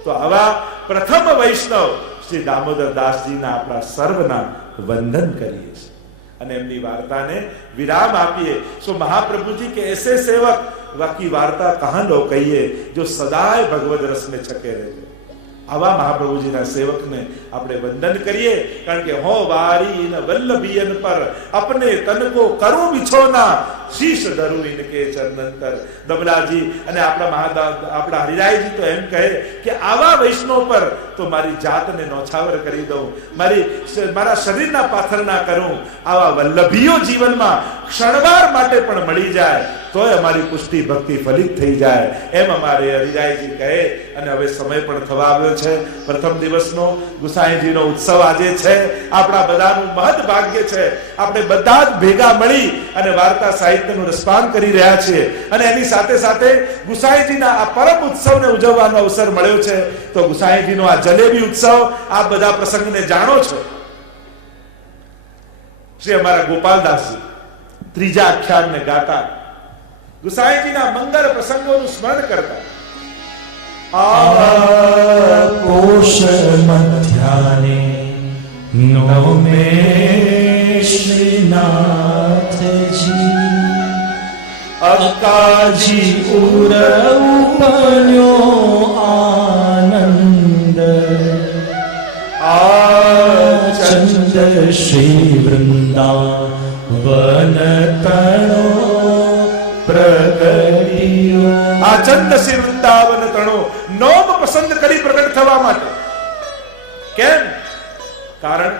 તો આવા પ્રથમ વૈષ્ણવ શ્રી દામોદર દાસજીના આપણા સર્વના વંદન કરીએ છીએ અને એમની વાર્તાને વિરામ આપીએ. સો महाप्रभु के ऐसे सेवक की वार्ता कहां लो कहिए जो सदाय भगवद रस में छके रहे. आवा महाप्रभु जी ना सेवक ने આપણે વંદન કરીએ, કારણ કે હો વારી ન વલ્લભીયન પર अपने तन को करूं बिछोना, શીશ ધરું ઇનકે ચરણંતર. દમલાજી અને આપણા હરિરાયજી તો એમ કહે કે આવા વૈષ્ણવ પર તો મારી જાતને નોછાવર કરી દઉં, મારા શરીરના પાથરના કરું. આવા વલ્લભીઓ જીવનમાં ક્ષણવાર માટે પણ મળી જાય તોય અમારી પુષ્ટિ ભક્તિ ફલિત થઈ જાય, એમ અમારે હરિરાયજી કહે. અને હવે સમય પણ થવા આવ્યો છે. પ્રથમ દિવસનો ગુસાઈજીનો ઉત્સવ આજે છે. આપણા બધાનું મહદ ભાગ્ય છે, આપણે બધા જ ભેગા મળી અને વાર્તા સાહિત્યનું રસપાન કરી રહ્યા છીએ. અને એની સાથે સાથે ગુસાઈજીના આ પરમ ઉત્સવને ઉજવવાનો અવસર મળ્યો છે. તો ગુસાઈજીનો આ જલેબી ઉત્સવ, આ બધા પ્રસંગને જાણો છો. શ્રી અમારા ગોપાલદાસજી ત્રીજા આખ્યાનને ગાતા, ગુસાઈજીના મંગળ પ્રસંગોનું સ્મરણ કરતા. પોષ મધ્યાને નવમે શ્રીનાથજી અકાજી ઉર ઉપન્યો આનંદ ચંદ શ્રી વૃંદાવન તણો પ્રગટ્યો. આ ચંદ શ્રી વૃંદાવન તણો નોમ પસંદ કરી પ્રગટ થવા માટે. કેમ? કારણ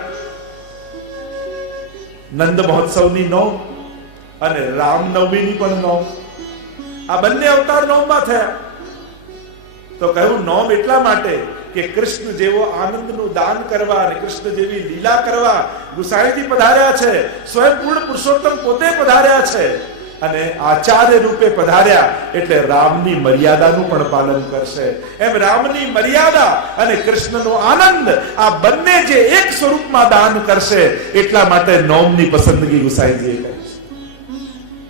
નંદ મહોત્સવની નોમ અને રામનવમીની પણ નોમ, આ બંને અવતાર નોમમાં થયા. તો કહ્યું નોમ એટલા માટે કે કૃષ્ણ જેવો આનંદનું દાન કરવા અને કૃષ્ણ જેવી લીલા કરવા ગુસાઈજી પધાર્યા છે. સ્વયં પૂર્ણ પુરુષોત્તમ પોતે પધાર્યા છે અને આચાર્ય રૂપે પધાર્યા એટલે રામની મર્યાદાનું પણ પાલન કરશે. એમ રામની મર્યાદા અને કૃષ્ણનો આનંદ આ બંને જે એક સ્વરૂપમાં દાન કરશે એટલા માટે નોમની પસંદગી ગુસાઈજીએ કરી છે.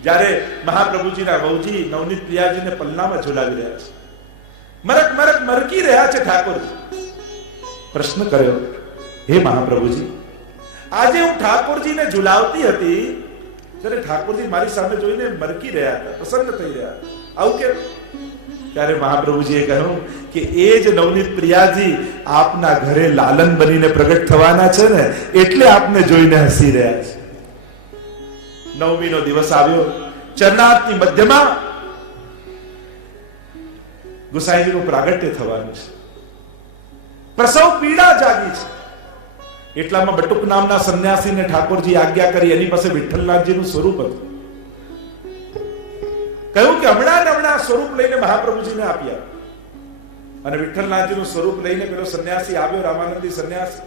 જ્યારે મહાપ્રભુજીના વહુજી નવનીત પ્રિયાજીને પલ્લામાં ઝુલાવી રહ્યા છે, મરક મરક મરકી રહ્યા છે ઠાકોરજી. પ્રશ્ન કર્યો, હે મહાપ્રભુજી, આજે હું ઠાકોરજીને ઝુલાવતી હતી ત્યારે ઠાકોરજી મારી સામે જોઈને મરકી રહ્યા હતા, પ્રસન્ન થઈ રહ્યા હતા, આવું કેમ? ત્યારે મહાપ્રભુજીએ કહ્યું કે એ જ નવનીત પ્રિયાજી આપના ઘરે લાલન બનીને પ્રગટ થવાના છે ને, એટલે આપને જોઈને હસી રહ્યા છે. નવમીનો દિવસ આવ્યો, ચરણાર્થની મધ્યમાં ગુસાઈજીનું પ્રાગટ્ય થવાનું છે. પ્રસવ પીડા જાગી છે. એટલામાં બટુક નામના સંન્યાસીને ઠાકોરજી આજ્ઞા કરી. એની પાસે વિઠ્ઠલનાથજીનું સ્વરૂપ હતું. કહ્યું કે હમણાં સ્વરૂપ લઈને મહાપ્રભુજીને આપ્યા. અને વિઠ્ઠલનાથજીનું સ્વરૂપ લઈને પેલો સંન્યાસી આવ્યો, રામાનંદી સંન્યાસી,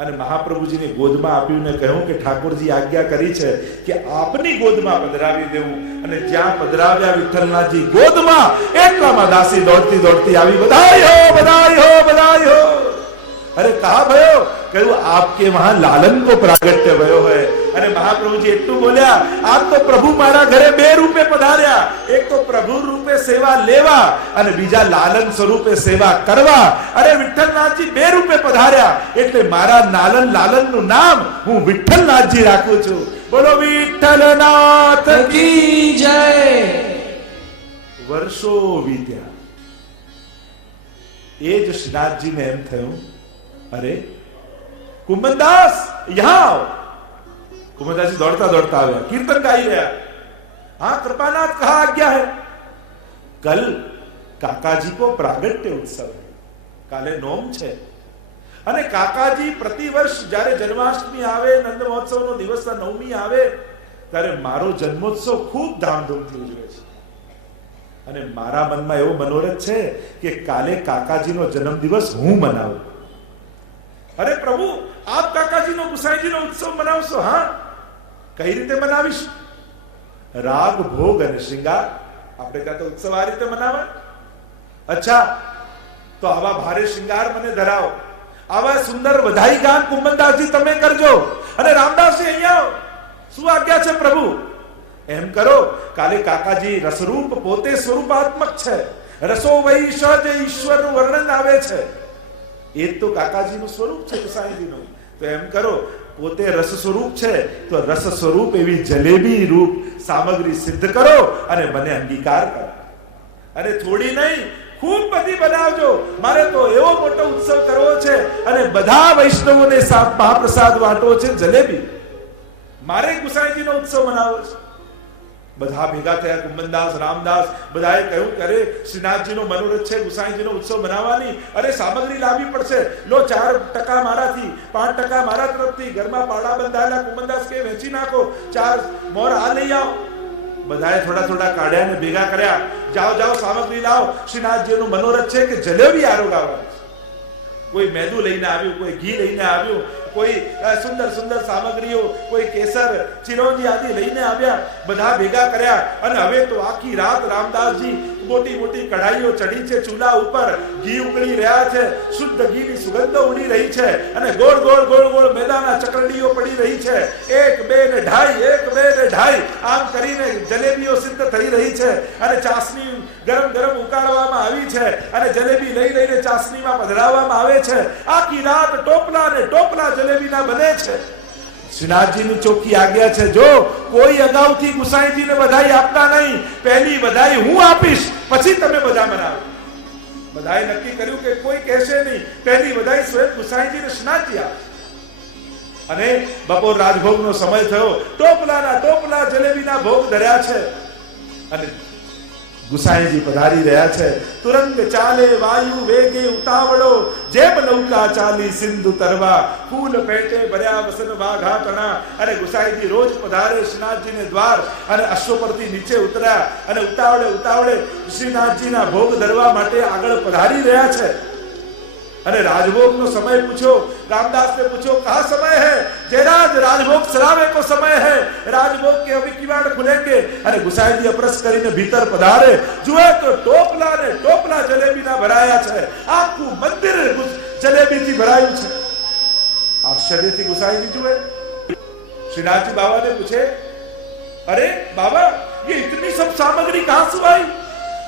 અને મહાપ્રભુજીની ગોદમાં આપ્યું ને કહ્યું કે ઠાકોરજી આજ્ઞા કરી છે કે આપની ગોદમાં પધરાવી દેવું. અને જ્યાં પધરાવ્યા વિઠ્ઠલનાથજી ગોદમાં, એટલામાં દાસી દોડતી દોડતી આવી, બધાઈ હો, બધાઈ હો, બધાઈ હો. અરે કહા ભયો? કહ્યું આપકે વહાં લાલન કો પ્રાગટ્ય ભયો હૈ. અને મહાપ્રભુજી એટલું બોલ્યા, આપ તો પ્રભુ મારા ઘરે બે રૂપે પધાર્યા, એક તો પ્રભુ રૂપે સેવા લેવા અને બીજા લાલન સ્વરૂપે સેવા કરવા. અરે વિઠ્ઠલનાથજી બે રૂપે પધાર્યા એટલે મારા લાલનનું નામ હું વિઠ્ઠલનાથજી રાખું છું. બોલો વિઠ્ઠલનાથ કી જય. વર્ષો વીત્યા. એ જ શ્રીનાથજીને એમ થયું, અરે કુંભનદાસ યહાં આવો. કુંભનદાસજી દોડતા દોડતા આવ્યા, કીર્તન ગાઈ રહ્યા. हाँ कृपानाथ कहा आज्ञा है. कल काकाजी को प्रागट्य उत्सव है, काले नोम છે. અને કાકાજી પ્રતિવર્ષ જ્યારે જન્માષ્ટમી આવે, નંદ મહોત્સવનો દિવસ નવમી આવે ત્યારે મારો જન્મોત્સવ ખૂબ ધામધૂમથી ઉજવે છે અને મારા મનમાં એવો મનોરથ છે કે કાલે કાકાજીનો જન્મદિવસ હું મનાવું. અરે પ્રભુ, આપ કાકાજીનો ગુસાઈજીનો ઉત્સવ મનાવશો? હા, કઈ રીતે મનાવીશ? રાગ ભોગ અને શ્રૃંગાર. આપણે ત્યાં તો ઉત્સવ આ રીતે મનાવાય. અચ્છા, તો આવા ભારે શ્રૃંગાર મને ધરાવો, આવા સુંદર વધાઈ ગાન કુંભનદાસજી તમે કરજો અને રામદાસજી અહીંયા આવો. શું આજ્ઞા છે પ્રભુ? એમ કરો, કાલે કાકાજી રસરૂપ પોતે સ્વરૂપાત્મક છે. રસો વૈશ જે ઈશ્વરનું વર્ણન આવે છે એ તો કાકાજીનું સ્વરૂપ છે, ગુસાઈજીનું. તો એમ કરો, પોતે રસ સ્વરૂપ છે તો રસ સ્વરૂપ એવી જલેબી રૂપ સામગ્રી સિદ્ધ કરો અને મને અંગીકાર કરો. અને થોડી નહીં, ખૂબ બધી બનાવજો. મારે તો એવો મોટો ઉત્સવ કરવો છે અને બધા વૈષ્ણવોને મહાપ્રસાદ વાટવો છે, જલેબી. મારે ગુસાઈજીનો ઉત્સવ મનાવવો છે. બધા ભેગા થયા, કુંભનદાસ, રામદાસ, બધાએ કહ્યું કે અરે શ્રીનાથજીનો મનોરથ છે ગુસાઈજીનો ઉત્સવ મનાવવાની, અરે સામગ્રી લાવવી પડશે. લો 4% મારાથી, 5% મારા તરફથી, ઘરમાં પાડા બંધાયેલા કુંભનદાસ કે વેચી નાખો, 4 મોર આ લઈ આવો. બધાએ થોડા થોડા કાઢ્યા ને ભેગા કર્યા. જાઓ જાઓ, સામગ્રી લાવો. શ્રીનાથજીનું મનોરથ છે કે જલેબી આરોગાવવાની. કોઈ મેદુ લઈને આવ્યું, કોઈ ઘી લઈને આવ્યું, કોઈ સુંદર સુંદર સામગ્રીઓ, કોઈ કેસર, ચિરોંજી આદિ લઈને આવ્યા. બધા ભેગા કર્યા અને હવે તો આખી રાત રામદાસજી મોટી મોટી કઢાઈઓ ચડી છે ચૂલા ઉપર, ઘી ઉકળી રહ્યા છે, શુદ્ધ ઘીની સુગંધ ઉડી રહી છે અને ગોળ ગોળ ગોળ ગોળ મેદાના ચકરડીઓ પડી રહી છે. 1 2 ને 2.5, 1 2 ને 2.5 આમ કરીને જલેબીઓ સિદ્ધ થઈ રહી છે અને ચાસણી ગરમ ગરમ ઉકાળવામાં આવી છે અને જલેબી લઈ લઈને ચાસણીમાં પધરાવવામાં આવે છે. આખી રાત ટોપલા ને ટોપલા જલેબીના બને છે. શ્રીનાથજીની ચોખ્ખી આજ્ઞા છે, જો કોઈ અગાઉથી ગુસાઈજીને બધાઈ આપતા નહીં, પહેલી બધાઈ હું આપીશ, પછી તમે બધા મનાવો. બધાએ નક્કી કર્યું કે કોઈ કહેશે નહીં, પહેલી બધાઈ સ્વયં ગુસાઈજીને શ્રીનાથજી આપે. અને બપોર રાજભોગનો સમય થયો. ટોપલાના ટોપલા જલેબીના ભોગ ધર્યા છે અને ગુસાઈજી પધારી રહ્યા છે. તુરંત ચાલે વાયુ વેગે ઉતાવળો, જેમ નૌકા ચાલી સિંધુ તરવા, ફૂલ પેટે ભર્યા વસન વાઘા તણા. અને ગુસાઈજી રોજ પધારે શ્રીનાથજીને દ્વાર અને અશ્વ પરથી નીચે ઉતર્યા અને ઉતાવળે ઉતાવળે શ્રીનાથજીના ભોગ ધરવા માટે આગળ પધારી રહ્યા છે. અને રાજભોગનો સમય પૂછો, रामदास ने पूछो कहा समय है? जयराज राजभोग सरावे को समय है, राजभोग के अभी किवाड़ खुलेंगे. અને ગુસાઈજી અપરસ કરીને ભીતર પધારે, જુએ તો ટોપલા ને ટોપલા જલેબીના ભરાયા છે. આખું મંદિર જલેબીથી ભરાયું છે. આશ્ચર્યથી ગુસાઈજી જુએ. श्रीनाथ जी बाबा ने पूछे, अरे बाबा ये इतनी सब सामग्री कहां से आई?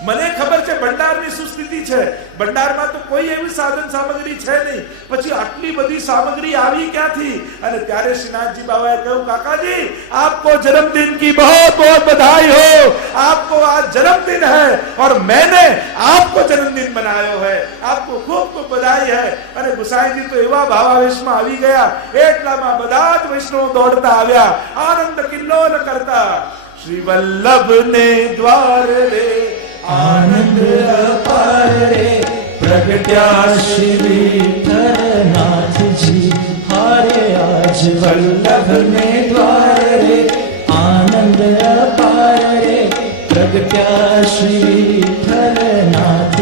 મને ખબર છે ભંડારની સુસ્થિતિ છે, ભંડારમાં તો કોઈ એવી સાધન સામગ્રી છે નહીં, પછી આટલી બધી સામગ્રી આવી ક્યાંથી? અને ત્યારે શ્રીનાથજી બાબાએ કહ્યું, કાકાજી आपको जन्मदिन की बहुत बहुत बधाई हो, आपको आज जन्मदिन है और मैंने आपको जन्मदिन मनायो है, आपको खूब खूब बधाई है. અને ગુસાઈજી તો એવા ભાવાવેશમાં આવી ગયા, એટલામાં બધા જ વૈષ્ણવ દોડતા આવ્યા, આનંદ કિલ્લોલ કરતા, શ્રી વલ્લભ ને દ્વાર રે आनंद अपार रे प्रगट्या श्री विठलनाथ जी, हारे आज वल्लभ में द्वार रे. आनंद अपार रे प्रगट्या श्री विठलनाथ